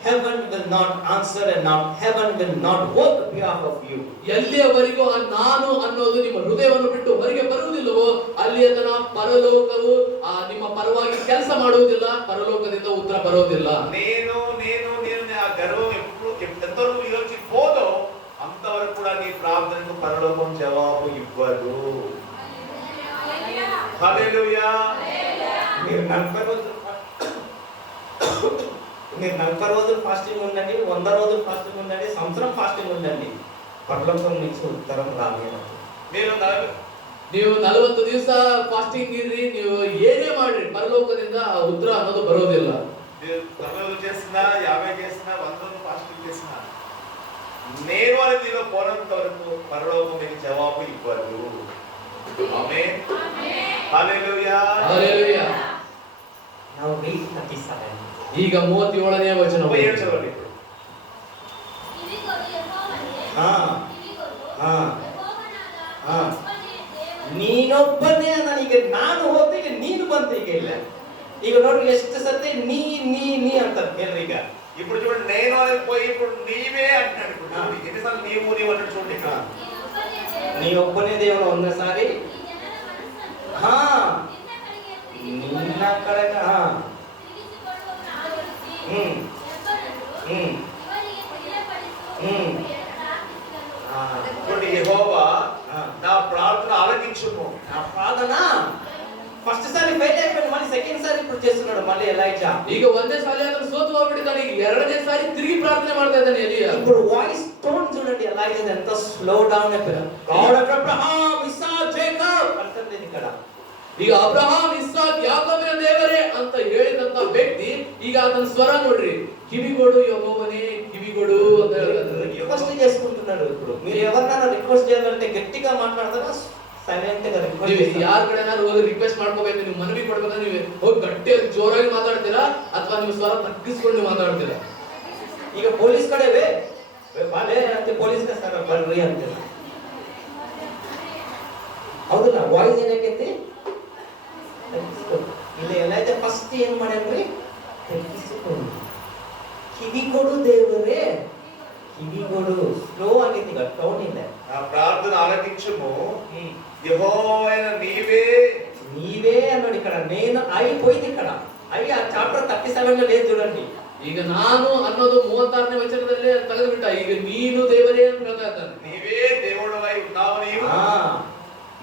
heaven will not answer and heaven will not work on behalf of you. ಎಲ್ಲಿಯವರೆಗೂ ಆ ನಾನು ಅನ್ನೋದು ನಿಮ್ಮ ಹೃದಯವನ್ನು ಬಿಟ್ಟು ಹೊರಗೆ ಬರುವುದಿಲ್ಲವೋ ಅಲ್ಲಿಯ ತನಕ ಪರಲೋಕವು ನಿಮ್ಮ ಪರವಾಗಿ ಕೆಲಸ ಮಾಡುವುದಿಲ್ಲ, ಪರಲೋಕದಿಂದ ಉತ್ತರ ಬರೋದಿಲ್ಲ. నేను ఆ గర్వం ఎంతవరకు ఈరోజు పోదో అంతవరకు కూడా నీ ప్రార్థనకు పరలోకం జవాబు ఇవ్వదు. హల్లెలూయా. మీరు 40 రోజులు ఫాస్టింగ్ ఉండండి, 100 రోజులు ఫాస్టింగ్ ఉండండి, సంవత్సరం ఫాస్టింగ్ ఉండండి, పరలోకం నుంచి ఉత్తరం రాలేదు. ನೀವು 40 ದಿವಸ ಫಾಸ್ಟಿಂಗ್ ಇರ್ರಿ, ನೀವು ಏನೇ ಮಾಡ್ರಿ, ಪರಲೋಕದಿಂದ ಉತ್ತರ ಅನ್ನೋದು ಬರೋದಿಲ್ಲ. 90 చేసినా, 50 చేసినా, 100 ఫాస్టింగ్ చేసినా, నేను అనేది నీలో పోనంత వరకు పరలోకం నీకు జవాబు ఇవ్వదు. ఆమేన్. హల్లెలూయా. హల్లెలూయా. Now read 37. ಈಗ 37ನೇ ವಚನ. చదవండి. ನೀನೊಬ್ಬನೇ ನನಗೆ ನಾನು ಹೋದ ಈಗ ನೀನು ಬಂತ ಈಗ ಇಲ್ಲ. ಈಗ ನೋಡ್ರಿ ಎಷ್ಟು ಸತಿ ನೀ ಅಂತ ಹೇಳ್ರಿ. ಈಗ ఇప్పుడు చూడండి, నేను అనేది పోయి ఇప్పుడు నీవే అంటాడు. ఎన్నిసార్లు నీవు అన్నట్టు చూడండి. ఇక్కడ నీ ఒక్కనే దేవుడు ಒಂದసారి నిన్న కడగా యెహోవా నా ప్రార్థన ఆలకించుము. నా ప్రార్థన ఫస్ట్ ఇప్పుడు చేస్తున్నాడు మళ్ళీ ఎలైజా. ಈಗ ಒಂದೇ ಸಾರಿ ಆತನು ಸೋತು ಹೋಗ್ಬಿಟ್ಟಿದ್ದಾನೆ, ಈಗ ಎರಡನೇ ಸಾರಿ ತಿರುಗಿ ಪ್ರಾರ್ಥನೆ ಮಾಡ್ತಾ ಇದ್ದಾನೆ ಎಲಿಯ. ఇప్పుడు వాయిస్ టోన్ చూడండి ఎలైజా ఎంత స్లో డౌన్ అయిపోయారు. God of Abraham, Isaac, Jacob అంటుంది ఇక్కడ. ಈಗ ಅಬ್ರಹಾಂ, ಇಸ್ಸಾಕ್, ಯಾಕೋಬನ ದೇವರೇ ಅಂತ ಹೇಳಿದಂತ ವ್ಯಕ್ತಿ ಈಗ ಆತನ ಸ್ವರ ನೋಡ್ರಿ, ಕಿವಿಗೊಡು ಯೆಹೋವನೇ ಕಿವಿಗೊಡು ಅಂತ ಹೇಳ್ತಾರೆ. రిక్వెస్ట్ చేసుకుంటున్నాడు. ఇప్పుడు మీరు ఎవరినైనా రిక్వెస్ట్ చేయాలంటే గట్టిగా మాట్లాడతారా సైలెంట్ గా రిక్వెస్ట్ ನೀವು చేస్తారా? ಯಾರ ಕಡೆನಾದ್ರು ಹೋಗಿ ರಿಕ್ವೆಸ್ಟ್ ಮಾಡ್ಕೋಬೇಕು, ನೀವು ಮನವಿ ಕೊಡ್ಬೇಕು, ನೀವು ಹೋಗಿ ಗಟ್ಟಿಯಾಗಿ ಜೋರಾಗಿ ಮಾತಾಡ್ತೀರಾ ಅಥವಾ ನೀವು ಸ್ವರ ತಗ್ಗಿಸ್ಕೊಂಡು ಮಾತಾಡ್ತೀರಾ? ಈಗ ಪೊಲೀಸ್ ಕಡೆವೇ ಬಾಲೆ ಅಂತ ಪೊಲೀಸ್ ಸರ್ ಬರ್ರಿ ಅಂತೀರ, ಹೌದಲ್ಲ? ವಾಯ್ಸ್ ಏನಕ್ಕೆ ಇಲ್ಲ ಎಲೈಜಾ ಫಸ್ಟ್ ಏನ್ ಮಾಡ್ಯಾನ್ರಿ? ತಗ್ಗಿಸಿಕೊಂಡು ಕಿವಿಗೊಡು ದೇವರೇ ಕಿವಿಗೊಡು. ಸ್ಲೋ ಆಗೈತಿ ಈಗ ಟೌನ್ ಇಲ್ಲ. నా ప్రార్థన ఆలకించుము యెహోవైన నీవే. నీవే అన్నాడు ఇక్కడ. నేను అయిపోయింది ఇక్కడ. అయ్యి ఆ చాప్టర్ 37 లో లేదు చూడండి. ಈಗ ನಾನು ಅನ್ನೋದು 36ನೇ ವಚನದಲ್ಲೇ ತೆಗೆದುಬಿಟ್ಟ. ಈಗ ನೀನು ದೇವರೇ ಅಂತ ಹೇಳ್ತಾ ಇದ್ದಾನೆ. నీవే దేవుడవై ఉన్నావు నీవు. ఆ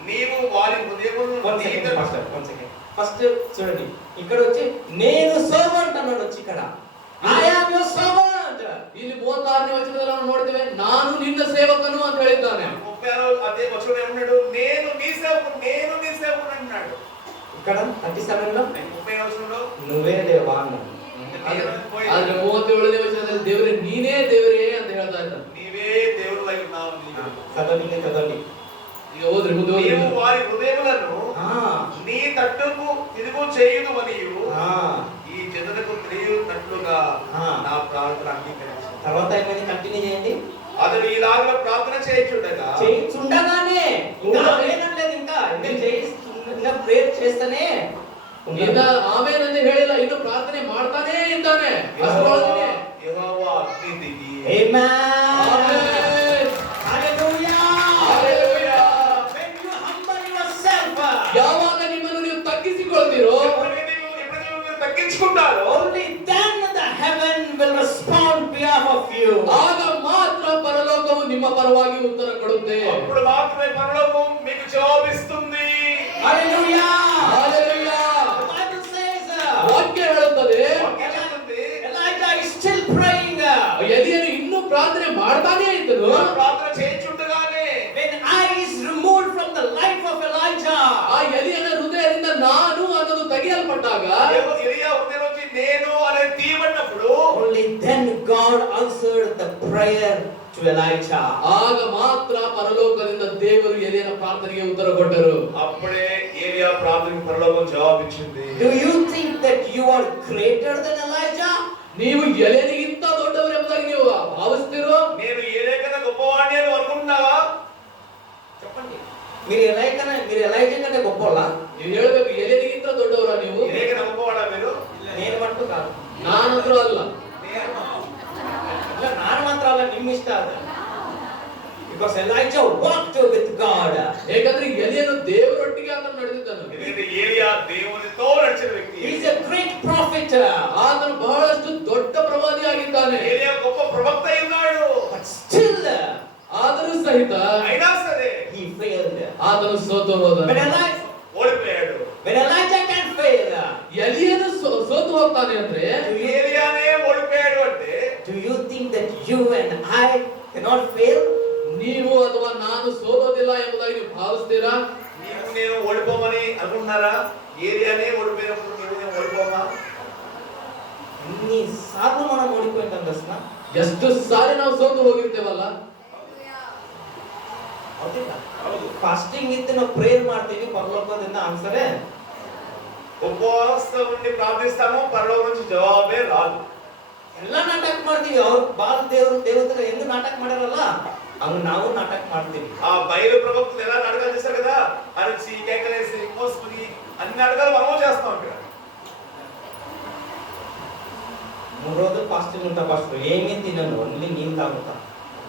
నీవు వారి హృదయములను ఫస్ట్ చూడండి ఇక్కడ వచ్చి నేను సర్వెంట్ అన్నాడు. వచ్చి ఇక్కడ ఐ యామ్ యువర్ సర్వెంట్. ಇಲ್ಲಿ 36ನೇ ವಚನದಲ್ಲಿ ನಾವು ನೋಡ್ತೇವೆ ನಾನು ನಿನ್ನ ಸೇವಕನು ಅಂತ ಹೇಳಿದ್ದಾನೆ. 36 ಅದೇ ವಚನ ಏಮన్నాడు? నేను నీ సేవకుడు అన్నాడు. ఇక్కడ 37 లో 30 వచనంలో నువ్వే దేవా అన్నాడు. ಆದ್ರೆ 37ನೇ ವಚನದಲ್ಲಿ ದೇವರೇ ನೀನೇ ದೇವರೇ ಅಂತ ಹೇಳ್ತಾ ಇದ್ದಾನೆ. నీవే దేవుడవై ఉన్నావు నీవు. చదవండి. ಈಗ ಹೋದ್ರಿ ಮುಂದೆ ಹೋದ್ರಿ. నీవు వారి హృదయములను నీ తట్టుకు తిరుగు చేయుదు మరియు ఈ జనులకు తెలియనట్లుగా నా ప్రార్థన అంగీకరించు. తర్వాత ఏమైంది? కంటిన్యూ చేయండి. అతడు ఇలాగ ప్రార్థన చేయించుండగానే ఇంకా లేదు, ఇంకా ప్రేయర్ చేస్తేనే ಇನ್ನ ಆಮೇಲೆ ಅಂತ ಹೇಳಿಲ್ಲ, ಇನ್ನು ಪ್ರಾರ್ಥನೆ ಮಾಡ್ತಾನೆ ಇದ್ದಾನೆ. ಅಷ್ಟೊಳಗೆ ಯೆಹೋವಾ ಅಗ್ನಿ ದಿಗಿ. ಆಮೆನ್. ಹalleluya. ಹalleluya. When you humble yourself, ಯಾವಾಗ ನಿಮ್ಮನ್ನು ನೀವು ತಗ್ಗಿಸಿಕೊಳ್ತೀರೋ, ಎప్పుడైతే మీరు తగ్గించుకుంటారో, only then the heaven will respond behalf of you. ಆಗ ಮಾತ್ರ ಪರಲೋಕವು ನಿಮ್ಮ ಪರವಾಗಿ ಉತ್ತರ ಕೊಡುತ್ತೆ. అప్పుడు మాత్రమే పరలోకం మీకు జవాబిస్తుంది. Hallelujah. Hallelujah. The Bible says, ವಾಕ್ಯ ಹೇಳುತ್ತದೆ, Elijah is still praying. ಎಲಿಯನು ಇನ್ನೂ ಪ್ರಾರ್ಥನೆ ಮಾಡ್ತಾನೆ ಇದ್ದನು. ప్రార్థన చేయించుండగానే When I is removed from the life of Elijah, ಆ ಎಲಿಯನ ಹೃದಯದಿಂದ ನಾನು ಅನ್ನೋದು ತೆಗೆಯಲ್ಪಟ್ಟಾಗ, ఎలీయా హృదయంలోంచి నేను అనే తీయబడినప్పుడు, only then God answered the prayer to Elijah. ಆಗ ಮಾತ್ರ ಪರಲೋಕದಿಂದ ದೇವರು ಎಲಿಯನ ಪ್ರಾರ್ಥನೆಗೆ ಉತ್ತರ ಕೊಟ್ಟರು. అప్పుడే ఏలియా ప్రార్థనకు పరలోకం జవాబిచ్చింది. Do you think that you are greater than Elijah? ನೀವು ಎಲಿಯನಿಗಿಂತ ದೊಡ್ಡವರು ಎಂಬುದಾಗಿ ನೀವು ಭಾವಿಸ್ತೀರೋ? నేను ఏలియా కన్నా గొప్పవాడిని అని అనుకుంటున్నావా? చెప్పండి. మీరు ఎలైజా కంటే గొప్పవాళ్ళా? ನೀವು ಹೇಳಬೇಕು, ಎಲಿಯನಿಗಿಂತ ದೊಡ್ಡವರಾ ನೀವು? ఏలియా కన్నా గొప్పవాడా మీరు? నేను మట్టు కాదు. ನಾನಂತರೂ ಅಲ್ಲ. ಇಲ್ಲ, ನಾನು ಮಾತ್ರ ಅಲ್ಲ, ನಿಮ್ಮ ಇಷ್ಟ ಅದು. Because Elijah walked with God. ಏಕೆಂದ್ರೆ ಎಲಿಯನು ದೇವರೊಟ್ಟಿಗೆ ಆತನು ನಡೆದಿದ್ದನು. ఎందుకంటే ఏలియా దేవునితో నడిచిన వ్యక్తి. He is a great prophet. ಆತನು ಬಹಳಷ್ಟು ದೊಡ್ಡ ಪ್ರವಾದಿ ಆಗಿದ್ದಾನೆ. ఏలియా గొప్ప ప్రవక్త ఉన్నాడు. But still, ಆದರೂ ಸಹಿತ అయినా సరే he failed. ಆತನು ಸೋತು ಹೋದನು. ఓడిపోయాడు. When Elijah can fail, ಎಲಿಯನು ಸೋತು ಹೋಗ್ತಾನೆ ಅಂದ್ರೆ, ఏలియానే ఓడిపోయాడు అంటే, do you think that you and I cannot fail? ನೀವು ಅಥವಾ ನಾನು ಸೋಲೋದಿಲ್ಲ ಎಂಬುದಾಗಿ ನೀವು ಭಾವಿಸ್ತೀರಾ? నీవు నేను ఓడిపోమని అనుకుంటున్నారా? ఏలియానే ఓడిపోయినప్పుడు నీవు నేను ఓడిపోమా? ఎన్నిసార్లు మనం ఓడిపోయింటాం దర్శన? ಎಷ್ಟು ಸಾರಿ ನಾವು ಸೋತು ಹೋಗಿರ್ತೇವಲ್ಲ. ಫಾಸ್ಟಿಂಗ್ ಇದ್ದು ನಾವು ಪ್ರೇಯರ್ ಮಾಡ್ತೀವಿ, ಪರಲೋಕದಿಂದ ಆನ್ಸರೇ. ఉపవాసం ఉండి ప్రార్థిస్తాము, పరలోకం నుంచి జవాబే రాదు. ಎಲ್ಲ ನಾಟಕ ಮಾಡ್ತೀವಿ. ಅವ್ರು ಬಾಲ್ ದೇವತೆಗಳು ಎಂದು ನಾಟಕ ಮಾಡ್ಯಾರಲ್ಲ, ಹಂಗ ನಾವು ನಾಟಕ ಮಾಡ್ತೀವಿ. ఆ బయలు ప్రవక్తలు ఎలా నాటకాలు చేశారు కదా, అరిచి కేకలేసి మోసుకుని అన్ని నాటకాలు మనం చేస్తాం. ఇక్కడ 3 రోజులు ఫాస్టింగ్ ఉంటా పాస్టర్, ఏమీ తినను, ఓన్లీ నీళ్ళు తాగుతా.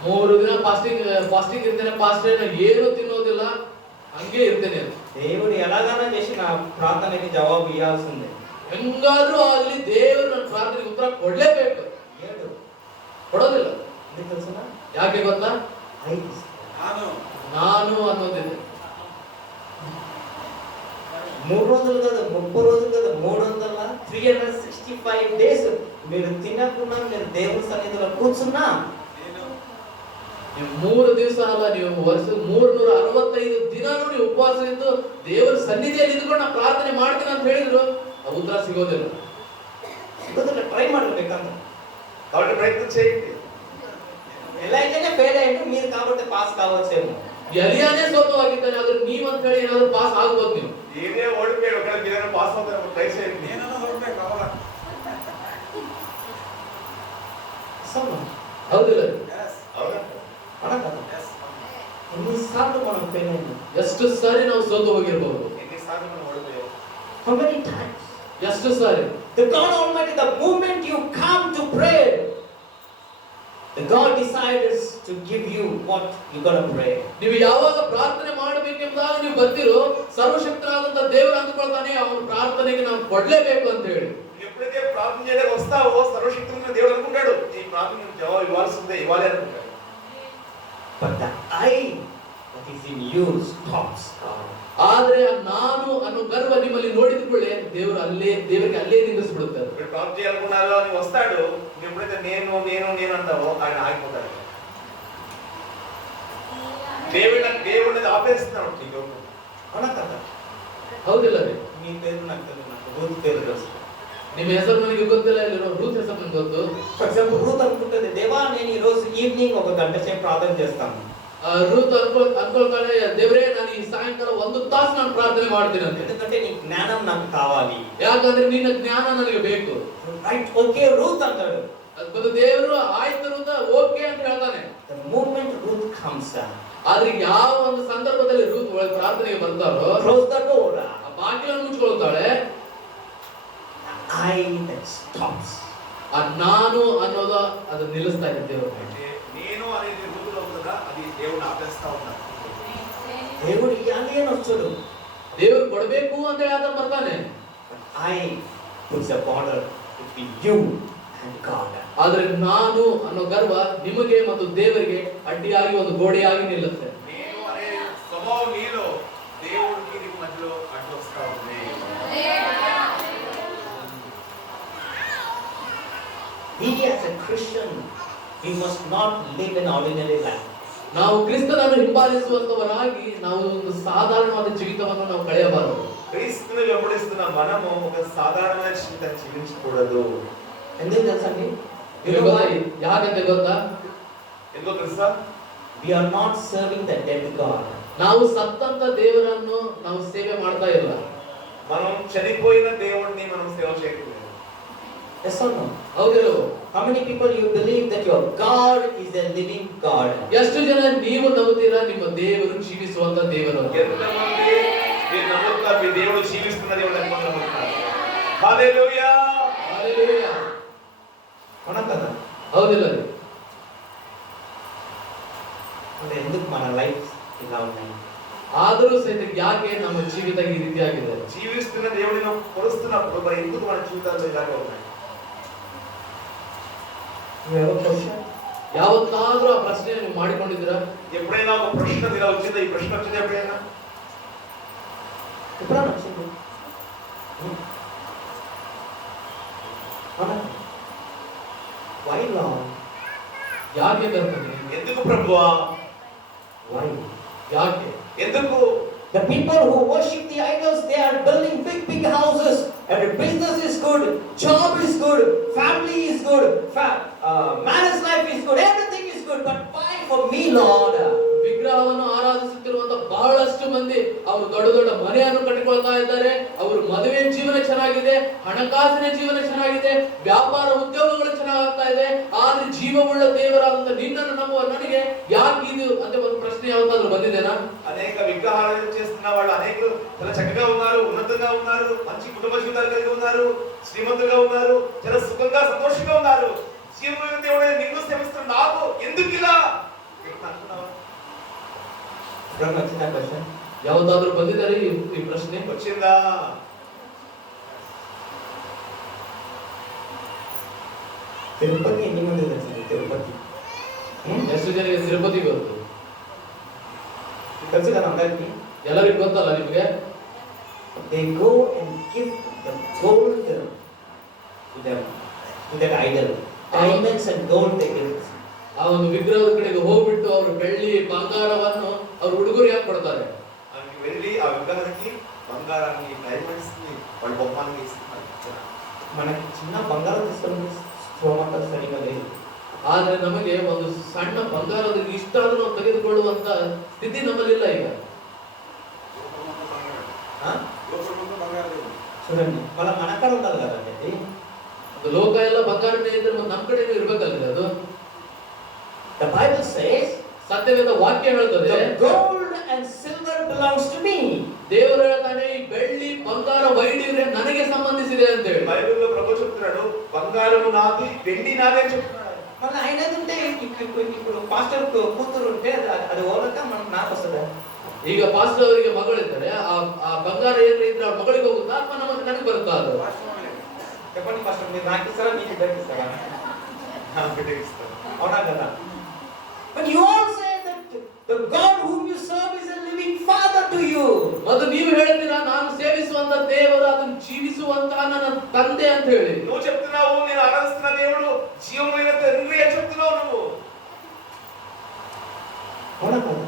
3 ದಿನ ಫಾಸ್ಟಿಂಗ್ ಇರ್ತೇನೆ ಪಾಸ್ಟರ್, ಏನು ತಿನ್ನೋದಿಲ್ಲ, ಹಂಗೆ ಇರ್ತೇನೆ. దేవుడు ఎలాగైనా చేసి నా ప్రార్థనకి జవాబు ఇవ్వాల్సిందే. ಹೆಂಗಾದ್ರೂ ಆಗಲಿ ದೇವರು ನನ್ನ ಪ್ರಾರ್ಥನೆಗೆ ಉತ್ತರ ಕೊಡ್ಲೇಬೇಕು. ಕೊಡೋದಿಲ್ಲ. ఎందుకు తెలుసా? ಯಾಕೆ ಗೊತ್ತಾ? ನಾನು ನಾನು ಅನ್ನೋದಿದೆ. 3 రోజులు కదా, 30 రోజులు కదా, 300 365 డేస్ మీరు తినకుండా మీరు దేవుని సన్నిధిలో కూర్చున్నా ನೀವು 3 ದಿವಸ ಅಲ್ಲ, ನೀವು ವರ್ಷ 365 ದಿನಾನು ನೀವು ಉಪವಾಸ ಇದ್ದು ದೇವರ ಸನ್ನಿಧಿಯಲ್ಲಿ ಇದ್ಕೊಂಡು ನಾನು ಪ್ರಾರ್ಥನೆ ಮಾಡ್ತೀನಿ ಅಂತ ಹೇಳಿದ್ರು ಆ ಉತ್ತರ ಸಿಗೋದಿಲ್ಲ. ಸಿಗೋದಿಲ್ಲ, ಟ್ರೈ ಮಾಡಬೇಕಂತ. కాబట్టి ప్రయత్నం చేయండి. ఎలా అయితేనే ఫెయిల్ అయ్యిండు మీరు కాబట్టి పాస్ కావచ్చేమో. ಎಲಿಯಾನೇ ಸೋತವಾಗಿದ್ದಾನೆ, ಆದ್ರೆ ನೀವು ಅಂತ ಹೇಳಿ ಏನಾದ್ರು ಪಾಸ್ ಆಗ್ಬೋದು. ನೀವು ఏదే ఓడిపోయాడు, ఒకవేళ మీరైనా పాస్ అవుతారు, ట్రై చేయండి. నేనన్నా ఓడిపోయి కావాలా? ಹೌದಿಲ್ಲ? అవునా? ఎన్నిసార్లు మనం ఫెయిల్ అయ్యాము, ಎಷ್ಟು ಸಾರಿ ನಾವು ಸೋತು ಹೋಗಿರಬಹುದು, ఎన్నిసార్లు మనం ఓడిపోయాం. how many times ಎಷ್ಟು ಸಾರಿ. the God Almighty, the moment you come to pray, the God decides to give you what you got to pray. ನೀವು ಯಾವಾಗ ಪ್ರಾರ್ಥನೆ ಮಾಡಬೇಕೆಂಬುದಾಗ ನೀವು ಬರ್ತಿರೋ ಸರ್ವಶಕ್ತನಾದಂತ ದೇವರು ಅಂದುಕೊಳ್ತಾನೆ ಅವನ ಪ್ರಾರ್ಥನೆಗೆ ನಾವು ಕೊಡ್ಲೇಬೇಕು ಅಂತ ಹೇಳಿ. ఎప్పుడైతే ప్రార్థన చేయడానికి వస్తావో సర్వశక్తుడైన దేవుడు అనుకుంటాడు ఈ ప్రార్థనకు జవాబు ఇవ్వాల్సిందే, ఇవ్వాలి అనుకుంటాడు. But the I that is in you stops God. ಆದ್ರೆ ನಾನು ಅನ್ನೋ ಗರ್ವ ನಿಮ್ಮಲ್ಲಿ ನೋಡಿದ ಕೂಡಲೇ ದೇವರಿಗೆ ಅಲ್ಲೇ ನಿಲ್ಲಿಸ್ಬಿಡುತ್ತಾರೆ. ఇప్పుడు ప్రార్థన చేయాలనుకున్నారో అని వస్తాడు, ఎప్పుడైతే నేను నేను నేను అంటావో ఆయన ఆగిపోతాడు. దేవుడిని ఆపేస్తున్నాడు నీకు. అవునా కదా? ಹೌದಿಲ್ಲ ರೀ? మీ పేరు నాకు తెలియదు, నాకు రూత్ పేరు తెలుసు. ನಿಮ್ಮ ಹೆಸರು ನನಗೆ ಗೊತ್ತಿಲ್ಲ, ಇಲ್ಲಿರೋ ರೂತ್ ಹೆಸರು ನನಗೆ ಗೊತ್ತು. ఫర్ ఎగ్జాంపుల్ రూత్ అనుకుంటుంది, దేవా నేను ఈ రోజు ఈవినింగ్ 1 గంట సేపు ప్రార్థన చేస్తాను. ರೂತ್ ಅನ್ಕೊಳ್ತಾಳೆ, ದೇವರೇ ನಾನು ಈ ಸಾಯಂಕಾಲ 1 ತಾಸು ನಾನು ಪ್ರಾರ್ಥನೆ ಮಾಡ್ತೀನಿ ಅಂತ. ఎందుకంటే నీ జ్ఞానం నాకు కావాలి. ಯಾಕಂದ್ರೆ ನಿನ್ನ ಜ್ಞಾನ ನನಗೆ ಬೇಕು. ರೈಟ್, ಓಕೆ ರೂತ್ ಅಂತಾడు. ಅದಕ್ಕೆ ದೇವರು ಆಯ್ತು ರೂತ್ ಓಕೆ ಅಂತ ಹೇಳ್ತಾನೆ. The moment Ruth comes, ಆದ್ರೆ ಯಾವ ಒಂದು ಸಂದರ್ಭದಲ್ಲಿ ರೂತ್ ಒಳಗೆ ಪ್ರಾರ್ಥನೆಗೆ ಬರ್ತಾರೋ close the door. ಆ ಬಾಗಿಲನ್ನು ಮುಚ್ಚಿಕೊಳ್ತಾಳೆ. I that stops. ಆ ನಾನು ಅನ್ನೋದು ಅದು ನಿಲ್ಲಿಸ್ತಾ ಇದೆ ದೇವರು. నేను అనేది ఋతువులో ఉందా, అది దేవుడు ఆపేస్తా ఉన్నాడు. దేవుడు ఇయాలి అని వచ్చాడు, ದೇವರು ಕೊಡಬೇಕು ಅಂತ ಹೇಳಿ ಆತ ಬರ್ತಾನೆ. I puts a border between you and God. ಆದ್ರೆ ನಾನು ಅನ್ನೋ ಗರ್ವ ನಿಮಗೆ ಮತ್ತು ದೇವರಿಗೆ ಅಡ್ಡಿಯಾಗಿ ಒಂದು ಗೋಡೆಯಾಗಿ ನಿಲ್ಲುತ್ತೆ. నేను అనే స్వభావం నీలో దేవుడికి నీకు మధ్యలో అడ్డు వస్తా ఉంది. We as a Christian, we must not live an ordinary life. ನಾವು ಕ್ರಿಸ್ತನನ್ನು ಹಿಂಬಾಲಿಸುವಂತವರಾಗಿ ನಾವು ಒಂದು ಸಾಧಾರಣವಾದ ಜೀವಿತವನ್ನು ನಾವು ಕಳೆಯಬಾರದು. క్రీస్తుని వెంబడిస్తున్న మనము ఒక సాధారణమైన జీవితాన్ని జీవించకూడదు. ఎందుకు తెలుసండి? ಯಾಕಂತ ಗೊತ್ತಾ? ఎందుకో తెలుసా? We are not serving the dead God. ನಾವು ಸತ್ತಂತ ದೇವರನ್ನು ನಾವು ಸೇವೆ ಮಾಡ್ತಾ ಇಲ್ಲ. మనం చనిపోయిన దేవుడిని మనం సేవ చేయకూడదు. Yes or no? ಹೌದಿಲ್ಲ? How many people you believe that your God is a living God? ಎಷ್ಟು ಜನ ನೀವು ನಂಬುತ್ತೀರಾ ನಿಮ್ಮ ದೇವರು ಜೀವಿಸುವಂತ ದೇವರು? ఎంతమంది మీరు నమ్ముతున్నారు మీ దేవుడు జీవిస్తున్న దేవుడు అని నమ్ముతున్నారు? హల్లెలూయా, హల్లెలూయా. అవునా కదా? ಹೌದಿಲ್ಲ? అంటే ఎందుకు మన లైఫ్ ఇలా ఉన్నాయి? ಆದರೂ ಸಹಿತ ಯಾಕೆ ನಮ್ಮ ಜೀವಿತ ಈ ರೀತಿಯಾಗಿದೆ? జీవిస్తున్న దేవుడిని కొలుస్తున్నప్పుడు మరి ఎందుకు మన జీవితాలు ఇలాగే ఉన్నాయి? ಯಾವತ್ತಾದ್ರೂ ಆ ಪ್ರಶ್ನೆಯನ್ನು ಮಾಡಿಕೊಂಡಿದ್ದೀರಾ? ఎప్పుడైనా ఒక ప్రశ్న ఇలా వచ్చిందా? ఈ ప్రశ్న వచ్చింది ఎప్పుడైనా? ఎప్పుడైనా వచ్చింది? Why Lord? ಯಾಕೆ ಕರ್ತನೆ? ఎందుకు ప్రభువా? Why? ಯಾಕೆ? ఎందుకు? The people who worship the idols, they are building big houses, and the business is good, job is good, family is good, marriage life is good, everything is good. But why for me, Lord? ವಿಗ್ರಹವನ್ನು ಆರಾಧಿಸುತ್ತಿರುವಂತ ಬಹಳಷ್ಟು ಮಂದಿ ಅವರು ದೊಡ್ಡ ದೊಡ್ಡ ಮನೆಯನ್ನು ಕಟ್ಟಿಕೊಳ್ತಾ ಇದ್ದಾರೆ. ಅವರು ಮದುವೆ ಜೀವನ ಚೆನ್ನಾಗಿದೆ, ಹಣಕಾಸಿನ ಜೀವನ ಚೆನ್ನಾಗಿದೆ, ವ್ಯಾಪಾರ ಉದ್ಯೋಗಗಳು ಚೆನ್ನಾಗ್ತಾ ಇದೆ. ಆದ್ರೆ ಜೀವವುಳ್ಳ ದೇವರಾದಂತ ನಿನ್ನನ್ನು ನಂಬುವ ನನಗೆ ಯಾಕೆ ಇದು ಅಂತ ಒಂದು ಪ್ರಶ್ನೆ ಯಾವತ್ತಾದ್ರೂ ಬಂದಿದೆನಾ? అనేక విగ్రహాలను చేస్తున్న వాళ్ళు అనేకులు చాలా చక్కగా ఉన్నారు, ఉన్నతంగా ఉన్నారు, మంచి కుటుంబ జీవితాలు కలిగి ఉన్నారు, శ్రీమంతులుగా ఉన్నారు, చాలా సుఖంగా సంతోషంగా ఉన్నారు. జీవమున్న దేవుడే నిన్ను సేవిస్తున్న నాకు ఎందుకు ఇలా అంటున్నావా? వచ్చిన క్వశ్చన్ ಯಾವತ್ತಾದ್ರೂ ಬಂದಿದ್ದಾರೆ ಈ ಪ್ರಶ್ನೆ? వచ్చిందా? తిరుపతి ఎన్ని మంది తెలుసు? తిరుపతి ಎಷ್ಟು ಜನರಿಗೆ ತಿರುಪತಿ ಗೊತ್ತು? తెలుసు కదా అందరికి? ಎಲ್ಲರಿಗೂ ಗೊತ್ತಲ್ಲ ನಿಮಗೆ? they go and give the gold to them, to that idol. Diamonds and gold they give. ಆ ಒಂದು ವಿಗ್ರಹದ ಕಡೆಗೆ ಹೋಗ್ಬಿಟ್ಟು ಅವರು ಬೆಳ್ಳಿ ಬಂಗಾರವನ್ನು ಅವ್ರು ಹುಡುಗರಿಗೆ ಕೊಡ್ತಾರೆ. ఆయనకి వెళ్ళి ఆ విగ్రహానికి బంగారాన్ని డైమండ్స్ ని వాళ్ళ బొమ్మని ఇస్తున్నారు. మనకి చిన్న బంగారం తీసుకొని స్తోమత సరిగా లేదు. ಆದ್ರೆ ನಮಗೆ ಒಂದು ಸಣ್ಣ ಬಂಗಾರದ ಇಷ್ಟ ಆದ್ರೂ ನಾವು ತೆಗೆದುಕೊಳ್ಳುವಂತ ಸ್ಥಿತಿ ನಮ್ಮಲ್ಲಿಲ್ಲ ಈಗ. చూడండి వాళ్ళ మన కాడ ఉండాలి కదండి. ಅದು ಲೋಕ ಎಲ್ಲ ಬಂಗಾರನೇ ಇದ್ರೆ ಮತ್ತೆ ನಮ್ಮ ಕಡೆನೂ ಇರ್ಬೇಕಲ್ರಿ ಅದು. The Bible says, ಸತ್ಯವೇದ ವಾಕ್ಯ ಹೇಳ್ತದೆ, the gold and silver belongs to me. ದೇವರು ಹೇಳ್ತಾನೆ ಈ ಬೆಳ್ಳಿ ಬಂಗಾರ ವೈಢೂರ್ಯ ನನಗೆ ಸಂಬಂಧಿಸಿದೆ ಅಂತ ಹೇಳಿ. బైబిల్లో ప్రభు చెప్తున్నాడు బంగారము నాది వెండి నాదే అని చెప్తున్నాడు. మళ్ళీ ఆయన ఉంటే ఇప్పుడు పాస్టర్ కూతురు ఉంటే అది ఓలక మనకు నాకు వస్తుందా? ಈಗ ಪಾಸ್ಟರ್ ಅವರಿಗೆ ಮಗಳಿದ್ದಾರೆ, ಆ ಬಂಗಾರ ಏನ್ರ ಇದ್ರೆ ಅವ್ರ ಮಗಳಿಗೆ ಹೋಗುತ್ತಾ ಅಥವಾ ನನಗೆ ಬರುತ್ತಾ ಅದು? చెప్పండి పాస్టర్, మీరు నాకు ఇస్తారా మీకు ఇద్దరికి ఇస్తారా? నాకు బిడ్డకి ఇస్తాను. అవునా కదా? But you all say that the God whom you serve is a living father to you. ಅದು ನೀವು ಹೇಳ್ತೀರಾ ನಾನು ಸೇವಿಸುವಂತ ದೇವರು ಅದನ್ನು ಜೀವಿಸುವಂತ ನನ್ನ ತಂದೆ ಅಂತ ಹೇಳಿ. నువ్వు చెప్తున్నావు నేను ఆరాధిస్తున్న దేవుడు జీవమైన తండ్రి అని చెప్తున్నావు నువ్వు. అవునా కదా?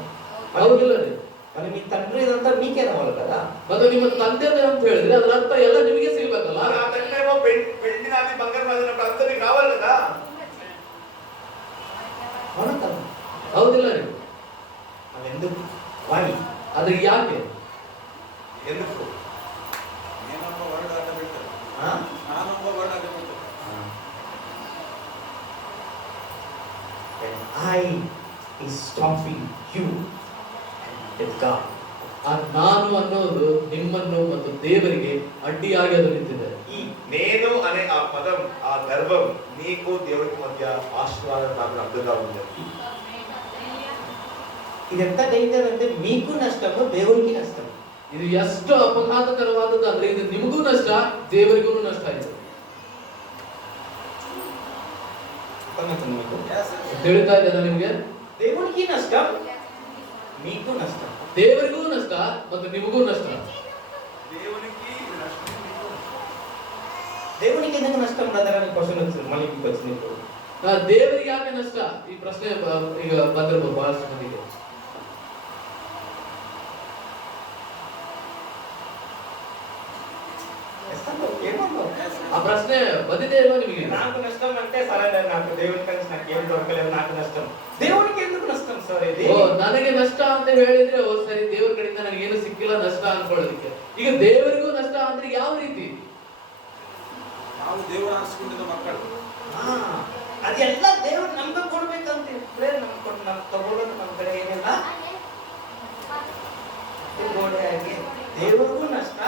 ಹೌದಿಲ್ಲ ರೀ? మరి మీ తండ్రి ఇదంతా మీకే రావాలి కదా? ಅದು ನಿಮ್ಮ ತಂದೆ ಅಂತ ಹೇಳಿದ್ರೆ ಅದರ ಅರ್ಥ ಎಲ್ಲ ನಿಮಗೆ ಸಿಗಬೇಕಲ್ಲ? ఆ తండ్రి ఏమో వెండి నాది బంగారం నాది అన్నప్పుడు అంతా నీకు రావాలి కదా? అవునా కదా? ಹೌದಿಲ್ಲ ರೀ? అది ఎందుకు? why? ಅದು ಯಾಕೆ? ఎందుకు? నేనొక వర్డ్ అడ్డ పెట్టాను. ఆ? నానొక వర్డ్ అడ్డ పెట్టాను. When I is stopping you with God. ಆ ನಾನು ಅನ್ನೋದು ನಿಮ್ಮನ್ನು ಮತ್ತು ದೇವರಿಗೆ ಅಡ್ಡಿಯಾಗಿ ಅದು ನಿಂತಿದೆ. ఈ నేను అనే ఆ పదం ఆ గర్వం నీకు దేవుడికి మధ్య ఆశీర్వాదం నాకు అడ్డుగా ఉంది. ఇది ఎంత డేంజర్ అంటే మీకు నష్టము దేవునికి నష్టం. ಇದು ಎಷ್ಟು ಅಪಘಾತಕರವಾದದ್ದು ಅಂದ್ರೆ ಇದು ನಿಮಗೂ ನಷ್ಟ ದೇವರಿಗೂ ನಷ್ಟ ಇದೆ. అర్థమవుతుందా మీకు? ತಿಳಿತಾ ಇದ್ದೇನೆ ನಿಮ್ಗೆ? దేవునికి నష్టం, మీకు నష్టం. ದೇವರಿಗೂ ನಷ್ಟ ಮತ್ತು ನಿಮಗೂ ನಷ್ಟ. దేవునికి నష్టం నీకు. దేవునికి ఎందుకు నష్టం బ్రదర్ అని క్వశ్చన్ వచ్చింది మళ్ళీ మీకు వచ్చింది ఇప్పుడు. ದೇವರಿಗೆ ಯಾಕೆ ನಷ್ಟ? ಈ ಪ್ರಶ್ನೆ ಈಗ ಬಂದಿರ್ಬೋದು ಬಹಳಷ್ಟು ಮಂದಿಗೆ. ಆ ಪ್ರಶ್ನೆ ಬಂದಿದೆ ಇಲ್ವಾ ನಿಮಗೆ? నాకు నష్టం అంటే సరే నాకు దేవునికి కలిసి నాకు ఏం దొరకలేదు నాకు నష్టం. దేవునికి ఎందుకు నష్టం సార్ ఇది? ಓ ನನಗೆ ನಷ್ಟ ಅಂತ ಹೇಳಿದ್ರೆ ಓ ಸರಿ ದೇವರ ಕಡೆಯಿಂದ ನನಗೆ ಏನು ಸಿಕ್ಕಿಲ್ಲ ನಷ್ಟ ಅನ್ಕೊಳ್ಳೋದಕ್ಕೆ. ಈಗ ದೇವರಿಗೂ ನಷ್ಟ ಅಂದ್ರೆ ಯಾವ ರೀತಿ? ನಾವು ದೇವರು ಆರಿಸಿಕೊಂಡಿದ್ದ ಮಕ್ಕಳು. ಅದು ಎಲ್ಲ ದೇವರು ನಮ್ಗೆ ಕೊಡ್ಬೇಕಂತ ಇದ್ರೆ ನಮ್ ತಗೊಳ್ಳೋದು ನಮ್ಮ ಕಡೆ ಏನಿಲ್ಲ. ಗೋಡೆಯಾಗಿ ದೇವರಿಗೂ ನಷ್ಟ,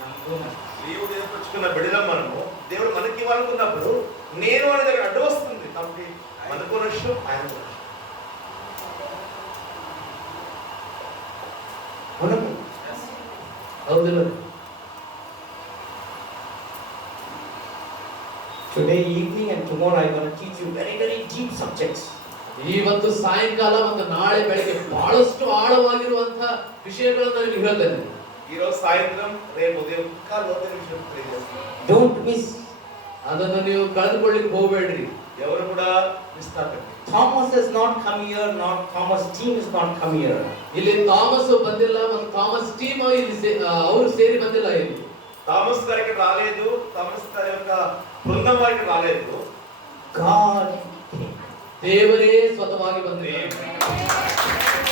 ನಮಗೂ ನಷ್ಟ. దేవుడు ఏర్పరచుకున్న బిడ్డలం మనము దేవుడు మనకి ఇవ్వాలనుకున్నప్పుడు నేను అనే దగ్గర అడ్డు వస్తుంది కాబట్టి మనకు నష్టం ఆయనకు నష్టం. ಹೌದಿಲ್ಲ? Today evening and tomorrow I'm going to teach you very deep subjects. ಇವತ್ತು ಸಾಯಂಕಾಲ ಮತ್ತು ನಾಳೆ ಬೆಳಗ್ಗೆ ಬಹಳಷ್ಟು ಆಳವಾಗಿರುವಂತಹ ವಿಷಯಗಳನ್ನು ನಿಮಗೆ ಹೇಳ್ತೇನೆ. ఈ రోజు సాయంత్రం రేపు ఉదయం ఇంకా లోతైన విషయం తెలియజేస్తాను. Don't miss. ಅದನ್ನು ನೀವು ಕಳೆದುಕೊಳ್ಳಿಕ್ಕೆ ಹೋಗಬೇಡ್ರಿ. ఎవరు కూడా మిస్ కాకండి. Thomas has not come here, not Thomas team has not come here. ಇಲ್ಲಿ ಥಾಮಸ್ ಬಂದಿಲ್ಲ ಮತ್ತು ಥಾಮಸ್ ಟೀಮ್ ಇಲ್ಲಿ ಅವರು ಸೇರಿ ಬಂದಿಲ್ಲ. ಇಲ್ಲಿ థామస్ గారు ఇక్కడ రాలేదు, థామస్ గారి యొక్క బృందం వారికి రాలేదు. God ದೇವರೇ ಸ್ವತಃವಾಗಿ ಬಂದಿದ್ದಾರೆ.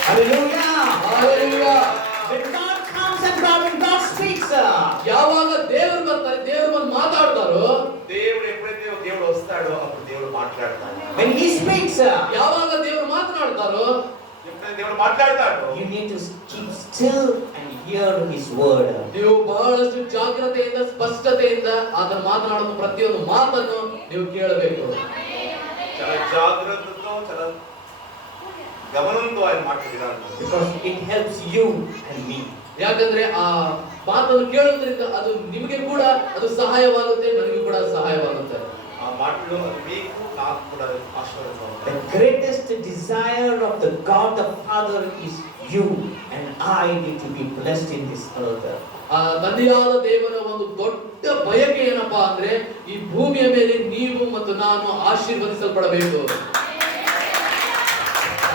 Hallelujah. Hallelujah. When God comes and God speaks. ಯಾವಾಗ ದೇವರು ಬರ್ತಾರೆ, ದೇವರು ಬಂದು ಮಾತಾಡ್ತಾರೋ, దేవుడు ఎప్పుడైతే దేవుడు వస్తాడో అప్పుడు దేవుడు మాట్లాడతాడు. When he speaks, ಯಾವಾಗ ದೇವರು ಮಾತನಾಡ್ತಾರೋ, ఎప్పుడైతే దేవుడు మాట్లాడతాడో you need to keep still and hear his word. ನೀವು ಬಹಳಷ್ಟು ಜಾಗ್ರತೆಯಿಂದ ಸ್ಪಷ್ಟತೆಯಿಂದ ಆತನ ಮಾತನಾಡುವ ಪ್ರತಿಯೊಂದು ಮಾತನ್ನು ನೀವು ಕೇಳಬೇಕು. చాలా జాగ్రత్తతో చాలా గమనంతో ఆయన మాట్లాడారు. Because it helps you and me. ಯಾಕಂದ್ರೆ ಆ ಮಾತನ್ನು ಕೇಳುವುದರಿಂದ ಅದು ನಿಮಗೆ ಕೂಡ ಅದು ಸಹಾಯವಾಗುತ್ತೆ, ನನಗೂ ಕೂಡ ಸಹಾಯವಾಗುತ್ತೆ. ఆ మాటలు మీకు నాకు కూడా ఆశీర్వాదంగా ఉంటాయి. The greatest desire of the God the Father is you and I need to be blessed in this earth. ಆ ತಂದೆಯಾದ ದೇವರ ಒಂದು ದೊಡ್ಡ ಬಯಕೆ ಏನಪ್ಪಾ ಅಂದ್ರೆ ಈ ಭೂಮಿಯ ಮೇಲೆ ನೀವು ಮತ್ತು ನಾನು ಆಶೀರ್ವದಿಸಲ್ಪಡಬೇಕು.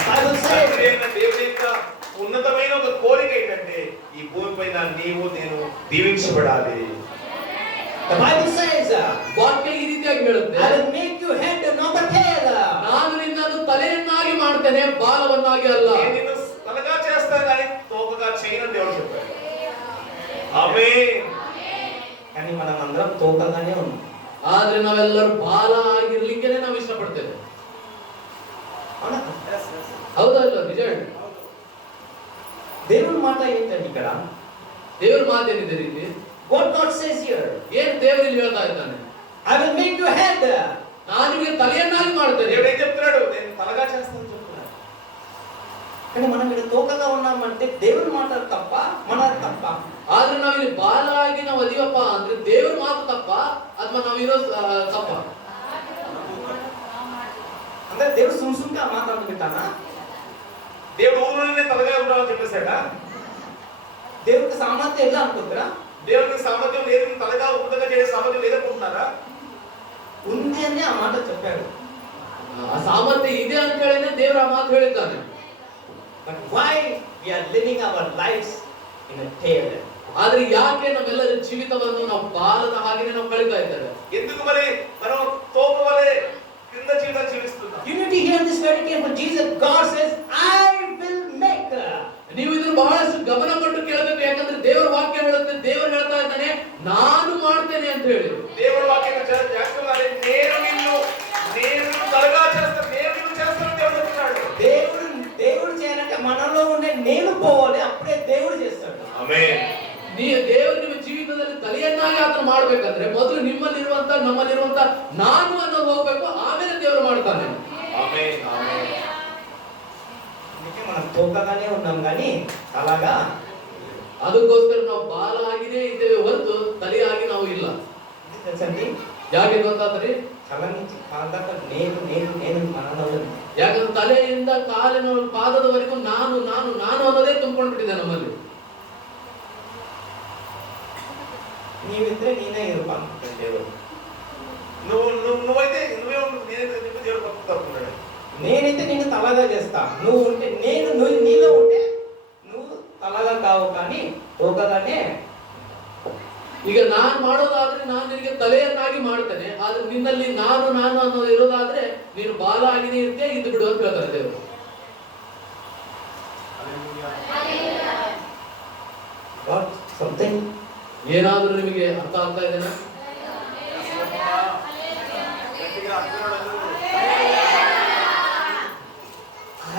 Bible says, తండ్రి అయిన దేవుని యొక్క ఉన్నతమైన ఒక కోరిక ఏంటంటే ఈ భూమి పైన నీవు నేను దీవించబడాలి. the Bible says, ವಾಕ್ಯ ಈ ರೀತಿಯಾಗಿ ಹೇಳುತ್ತೆ, I will make you head and not the tail. ನಾನು ನಿನ್ನನ್ನು ತಲೆಯನ್ನಾಗಿ ಮಾಡ್ತೇನೆ, ಬಾಲವನ್ನಾಗಿ ಅಲ್ಲ. నేను నిన్ను తలగా చేస్తాను కానీ తోకగా చేయనని దేవుడు చెప్పాడు. ఆమేన్. కానీ మనం అందరం తోకగానే ఉన్నాం. ಆದ್ರೆ ನಾವೆಲ್ಲರೂ ಬಾಲ ಆಗಿರ್ಲಿಕ್ಕೆ ನಾವು ಇಷ್ಟಪಡ್ತೇವೆ. అవునా? ಹೌದಾ ಇಲ್ಲ? ನಿಜ ಹೇಳಿ. దేవుని మాట ఏంటంటే ఇక్కడ ದೇವರ ಮಾತೇನಿದೆ ರೀತಿ? what God says here, ಏನ್ ದೇವರು ಇಲ್ಲಿ ಹೇಳ್ತಾ ಇದ್ದಾನೆ? I will make you head. ನಾನು ನಿಮಗೆ ತಲೆಯನ್ನಾಗಿ ಮಾಡ್ತೇನೆ. దేవుడు ఏం చెప్తున్నాడు? నేను తలగా చేస్తానని చెప్తున్నాడు. కానీ మనం ఇక్కడ తోకగా ఉన్నామంటే దేవుని మాట తప్ప మన తప్ప. ಆದ್ರೆ ನಾವಿಲ್ಲಿ ಬಾಲ ಆಗಿ ನಾವು ಅದೀವಪ್ಪ ಅಂದ್ರೆ ದೇವ್ರ ಮಾತು ತಪ್ಪ ಅಥವಾ ನಾವಿರೋ ತಪ್ಪ? ಅಂದ್ರೆ దేవుడు సుంసుంగా మాట్లాడుకుంటానా? దేవుడు ఊరిలోనే తలగా ఉండాలని చెప్పేశాడా? దేవుడికి సామర్థ్యం ಇಲ್ಲ అనుకుంటారా? దేవుడికి సామర్థ్యం లేదు, తలగా ఉండగా చేసే సామర్థ్యం లేదనుకుంటున్నారా? ఉంది అని ఆ మాట చెప్పాడు. ಆ ಸಾಮರ್ಥ್ಯ ಇದೆ ಅಂತ ಹೇಳಿನೇ ದೇವ್ರ ಆ ಮಾತು ಹೇಳಿದ್ದಾನೆ. But why we are living our lives in a tail? ಆದ್ರೆ ಯಾಕೆ ನಮ್ಮೆಲ್ಲರ ಜೀವಿತವನ್ನು ನಾವು ಬಾಲದ ಹಾಗೆನೇ ನಾವು ಕಳೀತಾ ಇದ್ದೇವೆ? ఎందుకు మరి మనం తోక వలె కింద జీవితాన్ని జీవిస్తున్నాం? You need to hear this very carefully. Jesus, God says, I will make. ನೀವು ಇದನ್ನು ಬಹಳಷ್ಟು ಗಮನ ಕೊಟ್ಟು ಕೇಳಬೇಕು. ಯಾಕಂದ್ರೆ ದೇವರ ವಾಕ್ಯ ಹೇಳುತ್ತೆ, ದೇವರು ಹೇಳ್ತಾ ಇದ್ದಾನೆ ನಾನು ಮಾಡ್ತೇನೆ ಅಂತ ಹೇಳಿ. దేవుడి వాక్యం చేస్తున్నారే, నేను నిన్ను తలగా చేస్తాను, నేను నిన్ను చేస్తాను దేవుడు చెప్తున్నాడు. దేవుడు చేయాలంటే మనలో ఉండే నేను పోవాలి, అప్పుడే దేవుడు చేస్తాడు. ఆమేన్. ದೇವರು ನಿಮ್ಮ ಜೀವಿತದಲ್ಲಿ ತಲೆಯನ್ನಾಗಿ ಆತನ ಮಾಡ್ಬೇಕಂದ್ರೆ ಮೊದಲು ನಿಮ್ಮಲ್ಲಿರುವಂತ ನಮ್ಮಲ್ಲಿರುವಂತ ನಾನು ಅನ್ನೋದು ಹೋಗ್ಬೇಕು, ಆಮೇಲೆ ದೇವರು ಮಾಡ್ತಾನೆ. ఆమేన్. ఆమేన్. అందుకే మనం తోకగానే ఉన్నాం కానీ అలాగా. ಅದಕ್ಕೋಸ್ಕರ ನಾವು ಬಾಲ ಆಗಿನೇ ಇದ್ದೇವೆ ಹೊರತು ತಲೆಯಾಗಿ ನಾವು ಇಲ್ಲ. తెలుసండి, ಯಾಕೆ ಗೊತ್ತಾತ್ರಿ? తల నుంచి కాళ్ళ దాకా నేను నేను నేను మనలో ఉంది. ಯಾಕಂದ್ರೆ ತಲೆಯಿಂದ ಕಾಲಿನ ಪಾದದವರೆಗೂ ನಾನು ನಾನು ನಾನು ಅನ್ನೋದೇ ತುಂಬಿಕೊಂಡ್ಬಿಟ್ಟಿದೆ ನಮ್ಮಲ್ಲಿ. నీవిద్దరే నేనే ఇరుపాను దేవుడు. నువ్వైతే నువ్వే ఉండు, నేనైతే నిన్ను దేవుడు పక్కకు తప్పుకున్నాడు. నేనైతే నిన్ను తలగా చేస్తా, నువ్వు ఉంటే నువ్వు నీలో ఉంటే నువ్వు తలగా కావు కానీ తోకగానే. ಈಗ ನಾನ್ ಮಾಡೋದಾದ್ರೆ ನಾನು ನಿನಗೆ ತಲೆಯನ್ನಾಗಿ ಮಾಡ್ತೇನೆ, ಆದ್ರೆ ನಿನ್ನಲ್ಲಿ ನಾನು ನಾನು ಅನ್ನೋದು ಇರೋದಾದ್ರೆ ನೀನು ಬಾಲ ಆಗಿನೇ ಇರ್ತೀಯ, ಇದ್ದು ಬಿಡು ಅಂತ ಹೇಳ್ತಾರೆ ದೇವರು. Got something? ಏನಾದ್ರೂ ನಿಮಗೆ ಅರ್ಥ ಆಗ್ತಾ ಇದೆನಾ?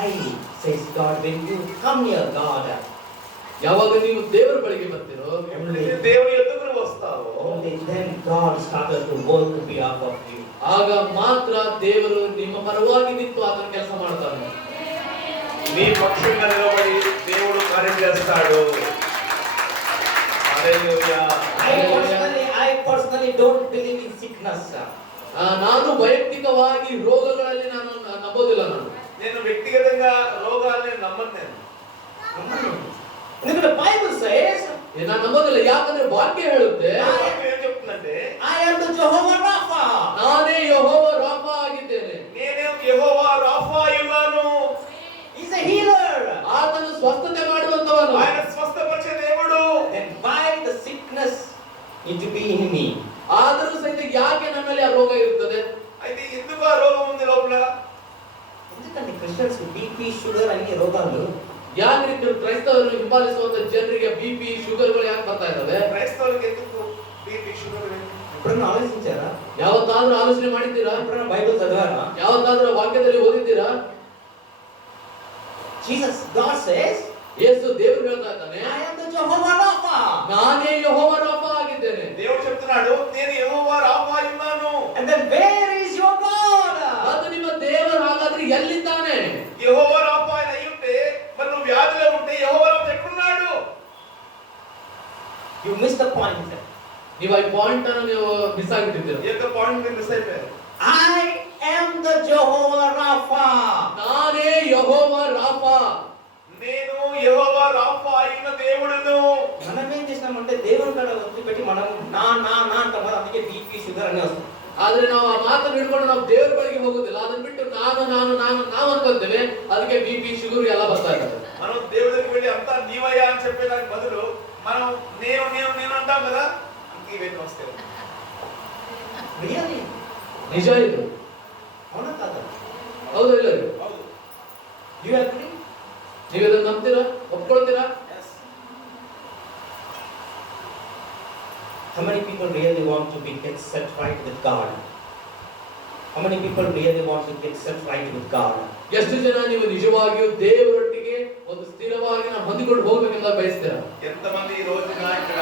I says God, when you come near God, ಯಾವಾಗ ನೀವು ದೇವರ ಬಳಿಗೆ ಬರ್ತೀರೋ దేవుని ఎదుగుకు నువ్వు వస్తావు, only then God started to work on behalf of you. ಆಗ ಮಾತ್ರ ದೇವರು ನಿಮ್ಮ ಪರವಾಗಿ ನಿಂತು ಆತನ ಕೆಲಸ ಮಾಡ್ತಾನೆ. నీ పక్షంగా నిలబడి దేవుడు కార్యం చేస్తాడు. హల్లెలూయా. I personally don't believe in sickness. ನಾನು ವೈಯಕ್ತಿಕವಾಗಿ ರೋಗಗಳಲ್ಲಿ ನಾನು ನಂಬೋದಿಲ್ಲ. నేను వ్యక్తిగతంగా రోగాల్ని నమ్మను. నేను ఎందుకంటే బైబిల్ says, ನಾನು ನಂಬೋದಿಲ್ಲ. ಯಾಕಂದ್ರೆ ವಾಕ್ಯ ಹೇಳುತ್ತೆ, వాక్యం ఏం చెప్తుందంటే, I am the Jehovah Rapha. ನಾನೇ ಯೆಹೋವ ರಾಫಾ ಆಗಿದ್ದೇನೆ. నేనే యెహోవా రాఫా అయ్యున్నాను. He's a healer. ಆತನು ಸ್ವಸ್ಥತೆ ಮಾಡುವಂತವನು. ఆయన స్వస్థపరిచే దేవుడు. Then why the sickness need to be in me? ಆದರೂ ಸಹಿತ ಯಾಕೆ ನನ್ನಲ್ಲಿ ಆ ರೋಗ ಇರುತ್ತದೆ? అయితే ఎందుకు ఆ రోగం ఉంది లోపల? ఎందుకంటే క్రిస్టియన్స్ బీపీ షుగర్ అన్ని రోగాలు. ಯಾಕೆ ಕ್ರೈಸ್ತವರು ಹಿಂಬಾಲಿಸುವಂತ ಜನರಿಗೆ ಬಿಪಿ ಶುಗರ್ಗಳು ಯಾಕೆ ಬರ್ತಾ ಇದ್ದಾವೆ? క్రైస్తవులకు ఎందుకు బీపీ షుగర్? ఎప్పుడన్నా ఆలోచించారా? ಯಾವತ್ತಾದ್ರೂ ಆಲೋಚನೆ ಮಾಡಿದ್ದೀರಾ? ఎప్పుడన్నా బైబిల్ చదివారా? ಯಾವತ್ತಾದ್ರೂ ವಾಕ್ಯದಲ್ಲಿ ಓದಿದ್ದೀರಾ? Jesus, God says, ಯೇಸು ದೇವರು ಹೇಳ್ತಾ ಇದ್ದಾನೆ, I am the Jehovah Rapha. ನಾನೇ ಯೆಹೋವ ರಾಫಾ ಆಗಿದ್ದೇನೆ. దేవుడు చెప్తున్నాడు, నేను యెహోవా Rapha అయ్యున్నాను. And then where is your God? ಅದು ನಿಮ್ಮ ದೇವರು ಹಾಗಾದ್ರೆ ಎಲ್ಲಿದ್ದಾನೆ? యెహోవా రాఫా ఆయన అయ్యుంటే మరి నువ్వు వ్యాధిలో ఉంటే యెహోవా రాఫా ఎక్కడున్నాడు? You missed the point. ನೀವು ಈ ಪಾಯಿಂಟ್ ಅನ್ನು ನೀವು ಮಿಸ್ ಆಗಿಬಿಟ್ಟಿದ್ದೀರಾ. ఈ యొక్క పాయింట్ మీరు మిస్ అయిపోయారు. I am the Jehovah Rapha. ನಾನೇ ಯೆಹೋವ ರಾಫಾ. నేను యెహోవా రాఫా అయిన దేవుడును. మనం ఏం చేసినామంటే sugar అని వస్తుంది. ಆದ್ರೆ ನಾವು ಆ ಮಾತನ್ನು ಹಿಡ್ಕೊಂಡು ನಾವು ದೇವರ ಬಳಿಗೆ ಹೋಗುದಿಲ್ಲ. ಅದನ್ನ ಬಿಟ್ಟು ನಾವು ಅನ್ಕೊಂತೇವೆ. ಅದಕ್ಕೆ ಬಿಪಿ ಶುಗರ್ ಎಲ್ಲ ಬರ್ತಾ ಇದ್ದಾರೆ. మనం దేవుడి దగ్గరికి వెళ్ళి అంతా నీవయ్యా అని చెప్పేదానికి బదులు మనం నేను అంటాం కదా, ఇవన్నీ వస్తాయి. Really? ನಿಜ ಇದು. అవునా కాదా? ಹೌದು ಇಲ್ಲ ಇದು? ಹೌದು. You agree? ನೀವು ಇದನ್ನ ನಂಬ್ತೀರಾ? ಒಪ್ಕೊಳ್ತೀರಾ? How many people really want to get set right with God? How many people really want to get set right with God? ಎಷ್ಟು ಜನ ನೀವು ನಿಜವಾಗಿಯೂ ದೇವರೊಟ್ಟಿಗೆ ಒಂದು ಸ್ಥಿರವಾಗಿ ನಾವು ಹೊಂದಿಕೊಂಡು ಹೋಗಬೇಕೆಂದು ಬಯಸ್ತೀರಾ? ఎంతమంది ఈ రోజున ఇక్కడ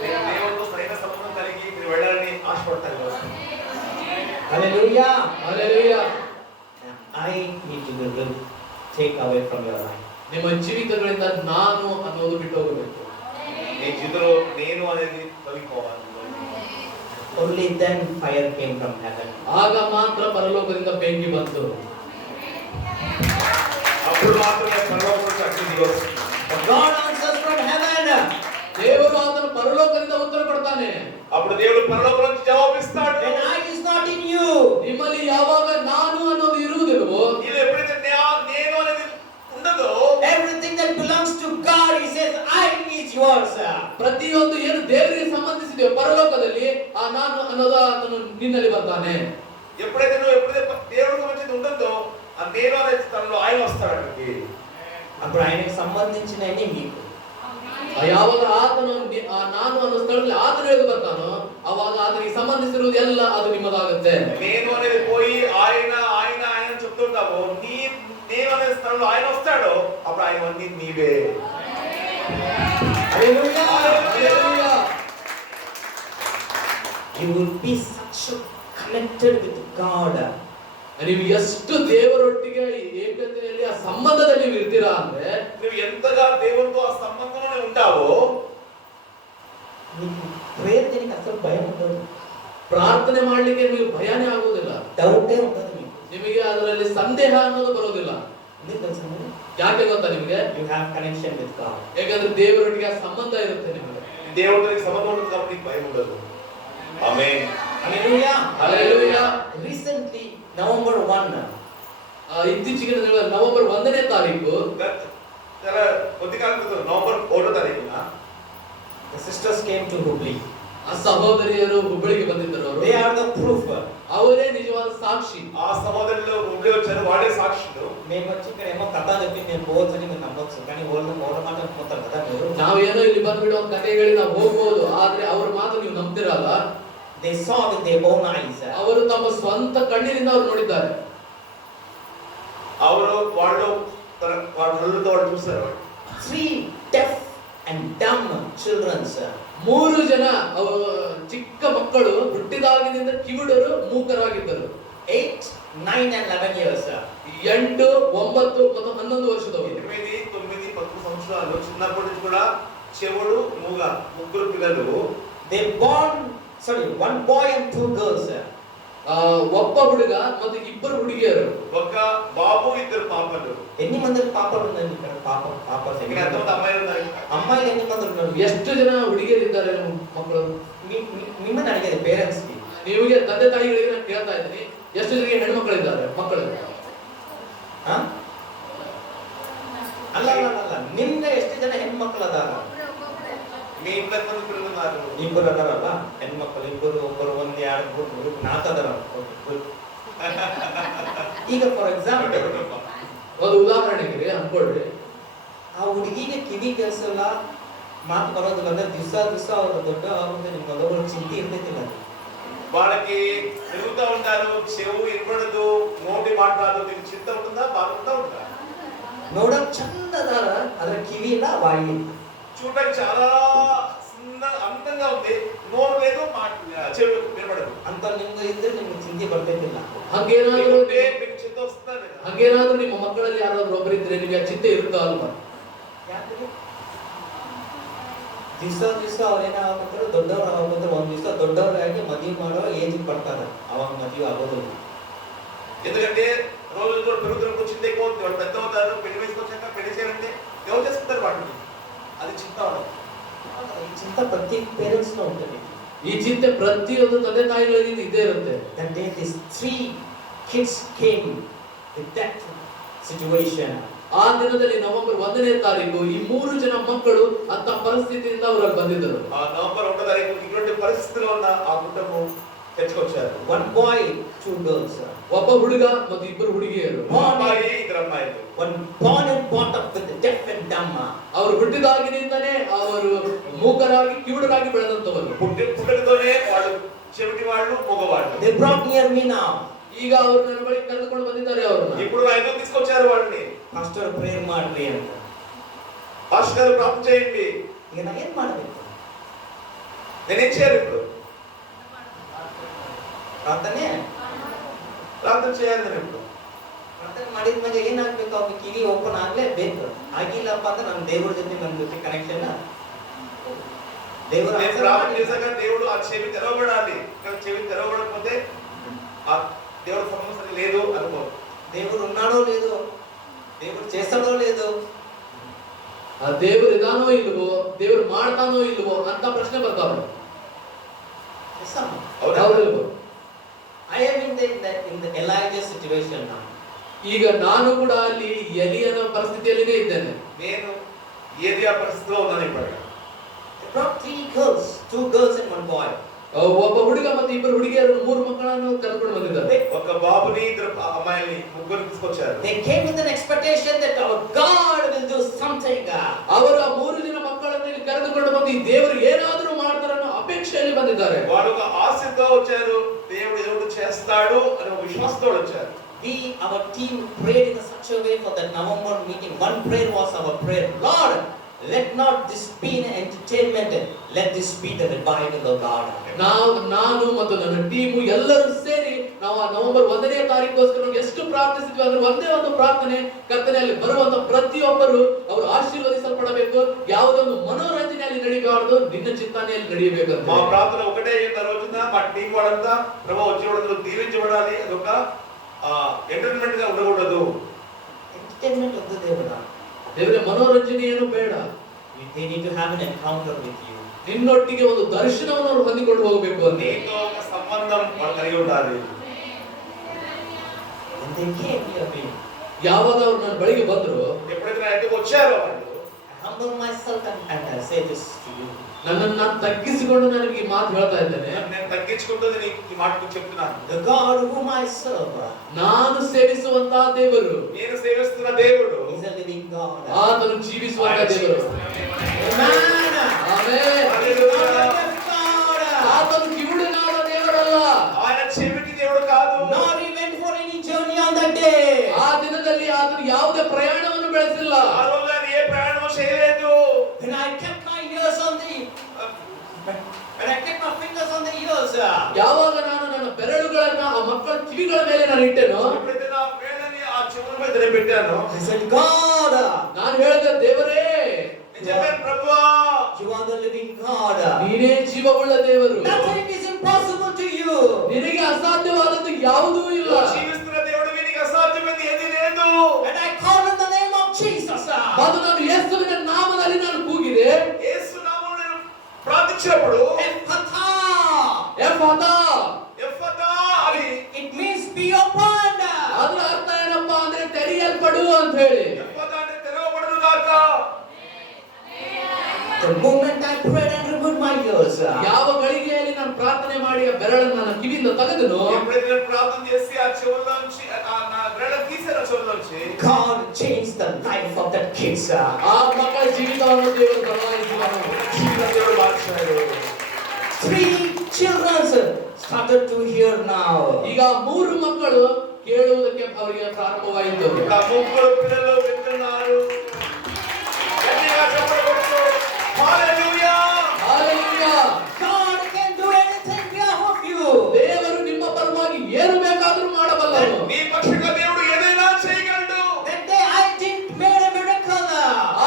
మీరు దేవుడితో సరైన సంబంధం కలిగి మీరు వెళ్ళాలని ఆశపడతారు కదా? Hallelujah. Hallelujah. I need to be take away from your life. ನಿಮ್ಮ ಜೀವಿತಗಳಿಂದ ನಾನು ಅನ್ನೋದು ಬಿಟ್ಟು ಹೋಗಬೇಕು. మీ జీవితంలో నేను అనేది తొలగిపోవాలి. Only then fire came from heaven. ಆಗ ಮಾತ್ರ ಪರಲೋಕದಿಂದ ಬೆಂಕಿ ಬಂತು. అప్పుడు మాత్రమే పరలోకం నుంచి అగ్ని దిగి వస్తుంది. God answers from heaven. ದೇವರು ಆತನು ಪರಲೋಕದಿಂದ ಉತ್ತರ ಕೊಡ್ತಾನೆ. అప్పుడు దేవుడు పరలోకం నుంచి జవాబిస్తాడు. When I is not in you. ನಿಮ್ಮಲ್ಲಿ ಯಾವಾಗ ನಾನು ಅನ್ನೋದು ಇರುವುದಿಲ್ಲವೋ, ఇది ఎప్పుడైతే నేను అనేది ఉండదో, Everything that belongs to God, He says, I is yours. ಪ್ರತಿಯೊಂದು ಏನು ದೇವರಿಗೆ ಸಂಬಂಧಿಸಿದೆಯೋ ಪರಲೋಕದಲ್ಲಿ ಆ ನಾನು ಅನ್ನೋದು ಆತನು ನಿನ್ನಲ್ಲಿ ಬರ್ತಾನೆ. ఎప్పుడైతే దేవుడికి సంబంధించి ఉంటుందో ఆ నేను అనే స్థలంలో ఆయన వస్తాడు అక్కడికి. అప్పుడు ఆయనకు సంబంధించినవి మీకు. ಯಾವಾಗ ಆತನು ಆ ನಾನು ಅನ್ನೋ ಸ್ಥಳದಲ್ಲಿ ಆತನು ಹೇಗೆ ಬರ್ತಾನೋ ಅವಾಗ ಆತನಿಗೆ ಸಂಬಂಧಿಸಿರುವುದು ಎಲ್ಲ ಅದು ನಿಮ್ಮದಾಗುತ್ತೆ. నేను అనేది పోయి ఆయన ఆయన ఆయన చెప్తుంటావు, నేను అనే స్థలంలో ఆయన వస్తాడు, అప్పుడు ఆయన అన్ని నీవే. Hallelujah. Hallelujah. You will be such connected with God. ನೀವು ಎಷ್ಟು ದೇವರೊಟ್ಟಿಗೆ ಏಕತೆಯಲ್ಲಿ ಆ ಸಂಬಂಧದಲ್ಲಿ ನೀವು ಇರ್ತೀರಾ ಅಂದ್ರೆ, నువ్వు ఎంతగా దేవునితో ఆ సంబంధంలోనే ఉంటావో నీకు ప్రేయర్ చేయడానికి అసలు భయం ఉండదు. ಪ್ರಾರ್ಥನೆ ಮಾಡ್ಲಿಕ್ಕೆ ನಿಮಗೆ ಭಯನೇ ಆಗುವುದಿಲ್ಲ. డౌటే ఉండదు మీకు. ನಿಮಗೆ ಅದರಲ್ಲಿ ಸಂದೇಹ ಅನ್ನೋದು ಬರೋದಿಲ್ಲ. ఎందుకు తెలుసా? ಯಾಕೆ ಗೊತ್ತಾ ನಿಮಗೆ? You have connection with God. ಯಾಕಂದ್ರೆ ದೇವರೊಟ್ಟಿಗೆ ಆ ಸಂಬಂಧ ಇರುತ್ತೆ ನಿಮಗೆ. దేవుడితో సంబంధం ఉంటుంది కాబట్టి నీకు భయం ఉండదు. ఆమేన్. Hallelujah. Hallelujah. Recently, November 1. ಇತ್ತೀಚೆಗೆ ನವೆಂಬರ್ 1ನೇ ತಾರೀಕು చాలా కొద్ది కాలం క్రితం నవంబర్ 1వ తారీఖున the sisters came to Hubli. ಆ ಸಹೋದರಿಯರು ಹುಬ್ಬಳ್ಳಿಗೆ ಬಂದಿದ್ದರು. ಅವರು They are the proof. ಅವರೇ ನಿಜವಾದ ಸಾಕ್ಷಿ. ఆ సహోదరులు హుబ్లీ వచ్చారు, వాళ్ళే సాక్షులు. మేము వచ్చి ఇక్కడ ఏమో కథ చెప్పి నేను పోవచ్చని మీరు నమ్మొచ్చు, కానీ వాళ్ళు మూల మాట అనుకుంటారు కదా మీరు. ನಾವೇನೋ ಇಲ್ಲಿ ಬಂದ್ಬಿಟ್ಟು ಒಂದು ಕಥೆ ಹೇಳಿ ನಾವು ಹೋಗ್ಬೋದು, ಆದ್ರೆ ಅವ್ರ ಮಾತು ನೀವು ನಂಬ್ತಿರಲ್ಲ. They saw with their own eyes. ಅವರು ತಮ್ಮ ಸ್ವಂತ ಕಣ್ಣಿನಿಂದ ಅವರು ನೋಡಿದ್ದಾರೆ. వాళ్ళు కళ్ళతో వాళ్ళు చూశారు. 3 deaf and dumb children. 3 ಜನ ಚಿಕ್ಕ ಮಕ್ಕಳು ಹುಟ್ಟಿದಾಗಿನಿಂದ ಕಿವುಡರು ಮೂಕರಾಗಿದ್ದರು. 8, 9 and 11 years. 8, 9 ಮತ್ತು 11 ವರ್ಷದವರು. 8, 9, 10 సంవత్సరాలు చిన్నప్పటి నుంచి కూడా చెవుడు మూగ ముగ్గురు పిల్లలు. They born, one boy and 2 girls. ಒಬ್ಬ ಹುಡುಗ ಮತ್ತು 2 ಹುಡುಗಿಯರು. ఒక బాబు 2 పాపలు. ఎన్ని మంది పాపలు ఉన్నారు ఇక్కడ? పాపస్ ఇక్కడ ఎంతమంది అమ్మాయిలు ఉన్నారు? అమ్మాయిలు ఎన్ని మంది ఉన్నారు? ಎಷ್ಟು ಜನ ಹುಡುಗಿಯರು ಇದ್ದಾರೆ ಮಕ್ಕಳು? ನಿಮ್ಮನ್ನ ಅಡಿಗೆ ಪೇರೆಂಟ್ಸ್ ಗೆ, ನಿಮಗೆ ತಂದೆ ತಾಯಿಗಳಿಗೆ ನಾನು ಕೇಳ್ತಾ ಇದ್ದೀನಿ, ಎಷ್ಟು ಜನರಿಗೆ ಹೆಣ್ಣು ಮಕ್ಕಳಿದ್ದಾರೆ? ಮಕ್ಕಳು ಅಲ್ಲ ನಿಮ್ಗೆ ಎಷ್ಟು ಜನ ಹೆಣ್ಮಕ್ಳು ಅದಾರ? మీ ఇంట్లో ఎంతమంది పిల్లలు ఉన్నారు? ಇಬ್ಬರು ಅದಾರಲ್ಲ ಹೆಣ್ಮಕ್ಳು, ಇಬ್ಬರು, ಒಬ್ಬರು, 1, 2, 3, 4 ಅದಾರ. ಈಗ ಫಾರ್ ಎಕ್ಸಾಂಪಲ್ ಒಂದು ಉದಾಹರಣೆಗೆ ಅನ್ಕೊಳ್ರಿ, ಆ ಹುಡುಗಿಗೆ ಕಿವಿ ಕೇಳಿಸಲ್ಲ, ಮಾತು ಬರೋದಿಲ್ಲ ಅಂದ್ರೆ ದಿವಸ ಅವ್ರ ದೊಡ್ಡ ಆಗುತ್ತೆ, ನಿಮ್ಗೆ ಅದೊಬ್ಬರು ಚಿಂತೆ ಇರ್ತೈತಿಲ್ಲ. వాళ్ళకి తిరుగుతూ ఉంటారు, చెవు ఇవ్వడదు, నోటి మాట్లాడదు, మీకు చింత ఉంటుందా? బాగుంటా ఉంటుందా? ನೋಡಕ್ ಚಂದ ಅದಾರ, ಅದ್ರ ಕಿವಿ ಇಲ್ಲ, ಬಾಯಿ ಇಲ್ಲ. చూడడానికి చాలా అందంగా ఉంది, నోరు లేదు, చెవి వినబడదు. ಅಂತ ನಿಮ್ಗೆ ಇದ್ರೆ ನಿಮ್ಗೆ ಚಿಂತೆ ಬರ್ತೈತಿಲ್ಲ. ಹಂಗೇನಾದ್ರೂ మీకు చింత వస్తుంది. ಹಂಗೇನಾದ್ರೂ ನಿಮ್ಮ ಮಕ್ಕಳಲ್ಲಿ ಯಾರಾದ್ರೂ ಒಬ್ಬರಿದ್ರೆ ನಿಮಗೆ ಆ ಚಿಂತೆ ಇರುತ್ತಾ ಅಲ್ವಾ? ಯಾಕೆ? ದಿವಸ ಅವ್ರೇನಾಗ್ತಾರೆ, ದೊಡ್ಡವ್ರು ಆಗೋದ್ರೆ ಒಂದ್ ದಿವಸ ದೊಡ್ಡವರಾಗಿ ಮದುವೆ ಮಾಡೋ ಏಜ್ ಬರ್ತಾರೆ, ಅವಾಗ ಮದುವೆ ಆಗೋದಿಲ್ಲ. ఎందుకంటే రోజు పెరుగుతున్నప్పుడు చింత ఎక్కువ అవుతుంది. వాళ్ళు పెద్ద అవుతారు, పెళ్లి వయసుకు వచ్చాక పెళ్లి చేయాలంటే ఎవరు చేసుకుంటారు వాటిని? అది చింత ఉండదు. ఈ చింత ప్రతి పేరెంట్స్ లో ఉంటుంది. ಈ ಚಿಂತೆ ಪ್ರತಿಯೊಂದು ತಂದೆ ತಾಯಿಗಳಿಗೆ ಇದ್ದೇ ಇರುತ್ತೆ. That day these 3 kids came with that situation. ಆ ದಿನದಲ್ಲಿ ನವೆಂಬರ್ 1ನೇ ತಾರೀಕು ಈ 3 ಜನ ಮಕ್ಕಳು ಅಂತ ಪರಿಸ್ಥಿತಿಯಿಂದ ಅವರು ಬಂದಿದ್ದರು. ఆ నవంబర్ 1వ తారీఖు ఇటువంటి పరిస్థితిలో ఉన్న ఆ కుటుంబం తెచ్చుకొచ్చారు. 1 boy, 2 girls. ಒಬ್ಬ ಹುಡುಗ ಮತ್ತು ಇಬ್ಬರು ಹುಡುಗಿಯರು. అమ్మాయి ఇద్దరు అమ్మాయిలు. One born and brought up with the deaf and dumb. ಅವರು ಹುಟ್ಟಿದಾಗಿನಿಂದನೇ ಅವರು ಮೂಕರಾಗಿ ಕಿವುಡರಾಗಿ ಬೆಳೆದಂತವರು. పుట్టుకతోనే వాళ్ళు చెవిటి వాళ్ళు మగవాళ్ళు. They brought near me now. ಈಗ ಅವರು ನನ್ನ ಬಳಿ ಕರೆದುಕೊಂಡು ಬಂದಿದ್ದಾರೆ ಅವರನ್ನು. ఇప్పుడు నా ఎదురు తీసుకొచ్చారు వాళ్ళని. Pastor prayer ಮಾಡ್ರಿ ಅಂತ. పాస్టర్ గారు ప్రార్థన చేయండి. ಈಗ ನಾನು ಏನು ಮಾಡಬೇಕು? నేనేం చేయాలి ఇప్పుడు? ಪ್ರಾರ್ಥನೆ చేయాలి నేను ఇప్పుడు. ಪ್ರಾರ್ಥನೆ ಮಾಡಿದ ಮೇಲೆ ಏನಾಗಬೇಕು? ಅವ್ರಿಗೆ ಕಿವಿ ಓಪನ್ ಆಗಲೇಬೇಕು. ಆಗಿಲ್ಲಪ್ಪ ಅಂದ್ರೆ ನನ್ನ ದೇವರ ಜೊತೆ ನನ್ನ ಜೊತೆ ಕನೆಕ್ಷನ್ ದೇವರ ప్రార్థన చేశాక దేవుడు ఆ చెవి తెరవబడాలి. చెవి తెరవబడకపోతే ఆ దేవుడు సమస్య లేదు అనుకో. దేవుడు ఉన్నాడో లేదో, దేవుడు చేస్తాడో లేదో, ఆ దేవుడు ఇదానో ఇల్వో, దేవుడు ಮಾಡ್ತಾನೋ ಇಲ್ವೋ ಅಂತ ಪ್ರಶ್ನೆ ಬರ್ತಾವೆ. ಹೌದು. I am in the Elijah situation now. ಈಗ ನಾನು ಕೂಡ ಅಲ್ಲಿ ಎಲಿಯನ ಪರಿಸ್ಥಿತಿಯಲ್ಲಿನೇ ಇದ್ದೇನೆ. నేను ఏలియా పరిస్థితిలో ఉన్నాను ఇప్పుడు. They brought 3 girls, 2 girls and 1 boy. ಒಬ್ಬ ಹುಡುಗ ಮತ್ತು ಇಬ್ಬರು ಹುಡುಗಿಯರನ್ನು 3 ಮಕ್ಕಳನ್ನು ಕರೆದುಕೊಂಡು ಬಂದಿದ್ದಾರೆ. ఒక బాబుని ఇద్దరు అమ్మాయిల్ని ముగ్గురు తీసుకొచ్చారు. They came with an expectation that our God will do something. ಅವರು ಆ 3 ಜನ ಮಕ್ಕಳನ್ನು ಇಲ್ಲಿ ಕರೆದುಕೊಂಡು ಬಂದು ಈ ದೇವರು ಏನಾದರೂ ಮಾಡ್ತಾರೆ ಅನ್ನೋ ಅಪೇಕ್ಷೆಯಲ್ಲಿ ಬಂದಿದ್ದಾರೆ. వాళ్ళు ఒక ఆశతో వచ్చారు. దేవుడు ఏదో చేస్తాడు అనే విశ్వాసంతో వచ్చారు. Our team prayed in such a way for that November meeting. One prayer was our prayer. Lord, let not this be an entertainment. Let this be the revival of God. ನಾನು ಮತ್ತು ನನ್ನ ಟೀಮು ಎಲ್ಲರೂ ಸೇರಿ ನಾವು ಆ November 1ನೇ ತಾರೀಕೋಸ್ಕರ ಎಷ್ಟು ಪ್ರಾರ್ಥಿಸಿದ್ವಿ ಅಂದ್ರೆ ಒಂದೇ ಒಂದು ಪ್ರಾರ್ಥನೆ, ಕರ್ತನೆಯಲ್ಲಿ ಬರುವಂತ ಪ್ರತಿಯೊಬ್ಬರು ಅವರು ಆಶೀರ್ವದಿಸಲ್ಪಡಬೇಕು. ಯಾವುದೊಂದು ಮನೋರಂಜನೆಯಲ್ಲಿ ನಡೆಯಬಾರದು, ನಿನ್ನ ಚಿಂತನೆಯಲ್ಲಿ ನಡೆಯಬೇಕು. మా ప్రార్థన ఒకటే అయిన రోజున మా టీం వాళ్ళంతా ప్రభువు వచ్చినప్పుడు దీవించబడాలి. అదొక ఎంటర్టైన్మెంట్ గా ఉండకూడదు. Entertainment of the దేవుడా, ದೇವರ ಮನೋರಂಜನೆ ಏನು ಬೇಡ. they need to have an encounter with you. ನಿನ್ನೊಟ್ಟಿಗೆ ಒಂದು ದರ್ಶನವನ್ನು ಅವರು ಹೊಂದಿಕೊಂಡು ಹೋಗಬೇಕು ಅಂತ. నీతో ఒక సంబంధం వాళ్ళు కలిగి ఉండాలి. When they came near me, ಯಾವಾಗ ಅವರು ನನ್ನ ಬಳಿಗೆ ಬಂದರು, ఎప్పుడైతే నా ఇంటికి వచ్చారో వాళ్ళు, I humble myself and I say this to you. ನನ್ನನ್ನು ನಾನು ತಗ್ಗಿಸಿಕೊಂಡು ನನಗೆ ಈ ಮಾತು ಹೇಳ್ತಾ ಇದ್ದೇನೆ. నేను తగ్గించుకుంటూ నీకు ఈ మాట చెప్తున్నాను. The God whom I serve, ನಾನು ಸೇವಿಸುವಂತಹ ದೇವರು, నేను సేవిస్తున్న దేవుడు is a living God. ಆತನು ಜೀವಿಸುವಂತಹ ದೇವರು. Amen. ಆಮೆನ್. హల్లెలూయా. ಆತನು ಕಿವುಡನಾದ ದೇವರಲ್ಲ, ఆయన చెవిటి దేవుడు కాదు. Nor he went for any journey on that day. ಆ ದಿನದಲ್ಲಿ ಆತನು ಯಾವುದೇ ಪ್ರಯಾಣವನ್ನು ಬೆಳೆಸಿಲ್ಲ. ఆ రోజు ఆయన ఏ ప్రయాణం చేయలేదు. When I kept my ears on the when I kept my fingers on the ears, ಯಾವಾಗ ನಾನು ನನ್ನ ಬೆರಳುಗಳನ್ನ ಆ ಮಕ್ಕಳ ಕಿವಿಗಳ ಮೇಲೆ ನಾನು ಇಟ್ಟೆನೋ, ఎప్పుడైతే నా వేళ్ళని ఆ చెవుల మీద నేను పెట్టానో, I said, God, ನಾನು ಹೇಳಿದೆ, ದೇವರೇ, నేను చెప్పాను, ప్రభువా, you are the living God. ನೀನೇ ಜೀವವುಳ್ಳ ದೇವರು. Nothing is impossible to you. ನಿನಗೆ ಅಸಾಧ್ಯವಾದದ್ದು ಯಾವುದೂ ಇಲ್ಲ. జీవిస్తున్న దేవుడివి, నీకు అసాధ్యమైనది ఏదీ లేదు. And I call in the name of Jesus. ಮತ್ತು ನಾನು ಯೇಸುವಿನ ನಾಮದಲ್ಲಿ ನಾನು ಕೂಗಿದೆ. యేసు నామములో నేను ప్రార్థించినప్పుడు Ephphatha. ಎಫ್ಫಥಾ, ఎఫ్ఫతా అని, It means be opened. ಅದರ ಅರ್ಥ ಏನಪ್ಪಾ ಅಂದ್ರೆ ತೆರೆಯಲ್ಪಡು ಅಂತ ಹೇಳಿ. ఎఫ్ఫతా అంటే తెరవబడును గాక. The moment I prayed and removed my ears, ಯಾವ ಗಳಿಗೆಯಲ್ಲಿ ನಾನು ಪ್ರಾರ್ಥನೆ ಮಾಡಿ ಆ ಬೆರಳನ್ನು ನನ್ನ ಕಿವಿಯಿಂದ ತೆಗೆದನು, ఎప్పుడైతే నేను ప్రార్థన చేసి ఆ చెవుల్లోంచి నా వేళ్ళని తీసాను చెవుల్లోంచి, God changed the life of that kids. ಆ ಮಕ್ಕಳ ಜೀವಿತವನ್ನು ದೇವರು ಬದಲಾಯಿಸಿದನು. దేవుడు మార్చాడు. 3 children started to hear now. ಈಗ 3 ಮಕ್ಕಳು ಕೇಳುವುದಕ್ಕೆ ಅವರಿಗೆ ಪ್ರಾರಂಭವಾಯಿತು. ఇంకా ముగ్గురు పిల్లలు వింటున్నారు. గట్టిగా చప్పట్లు కొట్టు. హల్లెలూయా. Hallelujah. God can do anything behalf of you. ದೇವರು ನಿಮ್ಮ ಪರವಾಗಿ ಏನು ಬೇಕಾದರೂ ಮಾಡಬಲ್ಲನು. నీ పక్షంగా దేవుడు ఏదైనా చేయగలడు. That day I didn't made a miracle.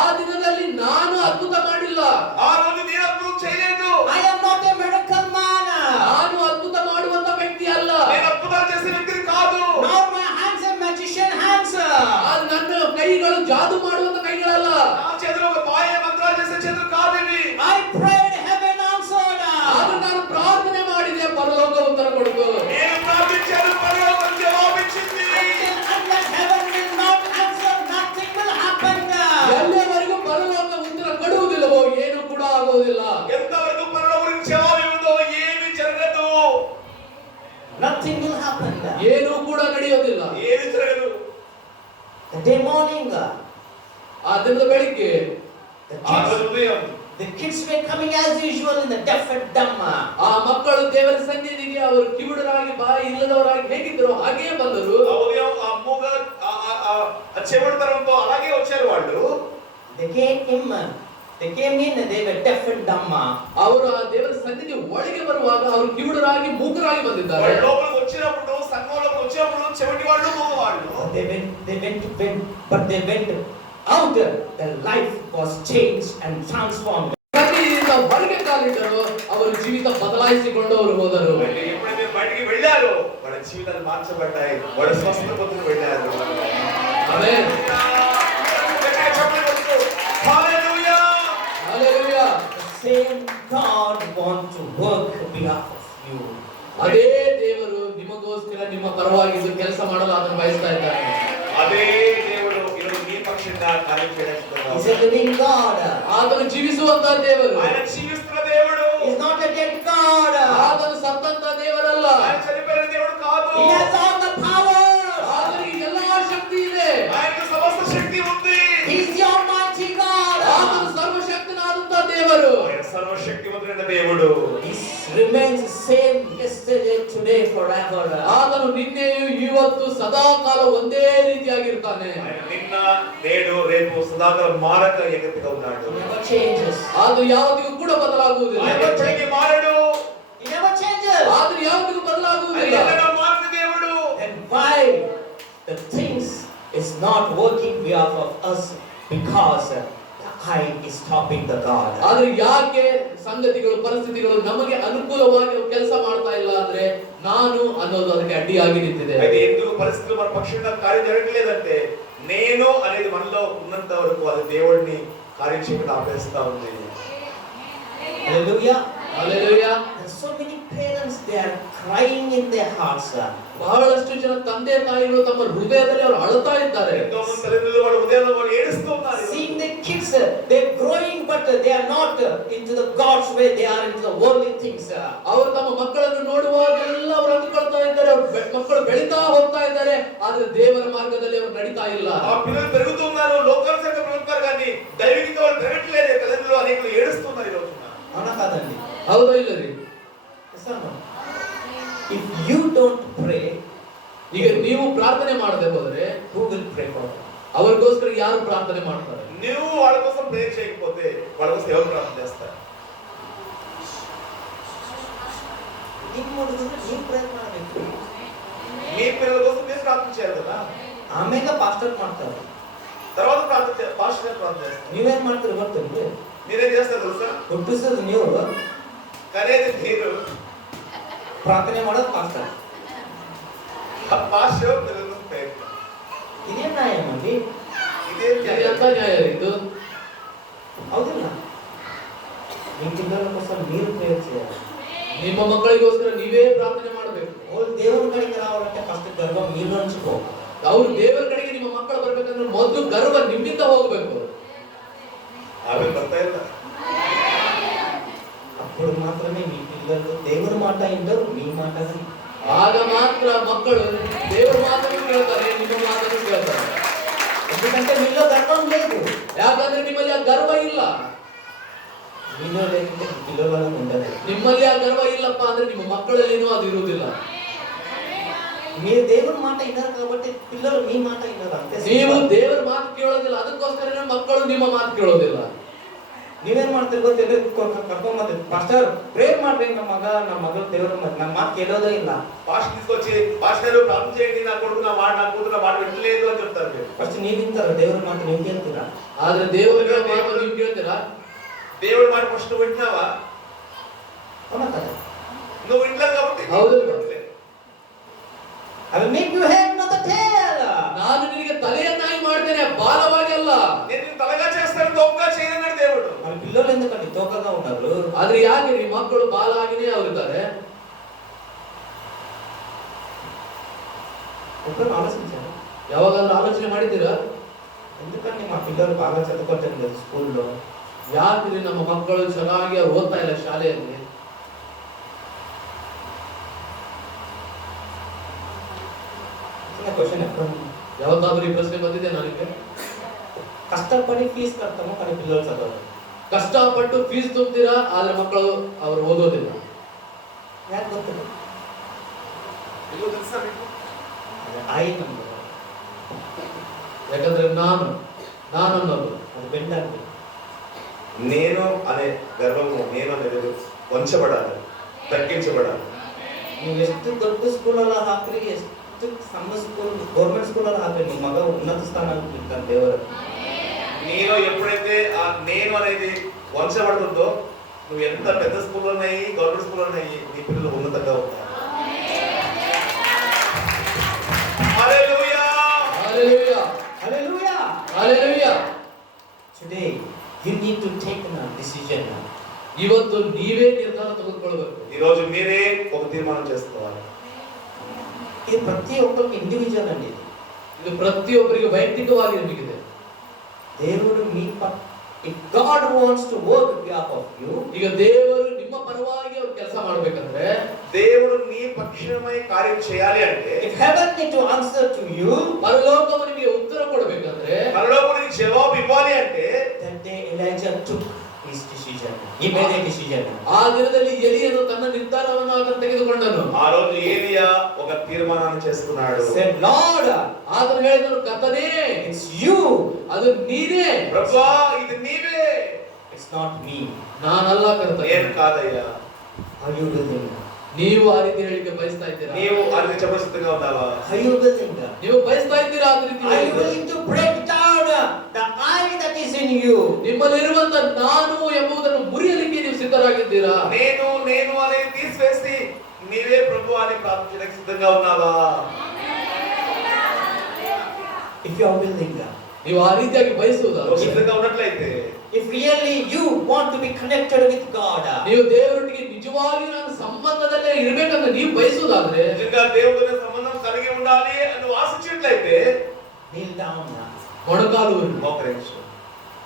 ಆ ದಿನದಲ್ಲಿ ನಾನು ಅದ್ಭುತ ಮಾಡಿಲ್ಲ. ఆ రోజు నేను అద్భుతం చేయలేదు. I am not a miracle man. ನಾನು ಅದ್ಭುತ ಮಾಡುವಂತ ವ್ಯಕ್ತಿ ಅಲ್ಲ. నేను అద్భుతాలు చేసే వ్యక్తిని కాదు. Nor my hands are magician hands. ನನ್ನ ಕೈಗಳು ಜಾದು ಮಾಡುವಂತ ಇಲ್ಲವೋ ಏನು ಕೂಡ ಆಗುವುದಿಲ್ಲ. ఎంతవరకు పరలోకం గురించి జవాబు ఇవ్వదో ఏమీ జరగదు. Nothing will happen. ಏನೂ ಕೂಡ ನಡೆಯೋದಿಲ್ಲ. ఏమీ జరగదు. The day morning, ಆ ದಿನದ ಬೆಳಿಗ್ಗೆ ఆ రోజు ఉదయం the kids were coming as usual in the deaf and dumb. ಆ ಮಕ್ಕಳು ದೇವರ ಸನ್ನಿಧಿಗೆ ಅವರು ಕಿವುಡರಾಗಿ ಬಾಯಿ ಇಲ್ಲದವರಾಗಿ ಹೇಗಿದ್ರು ಹಾಗೆಯೇ ಬಂದರು. ఆ ఉదయం ఆ మూగ ఆ చెవిడతనంతో అలాగే వచ్చారు వాళ్ళు. They came in and they were deaf and dumb. ಅವರು ಆ ದೇವರ ಸನ್ನಿಧಿ ಒಳಗೆ ಬರುವಾಗ ಅವರು ಕಿವುಡರಾಗಿ ಮೂಕರಾಗಿ ಬಂದಿದ್ದಾರೆ. వాళ్ళు లోపలికి వచ్చినప్పుడు సంఘంలోకి వచ్చినప్పుడు చెవిటి వాళ్ళు మూగ వాళ్ళు. But they went out. Their life was changed and transformed. ಸನ್ನಿಧಿಯಿಂದ ಹೊರಗೆ ಕಾಲಿಟ್ಟರು, ಅವರ ಜೀವಿತ ಬದಲಾಯಿಸಿಕೊಂಡು ಅವರು ಹೋದರು. ఎప్పుడైతే బయటికి వెళ్ళారో వాళ్ళ జీవితాలు మార్చబడ్డాయి. వాళ్ళు స్వస్థత పొందుకు వెళ్ళారు. ఆమేన్. హల్లెలూయా. హల్లెలూయా. The same God wants to work on behalf of you. ಅದೇ ದೇವರು ನಿಮಗೋಸ್ಕರ ನಿಮ್ಮ ಪರವಾಗಿ ಕೆಲಸ ಮಾಡಲು ಅದನ್ನು ಬಯಸ್ತಾ ಇದ್ದಾರೆ. అదే దేవుడు ఈరోజు మీ పక్షంగా కార్యం చేయడానికి సిద్ధంగా He's a living God. ಆತನು ಜೀವಿಸುವಂತ ದೇವರು. ఆయన జీవిస్తున్న దేవుడు. He's not a dead God. ಆತನು ಸತ್ತಂತ ದೇವರಲ್ಲ. ఆయన చనిపోయిన దేవుడు కాదు. He has all the power. ಆತನಿಗೆ ಎಲ್ಲಾ ಶಕ್ತಿ ಇದೆ. ఆయనకు సమస్త శక్తి ఉంది. He's the Almighty God. ಆತನು ಸರ್ವಶಕ್ತನಾದಂತ ದೇವರು. ఆయన సర్వశక్తిమంతుడైన దేవుడు. He remains the same yesterday, today, forever. ಆತನು ನಿನ್ನೆಯೂ ಇವತ್ತು ಸದಾ ಕಾಲ ಒಂದೇ ರೀತಿಯಾಗಿರ್ತಾನೆ. ఆయన నిన్న నేడు రేపు సదాకాలం మారక ఏకతిగా ఉన్నాడు. He never changes. ಅದು ಯಾವತ್ತಿಗೂ ಕೂಡ ಬದಲಾಗುವುದಿಲ್ಲ. ఆయన ఎప్పటికీ మారడు. He never changes. ಆತನು ಯಾವತ್ತಿಗೂ ఆయన ಬದಲಾಗುವುದಿಲ್ಲ. ఎన్నడూ మారని దేవుడు. And why the things is not working behalf of us? Because the eye is stopping the God. ಆದ್ರೆ ಯಾಕೆ ಸಂಗತಿಗಳು ಪರಿಸ್ಥಿತಿಗಳು ನಮಗೆ ಅನುಕೂಲವಾಗಿ ಕೆಲಸ ಮಾಡ್ತಾ ಇಲ್ಲ ಅಂದ್ರೆ ನಾನು ಅನ್ನೋದು ಅದಕ್ಕೆ ಅಡ್ಡಿಯಾಗಿ ನಿಂತಿದೆ. అయితే ఎందుకు పరిస్థితులు మన పక్షంగా కార్యం జరగలేదంటే నేను అనేది మనలో ఉన్నంత వరకు అది దేవుడిని కార్యం చేయకుండా ఆపేస్తా ఉంది. Hallelujah. Hallelujah. There's so many parents, they are crying in their hearts. ಬಹಳಷ್ಟು ಜನ ತಂದೆ ತಾಯಿಗಳು ತಮ್ಮ ಹೃದಯದಲ್ಲಿ ಅವರು ಅಳುತ್ತಾ ಇದ್ದಾರೆ. ఎంతో మంది తల్లిదండ్రులు వాళ్ళ హృదయంలో వాళ్ళు ఏడుస్తూ ఉన్నారు. Seeing the kids, they're growing, but they are not into the God's way. They are into the worldly things. ಅವರು ತಮ್ಮ ಮಕ್ಕಳನ್ನು ನೋಡುವಾಗೆಲ್ಲ ಅವರು ಅಂದುಕೊಳ್ತಾ ಇದ್ದಾರೆ, ಮಕ್ಕಳು ಬೆಳೀತಾ ಹೋಗ್ತಾ ಇದ್ದಾರೆ, ಆದ್ರೆ ದೇವರ ಮಾರ್ಗದಲ್ಲಿ ಅವರು ನಡೀತಾ ಇಲ್ಲ. ఆ పిల్లలు పెరుగుతున్నారు, లోకానుసారంగా పెరుగుతారు కానీ దైవికంగా వాళ్ళు పెరగట్లేదు. తల్లిదండ్రులు అనేకులు ఏడుస్తున్నారు ఈ రోజున. అవునా కాదండి? ಹೌದಾ ಇಲ್ಲ ರೀ? If you don't pray, ಈಗ ನೀವು ಪ್ರಾರ್ಥನೆ ಮಾಡದೆ ಹೋದ್ರೆ who will pray for you? ಅವರಿಗೋಸ್ಕರ ಯಾರು ಪ್ರಾರ್ಥನೆ ಮಾಡ್ತಾರೆ? నువ్వు వాళ్ళ కోసం ప్రేర్ చేయకపోతే వాళ్ళ కోసం ఎవరు ప్రార్థన చేస్తారు? ನಿಮ್ಮ ಹುಡುಗರು ನೀವು ಪ್ರಯತ್ನ ಮಾಡಬೇಕು. మీ పిల్లల కోసం మీరు ప్రార్థన చేయాలి కదా. ಆಮೇಲೆ ಪಾಸ್ಟರ್ ಮಾಡ್ತಾರೆ. తర్వాత పాస్టర్ ప్రార్థన చేస్తారు. ನೀವೇನ್ ಮಾಡ್ತೀರಿ ಗೊತ್ತೇನ್ರಿ? మీరేం చేస్తారు తెలుసా? ಹುಟ್ಟಿಸೋದು ನೀವು, కనేది మీరు. ಪ್ರಾರ್ಥನೆ ಮಾಡೋದು ಪಾಸ್ಟರ್. పాస్టర్ పిల్లల కోసం ప్రేర్. ಇದೇನ್ ನ್ಯಾಯ ಮಂದಿ? ఇదేం ಇದು చేయాలి? ಎಂತ ನ್ಯಾಯ ಇದು? ಹೌದಿಲ್ಲ? ನಿಮ್ಮ పిల్లల కోసం మీరు ప్రేయర్ చేయాలి. ನಿಮ್ಮ ಮಕ್ಕಳಿಗೋಸ್ಕರ ನೀವೇ ಪ್ರಾರ್ಥನೆ ಮಾಡಬೇಕು. వాళ్ళు దేవుని కడికి రావాలంటే ఫస్ట్ గర్వం మీలో నుంచి పోవాలి. ಅವರು ದೇವರ ಕಡೆಗೆ ನಿಮ್ಮ ಮಕ್ಕಳು ಬರ್ಬೇಕಂದ್ರೆ ಮೊದಲು ಗರ್ವ ನಿಮ್ಮಿಂದ ಹೋಗ್ಬೇಕು. ఆమె ಬರ್ತಾ ಇಲ್ಲ. అప్పుడు మాత్రమే మీ పిల్లలు దేవుని మాట వింటారు, మీ మాట వినరు. ಆಗ ಮಾತ್ರ ಮಕ್ಕಳು ದೇವರ ಮಾತನ್ನು ಕೇಳ್ತಾರೆ, ನಿಮ್ಮ ಮಾತನ್ನು ಕೇಳ್ತಾರೆ. ఎందుకంటే మీలో గర్వం లేదు. ಯಾಕಂದ್ರೆ ನಿಮ್ಮಲ್ಲಿ ಆ ಗರ್ವ ಇಲ್ಲ. మీలో లేకుంటే మీ పిల్లలలో ఉండదు. ನಿಮ್ಮಲ್ಲಿ ಆ ಗರ್ವ ಇಲ್ಲಪ್ಪ ಅಂದ್ರೆ ನಿಮ್ಮ ಮಕ್ಕಳಲ್ಲಿನೂ ಅದು ಇರುವುದಿಲ್ಲ. మీరు దేవుని మాట విన్నారు కాబట్టి పిల్లలు మీ మాట విన్నారు అంతే. ನೀವು ದೇವರ ಮಾತು ಕೇಳೋದಿಲ್ಲ, ಅದಕ್ಕೋಸ್ಕರನೇ ಮಕ್ಕಳು ನಿಮ್ಮ ಮಾತು ಕೇಳೋದಿಲ್ಲ. ನೀವೇನ್ ಮಾಡ್ತೀರಿ ಗೊತ್ತಿಲ್ಲ, ಕರ್ಕೊಂಡ್ ಬಂದ್ರಿ ಪಾಸ್ಟರ್ ಪ್ರೇಯರ್ ಮಾಡ್ರಿ, ನಮ್ಮ ಮಗಳು ದೇವ್ರ ನಮ್ಮ ಮಾತು ಕೇಳೋದೇ ಇಲ್ಲ. పాస్టర్ తీసుకొచ్చి పాస్టర్ ప్రార్థన చేయండి, నా కొడుకు నా మాట, నా కూతురు నా మాట వింటలేదు అని చెప్తారు మీరు. ఫస్ట్ ನೀವು వింటారు ದೇವ್ರ ಮಾತು, ನೀವು ಕೇಳ್ತೀರಾ? ಆದ್ರೆ ದೇವರ ಮಾತು ನೀವು ಕೇಳ್ತೀರಾ? దేవుడి మాట ఫస్ట్ నువ్వు వింటున్నావా? అవునా కదా? నువ్వు వింటలేదు కాబట్టి ಹೌದು. I will make you head, not the tail. ನಾನು ನಿನಗೆ ತಲೆಯನ್ನಾಗಿ ಮಾಡ್ತೇನೆ, ಬಾಲವಾಗಿ ಅಲ್ಲ. నేను నిన్ను తలగా చేస్తాను, తోకగా చేయనన్నాడు దేవుడు. మరి పిల్లలు ఎందుకంటే తోకగా ఉన్నారు? ಆದ್ರೆ ಯಾಕೆ ನಿಮ್ಮ ಮಕ್ಕಳು ಬಾಲಾಗಿನೇ ಅವರಿದ್ದಾರೆ? ఎప్పుడైనా ఆలోచించారు? ಯಾವಾಗಾದ್ರೂ ಆಲೋಚನೆ ಮಾಡಿದ್ದೀರಾ? ఎందుకంటే మా పిల్లలు బాగా చదువుకోవటం లేదు స్కూల్లో. ಯಾಕ್ರಿ ನಮ್ಮ ಮಕ್ಕಳು ಚೆನ್ನಾಗಿ ಅವ್ರು ಓದ್ತಾ ಇಲ್ಲ ಶಾಲೆಯಲ್ಲಿ? క్వశ్చన్ ಯಾವತ್ತಾದ್ರೂ ಈ ಪ್ರಶ್ನೆ ಬಂದಿದೆ ನನಗೆ? కష్టపడి ఫీజు కడతాము కానీ పిల్లలు చదవరు. ಕಷ್ಟಪಟ್ಟು ಫೀಸ್ ತುಂಬ್ತೀರಾ ಆದ್ರೆ ಮಕ್ಕಳು ಅವರು ಓದೋದಿಲ್ಲ. ಯಾಕೆ ಗೊತ್ತಿಲ್ಲ? ఎందుకు తెలుసా మీకు? ఆయన ಯಾಕಂದ್ರೆ ನಾನು ಅನ್ನೋದು అది పెండాలి. నేను అనే గర్వము, నేను అనేది వంచబడాలి, తగ్గించబడాలి. ನೀವು ಎಷ್ಟು ದೊಡ್ಡ ಸ್ಕೂಲಲ್ಲಿ ಹಾಕ್ರಿ, ಎಷ್ಟು ಸಣ್ಣ ಸ್ಕೂಲ್ ಗೌರ್ಮೆಂಟ್ ಸ್ಕೂಲಲ್ಲಿ ಹಾಕ್ರಿ, ನಿಮ್ಮ ಮಗ ఉన్నత స్థానానికి ಇರ್ತಾನೆ ದೇವರು. నేను ఎప్పుడైతే ఆ నేను అనేది వంచబడుతుందో, నువ్వు ఎంత పెద్ద స్కూల్ ఉన్నాయి, గవర్నమెంట్ స్కూల్ ఉన్నాయి, నీ పిల్లలు ఉన్నతంగా ఉంటారు. హల్లెలూయా, హల్లెలూయా, హల్లెలూయా, హల్లెలూయా. Today you need to take a decision now. ಇವತ್ತು ನೀವೇ ನಿರ್ಧಾರ ತೆಗೆದುಕೊಳ್ಳಬೇಕು. ఈ రోజు మీరే ఒక తీర్మానం చేసుకోవాలి. ఇది ప్రతి ఒక్కరికి ఇండివిజువల్ అండి. ಇದು ಪ್ರತಿಯೊಬ್ಬರಿಗೆ ವೈಯಕ್ತಿಕವಾಗಿ ನಿಮಗಿದೆ. దేవుడు మీ if God wants to work on behalf of you, ಈಗ ದೇವರು ನಿಮ್ಮ ಪರವಾಗಿ ಅವರು ಕೆಲಸ ಮಾಡಬೇಕಂದ್ರೆ, దేవుడు నీ పక్షమై కార్యం చేయాలి అంటే, if heaven need to answer to you, ಪರಲೋಕವು ನಿಮಗೆ ಉತ್ತರ ಕೊಡಬೇಕಂದ್ರೆ, పరలోకం నీకు జవాబు ఇవ్వాలి అంటే, that day Elijah took his decision. He made a decision. ಆ ದಿನದಲ್ಲಿ ಎಲಿಯನು ತನ್ನ ನಿರ್ಧಾರವನ್ನು ಆತನು ತೆಗೆದುಕೊಂಡನು. ఆ రోజు ఏలియా ఒక తీర్మానాన్ని చేసుకున్నాడు. Said, Lord, ಆತನು ಹೇಳಿದನು, ಕರ್ತನೇ, it's you. ಅದು ನೀನೇ. ప్రభువా, ఇది నీవే. It's not me. ನಾನಲ್ಲ ಕರ್ತನೇ. నేను కాదయ్యా. Are you willing? ನೀವು ಆ ರೀತಿ ಹೇಳಿಕೆ ಬಯಸ್ತಾ ಇದ್ದೀರಾ? నీవు అది చెప్పసిద్ధంగా ఉన్నావా? Are you willing? ನೀವು ಬಯಸ್ತಾ ಇದ್ದೀರಾ ಆ ರೀತಿ? Are you willing to break down the I that is in you? ನಿಮ್ಮಲ್ಲಿರುವಂತ ನಾನು ಎಂಬುದನ್ನು ಮುರಿಯಲಿಕ್ಕೆ ನೀವು ಸಿದ್ಧರಾಗಿದ್ದೀರಾ? నేను నేను అనేది తీసివేసి నీవే ప్రభువా అని ప్రార్థించడానికి సిద్ధంగా ఉన్నావా? If you are willing, ನೀವು ಆ ರೀತಿಯಾಗಿ నువ్వు ಬಯಸುವುದಾದ್ರೆ, సిద్ధంగా ఉన్నట్లయితే, if really you want to be connected with God, ನೀವು ದೇವರೊಟ್ಟಿಗೆ ನಿಜವಾಗಿ ನಾನು ಸಂಬಂಧದಲ್ಲೇ ಇರಬೇಕಂತ ನೀವು ಬಯಸುವುದಾದ್ರೆ, నిజంగా దేవుడితో సంబంధం కలిగి ఉండాలి అని నువ్వు ఆశించినట్లయితే, kneel down ಮೊಣಕಾಲು మోకరించు.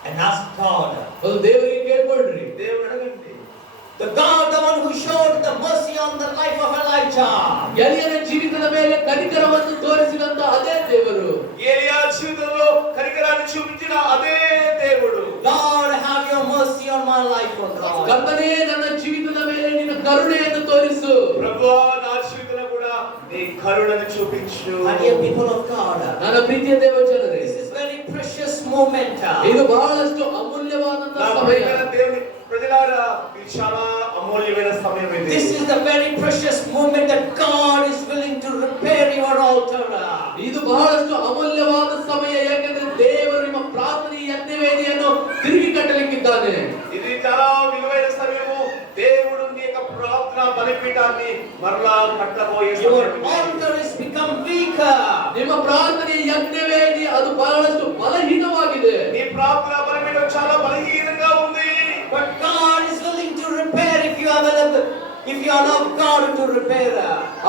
and ask God. ಅದು ದೇವರಿಗೆ ಕೇಳ್ಕೊಳ್ರಿ. దేవుడు అడగండి. The God, the one who showed the mercy on the life of Elijah. ಎಲಿಯನ ಜೀವಿತದ ಮೇಲೆ ಕನಿಕರವನ್ನು ತೋರಿಸಿದಂತ ಅದೇ ದೇವರು, ఏలియా జీవితంలో కనికరాన్ని చూపించిన అదే దేవుడు. Lord, have your mercy on my life, O God. ಕರ್ತನೇ, ನನ್ನ ಜೀವಿತದ ಮೇಲೆ ನಿನ್ನ ಕರುಣೆಯನ್ನು ತೋರಿಸು. ప్రభువా, నా జీవితంలో కూడా నీ కరుణను చూపించు. My dear people of God, ನನ್ನ ಪ್ರೀತಿಯ ದೇವಜನರೇ, this is very precious moment. ಇದು ಬಹಳಷ್ಟು ಅಮೂಲ್ಯವಾದಂತ నా ಸಮಯ. ప్రియమైన దేవుని ప్రజలారా, ఇది చాలా అమూల్యమైన సమయం ఇది. This is the very precious moment that God is willing to repair your altar. ಇದು ಬಹಳಷ್ಟು ಅಮೂಲ್ಯವಾದ ಸಮಯ, ಯಾಕಂದ್ರೆ ದೇವರು ನಿಮ್ಮ ಪ್ರಾರ್ಥನೆ ಯಜ್ಞವೇದಿಯನ್ನು ತಿರುಗಿ ಕಟ್ಟಲಿಕ್ಕಿದ್ದಾನೆ. ఇది చాలా విలువైన సమయము. దేవుడు నీ యొక్క ప్రార్థన బలిపీఠాన్ని మరలా కట్టబోయే Your సమయం. altar has become weaker. ನಿಮ್ಮ ಪ್ರಾರ್ಥನೆ ಯಜ್ಞವೇದಿ ಅದು ಬಹಳಷ್ಟು ಬಲಹೀನವಾಗಿದೆ. నీ ప్రార్థన బలిపీఠం చాలా బలహీనంగా ఉంది. But God is willing to repair if you allow God to repair.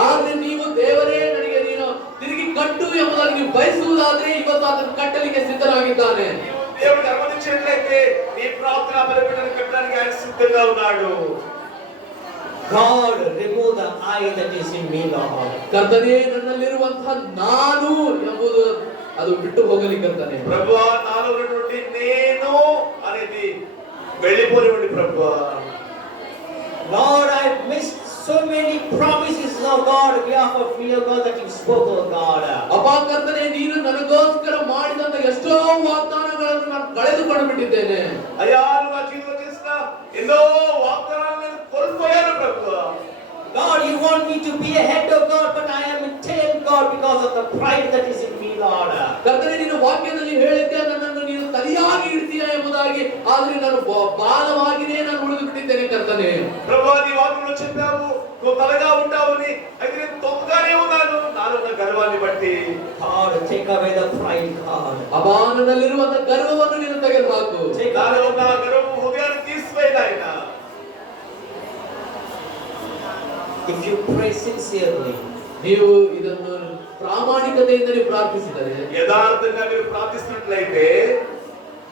ಆದ್ರೆ ನೀವು ದೇವರೇ ನನಗೆ ನೀನು ತಿರುಗಿ ಕಟ್ಟು ಎಂಬುದಾಗಿ ನೀವು ಬಯಸುವುದಾದ್ರೆ ಇವತ್ತು ಅದನ್ನು ಕಟ್ಟಲಿಕ್ಕೆ ಸಿದ್ಧರಾಗಿದ್ದಾನೆ. నీవు దేవుడికి అనుమతించినట్లయితే నీ ప్రార్థన బలిపీఠాన్ని కట్టడానికి ఆయన సిద్ధంగా ఉన్నాడు. God, remove the I that is in me, Lord. ಕರ್ತನೇ, ನನ್ನಲ್ಲಿರುವಂತಹ ನಾನು ಎಂಬುದು ಅದು ಬಿಟ್ಟು ಹೋಗಲಿಕ್ಕಂತಾನೆ. ప్రభువా, నాలో ఉన్నటువంటి నేను అనేది వెళ్ళిపోనివ్వండి ప్రభువా. Lord, I've missed so many promises of God on behalf of me, O God, that you spoke, O God. ಅಪ್ಪಾ ಕರ್ತನೇ, ನೀನು ನನಗೋಸ್ಕರ ಮಾಡಿದಂತ ಎಷ್ಟೋ ವಾಗ್ದಾನಗಳನ್ನು ನಾನು ಕಳೆದುಕೊಂಡು ಬಿಟ್ಟಿದ್ದೇನೆ. అయ్యా, నువ్వు నా జీవితంలో చేసిన ఎన్నో వాగ్దానాలను నేను కోల్పోయాను ప్రభువా. God, you want me to be a head of God, but I am a tail, God, because of the pride that is in me, Lord. ಕರ್ತನೇ, ನೀನು ವಾಕ್ಯದಲ್ಲಿ ಹೇಳಿದ್ದೆ ನನ್ನನ್ನು ನೀನು ತಲೆಯಾಗಿ ಇಡ್ತೀಯ ಎಂಬುದಾಗಿ, ಆದ್ರೆ ನಾನು ಬಾಲವಾಗಿಯೇ ನಾನು ಉಳಿದು ಬಿಟ್ಟಿದ್ದೇನೆ ಕರ್ತನೇ. ప్రభువా, నీ వాక్యంలో చెప్పావు నువ్వు తలగా ఉంటావని. అయితే నేను తొక్కగానే ఉన్నాను నాలో ఉన్న గర్వాన్ని బట్టి. God, take away the pride, God. ಅಪ್ಪಾ, ನನ್ನಲ್ಲಿರುವಂತ ಗರ್ವವನ್ನು ನೀನು ತೆಗೆದುಹಾಕು. నాలో ఉన్న గర్వము హృదయాన్ని తీసివేయ్ ఆయన. If you pray sincerely, ನೀವು ಇದನ್ನು ಪ್ರಾಮಾಣಿಕತೆಯಿಂದ ನೀವು ಪ್ರಾರ್ಥಿಸಿದರೆ, యథార్థంగా మీరు ప్రార్థిస్తున్నట్లయితే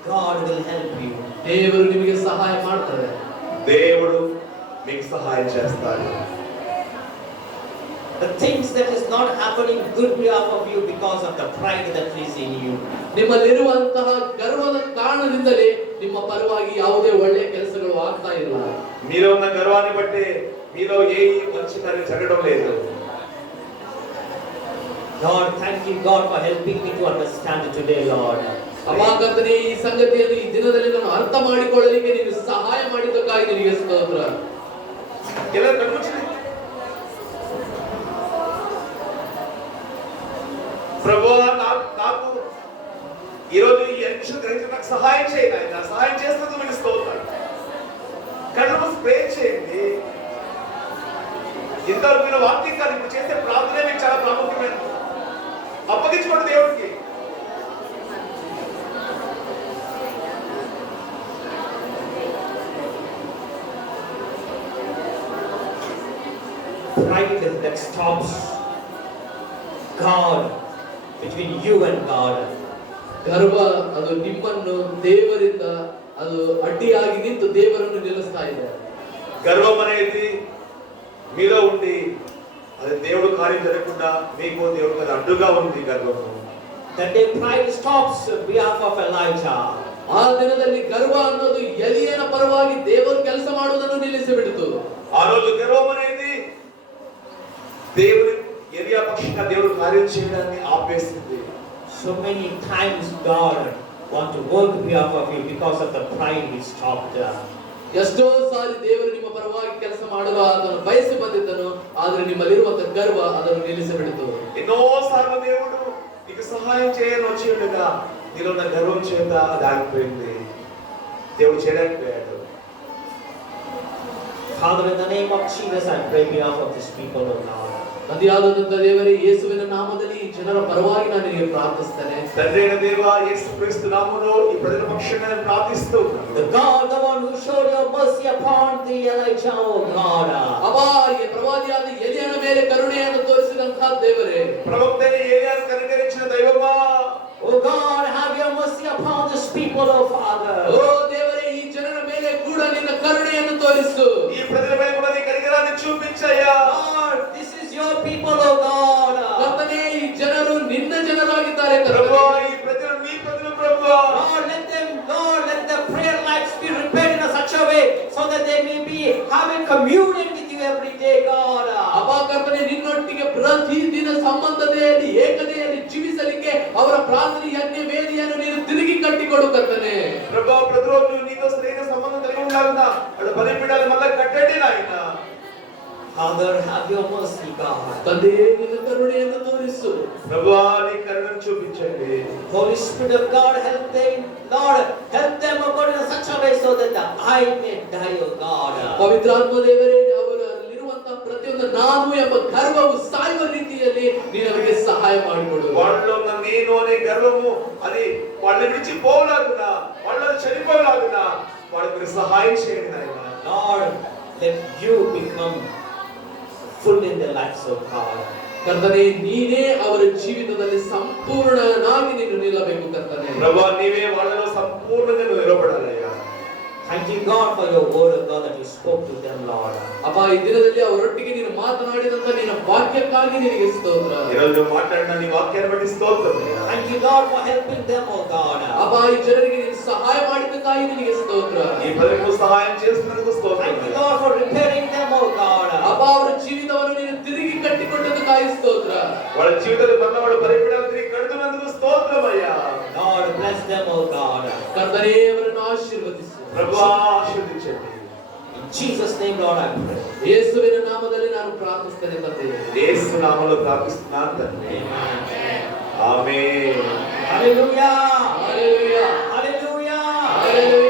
God will help you. ದೇವರು ನಿಮಗೆ ಸಹಾಯ ಮಾಡ್ತಾರೆ. దేవుడు మీకు సహాయం చేస్తాడు. The things that is not happening good behalf of you because of the pride that is in you. ನಿಮ್ಮಲ್ಲಿರುವಂತಹ ಗರ್ವದ ಕಾರಣದಿಂದಲೇ ನಿಮ್ಮ ಪರವಾಗಿ ಯಾವುದೇ ಒಳ್ಳೆಯ ಕೆಲಸಗಳು ಆಗ್ತಾ ಇಲ್ಲ. మీలో ఉన్న గర్వాన్ని బట్టి మీలో ఏ మంచి కార్యం జరగడం లేదు. Lord, thank you God for helping me to understand it today, Lord. ಅಬ್ಬಾ ಕರ್ತನೇ, ಈ ಸಂಗತಿಯನ್ನು ಈ ದಿನದಲ್ಲಿ ನಾನು ಅರ್ಥ ಮಾಡಿಕೊಳ್ಳಲಿಕ್ಕೆ ನೀನು ಸಹಾಯ ಮಾಡಿದ್ದಕ್ಕಾಗಿ ನಿನಗೆ ಸ್ತೋತ್ರ. ಎಲ್ಲ ಕಣ್ಣುಚ್ಚಿ ప్రభువా నాకు ఈరోజు ఈ అంశం గ్రహించి నాకు సహాయం చేయండి. ఆయన సహాయం చేస్తున్నందుకు మీకు స్తోత్రం. కళ్ళు మూసి ప్రే చేయండి. ఇంతవరకు మీరు వాక్యం కాదు, ఇప్పుడు చేసే ప్రార్థనే మీకు చాలా ప్రాముఖ్యమైనది. అప్పగించుకోండి దేవుడికి. Pride that stops God, between you and God. ಗರ್ವ ಅದು ನಿಮ್ಮನ್ನು ದೇವರಿಂದ ಅದು ಅಡ್ಡಿಯಾಗಿ ನಿಂತು ದೇವರನ್ನು ನಿಲ್ಲಿಸ್ತಾ ಇದೆ. గర్వం అనేది మీలో ఉండి అది దేవుడు కార్యం జరగకుండా మీకు దేవుడికి అది అడ్డుగా ఉంది గర్వము. That day pride stops on behalf of Elijah. ಆ ದಿನದಲ್ಲಿ ಗರ್ವ ಅನ್ನೋದು ಎಲಿಯನ ಪರವಾಗಿ ದೇವರು ಕೆಲಸ ಮಾಡುವುದನ್ನು ನಿಲ್ಲಿಸಿಬಿಡ್ತು. ఆ రోజు గర్వం అనేది దేవుని ఎలియా పక్షంగా దేవుడు కార్యం చేయడాన్ని ఆపేసింది. So many times God want to work on behalf of you because of the pride he stopped. ಎಷ್ಟೋ ಸಾರಿ ದೇವರು ನಿಮ್ಮ ಪರವಾಗಿ ಕೆಲಸ ಮಾಡಲು ಆತನು ಬಯಸಿ ಬಂದಿದ್ದನು, ಆದ್ರೆ ನಿಮ್ಮಲ್ಲಿರುವಂತಹ ಗರ್ವ ಅದನ್ನು ನಿಲ್ಲಿಸಿಬಿಡ್ತು. ఎన్నో సార్లు దేవుడు నీకు సహాయం చేయని వచ్చి ఉండగా నీలో ఉన్న గర్వం చేత అది ఆగిపోయింది. దేవుడు చేయలేకపోయాడు. Father, in the name of Jesus, I pray on behalf of these people, O God. ನದಿಯಾದಂತ ದೇವರೇ, ಯೇಸುವಿನ ನಾಮದಲ್ಲಿ ಈ ಜನರ ಪರವಾಗಿ ನಾನು ನಿನಗೆ ಪ್ರಾರ್ಥಿಸ್ತೇನೆ. తండ్రి అయిన దేవా, యేసు క్రీస్తు నామములో ఈ ప్రజల పక్షంగా నేను ప్రార్థిస్తూ ఉన్నాను. The God, the one who showed your mercy upon the Elijah, O God. ಅಬ್ಬಾ, ಈ ಪ್ರವಾದಿಯಾದ ಎಲಿಯನ ಮೇಲೆ ಕರುಣೆಯನ್ನು ತೋರಿಸಿದಂತಹ ದೇವರೇ, ప్రవక్త అయిన ఏలియాను కనికరించిన దైవమా, O God, have your mercy upon this people, O Father. ಓ ದೇವರೇ, ಈ ಜನರ ಮೇಲೆ ಕೂಡ ನಿನ್ನ ಕರುಣೆಯನ್ನು ತೋರಿಸು. ఈ ప్రజల మీద కూడా నీ కనికరాన్ని చూపించయ్యా. Lord, this is your people, O God. ಕರ್ತನೇ, ಈ ಜನರು ನಿನ್ನ ಜನರಾಗಿದ್ದಾರೆ ప్రభువా, ಕರ್ತನೇ. ఈ ప్రజలు నీ ప్రజలు ప్రభువా. Lord, let their prayer lives be repaired in such a way so that they may be having communion with you every day, God. ಅಬ್ಬಾ ಕರ್ತನೇ, ನಿನ್ನೊಟ್ಟಿಗೆ ಪ್ರತಿ ದಿನ ಸಂಬಂಧತೆಯಲ್ಲಿ ಏಕತೆಯಲ್ಲಿ ಜೀವಿಸಲಿಕ್ಕೆ ಅವರ ಪ್ರಾರ್ಥನೆ ಯಜ್ಞ ವೇದಿಯನ್ನು ನೀನು ತಿರುಗಿ ಕಟ್ಟಿಕೊಡು ಕರ್ತನೇ. ప్రభువా, ప్రతిరోజు నీతో సరైన సంబంధం కలిగి ఉండాలన్న వాళ్ళ బలిపీఠాలు మళ్ళా కట్టండి నాయన. Father, have your mercy, God. ತಂದೆಯೇ, ನಿನ್ನ ಕರುಣೆಯನ್ನು ತೋರಿಸು. ప్రభువా, నీ కరుణను చూపించండి. Holy Spirit of God, help them, Lord, help them according to such a way so that the eye may die, O God. ಪವಿತ್ರಾತ್ಮ ದೇವರೇ, ಅವರಲ್ಲಿರುವಂತಹ ಪ್ರತಿಯೊಂದು ನಾನು ಎಂಬ ಗರ್ವವು ಸಾಯುವ ರೀತಿಯಲ್ಲಿ ನೀನು ಅವರಿಗೆ ಸಹಾಯ ಮಾಡಿಕೊಡು. వాళ్ళలో ఉన్న నేను అనే గర్వము అది వాళ్ళని విడిచి పోలాగునా, వాళ్ళని చనిపోలాగునా వాళ్ళకి సహాయం చేయండి నాయన. Lord, let you become full in their lives, O God. ಕರ್ತನೇ, ನೀನೇ ಅವರ ಜೀವಿತದಲ್ಲಿ ಸಂಪೂರ್ಣನಾಗಿ ನೀನು ನಿಲ್ಲಬೇಕು ಕರ್ತನೇ. ప్రభువా, నీవే వాళ్ళలో సంపూర్ణంగా నిలబడాలయ్యా. Thank you, God, for your word, O God, that you spoke to them, Lord. ಅಪ್ಪ, ಈ ದಿನದಲ್ಲಿ ಅವರೊಟ್ಟಿಗೆ ನೀನು ಮಾತನಾಡಿದಂತ ನಿನ್ನ ವಾಕ್ಯಕ್ಕಾಗಿ ನಿನಗೆ ಸ್ತೋತ್ರ. ఈ రోజు మాట్లాడిన నీ వాక్యాన్ని బట్టి స్తోత్రం అయ్యా. Thank you, Lord, for helping them, O God. ಅಪ್ಪ, ಈ ಜನರಿಗೆ ನೀನು ಸಹಾಯ ಮಾಡಿದ್ದಕ್ಕಾಗಿ ನಿನಗೆ ಸ್ತೋತ್ರ. ఈ ప్రజలకు సహాయం చేస్తున్నందుకు స్తోత్రం. Thank you, Lord, for repairing them, O God. ಅಪ್ಪ, ಅವರ ಜೀವಿತವನ್ನು ನೀನು ತಿರುಗಿ ಕಟ್ಟಿಕೊಟ್ಟದಕ್ಕಾಗಿ ಸ್ತೋತ್ರ. వాళ్ళ జీవితంలో మళ్ళీ వాళ్ళు బలిపీఠాలు తిరిగి కడుతున్నందుకు స్తోత్రం అయ్యా. Lord, bless them, O God. ಕರ್ತನೇ, ಅವರನ್ನು ಆಶೀರ್ವದಿಸು. ప్రభువా, ఆశీర్వదించండి. In Jesus' name, Lord, I pray. ಯೇಸುವಿನ ನಾಮದಲ್ಲಿ ನಾನು ಪ್ರಾರ್ಥಿಸ್ತೇನೆ ತಂದೆಯೇ. యేసు నామములో ప్రార్థిస్తున్నాను తండ్రి. ఆమేన్. Hallelujah. Hallelujah. Hallelujah. Hallelujah.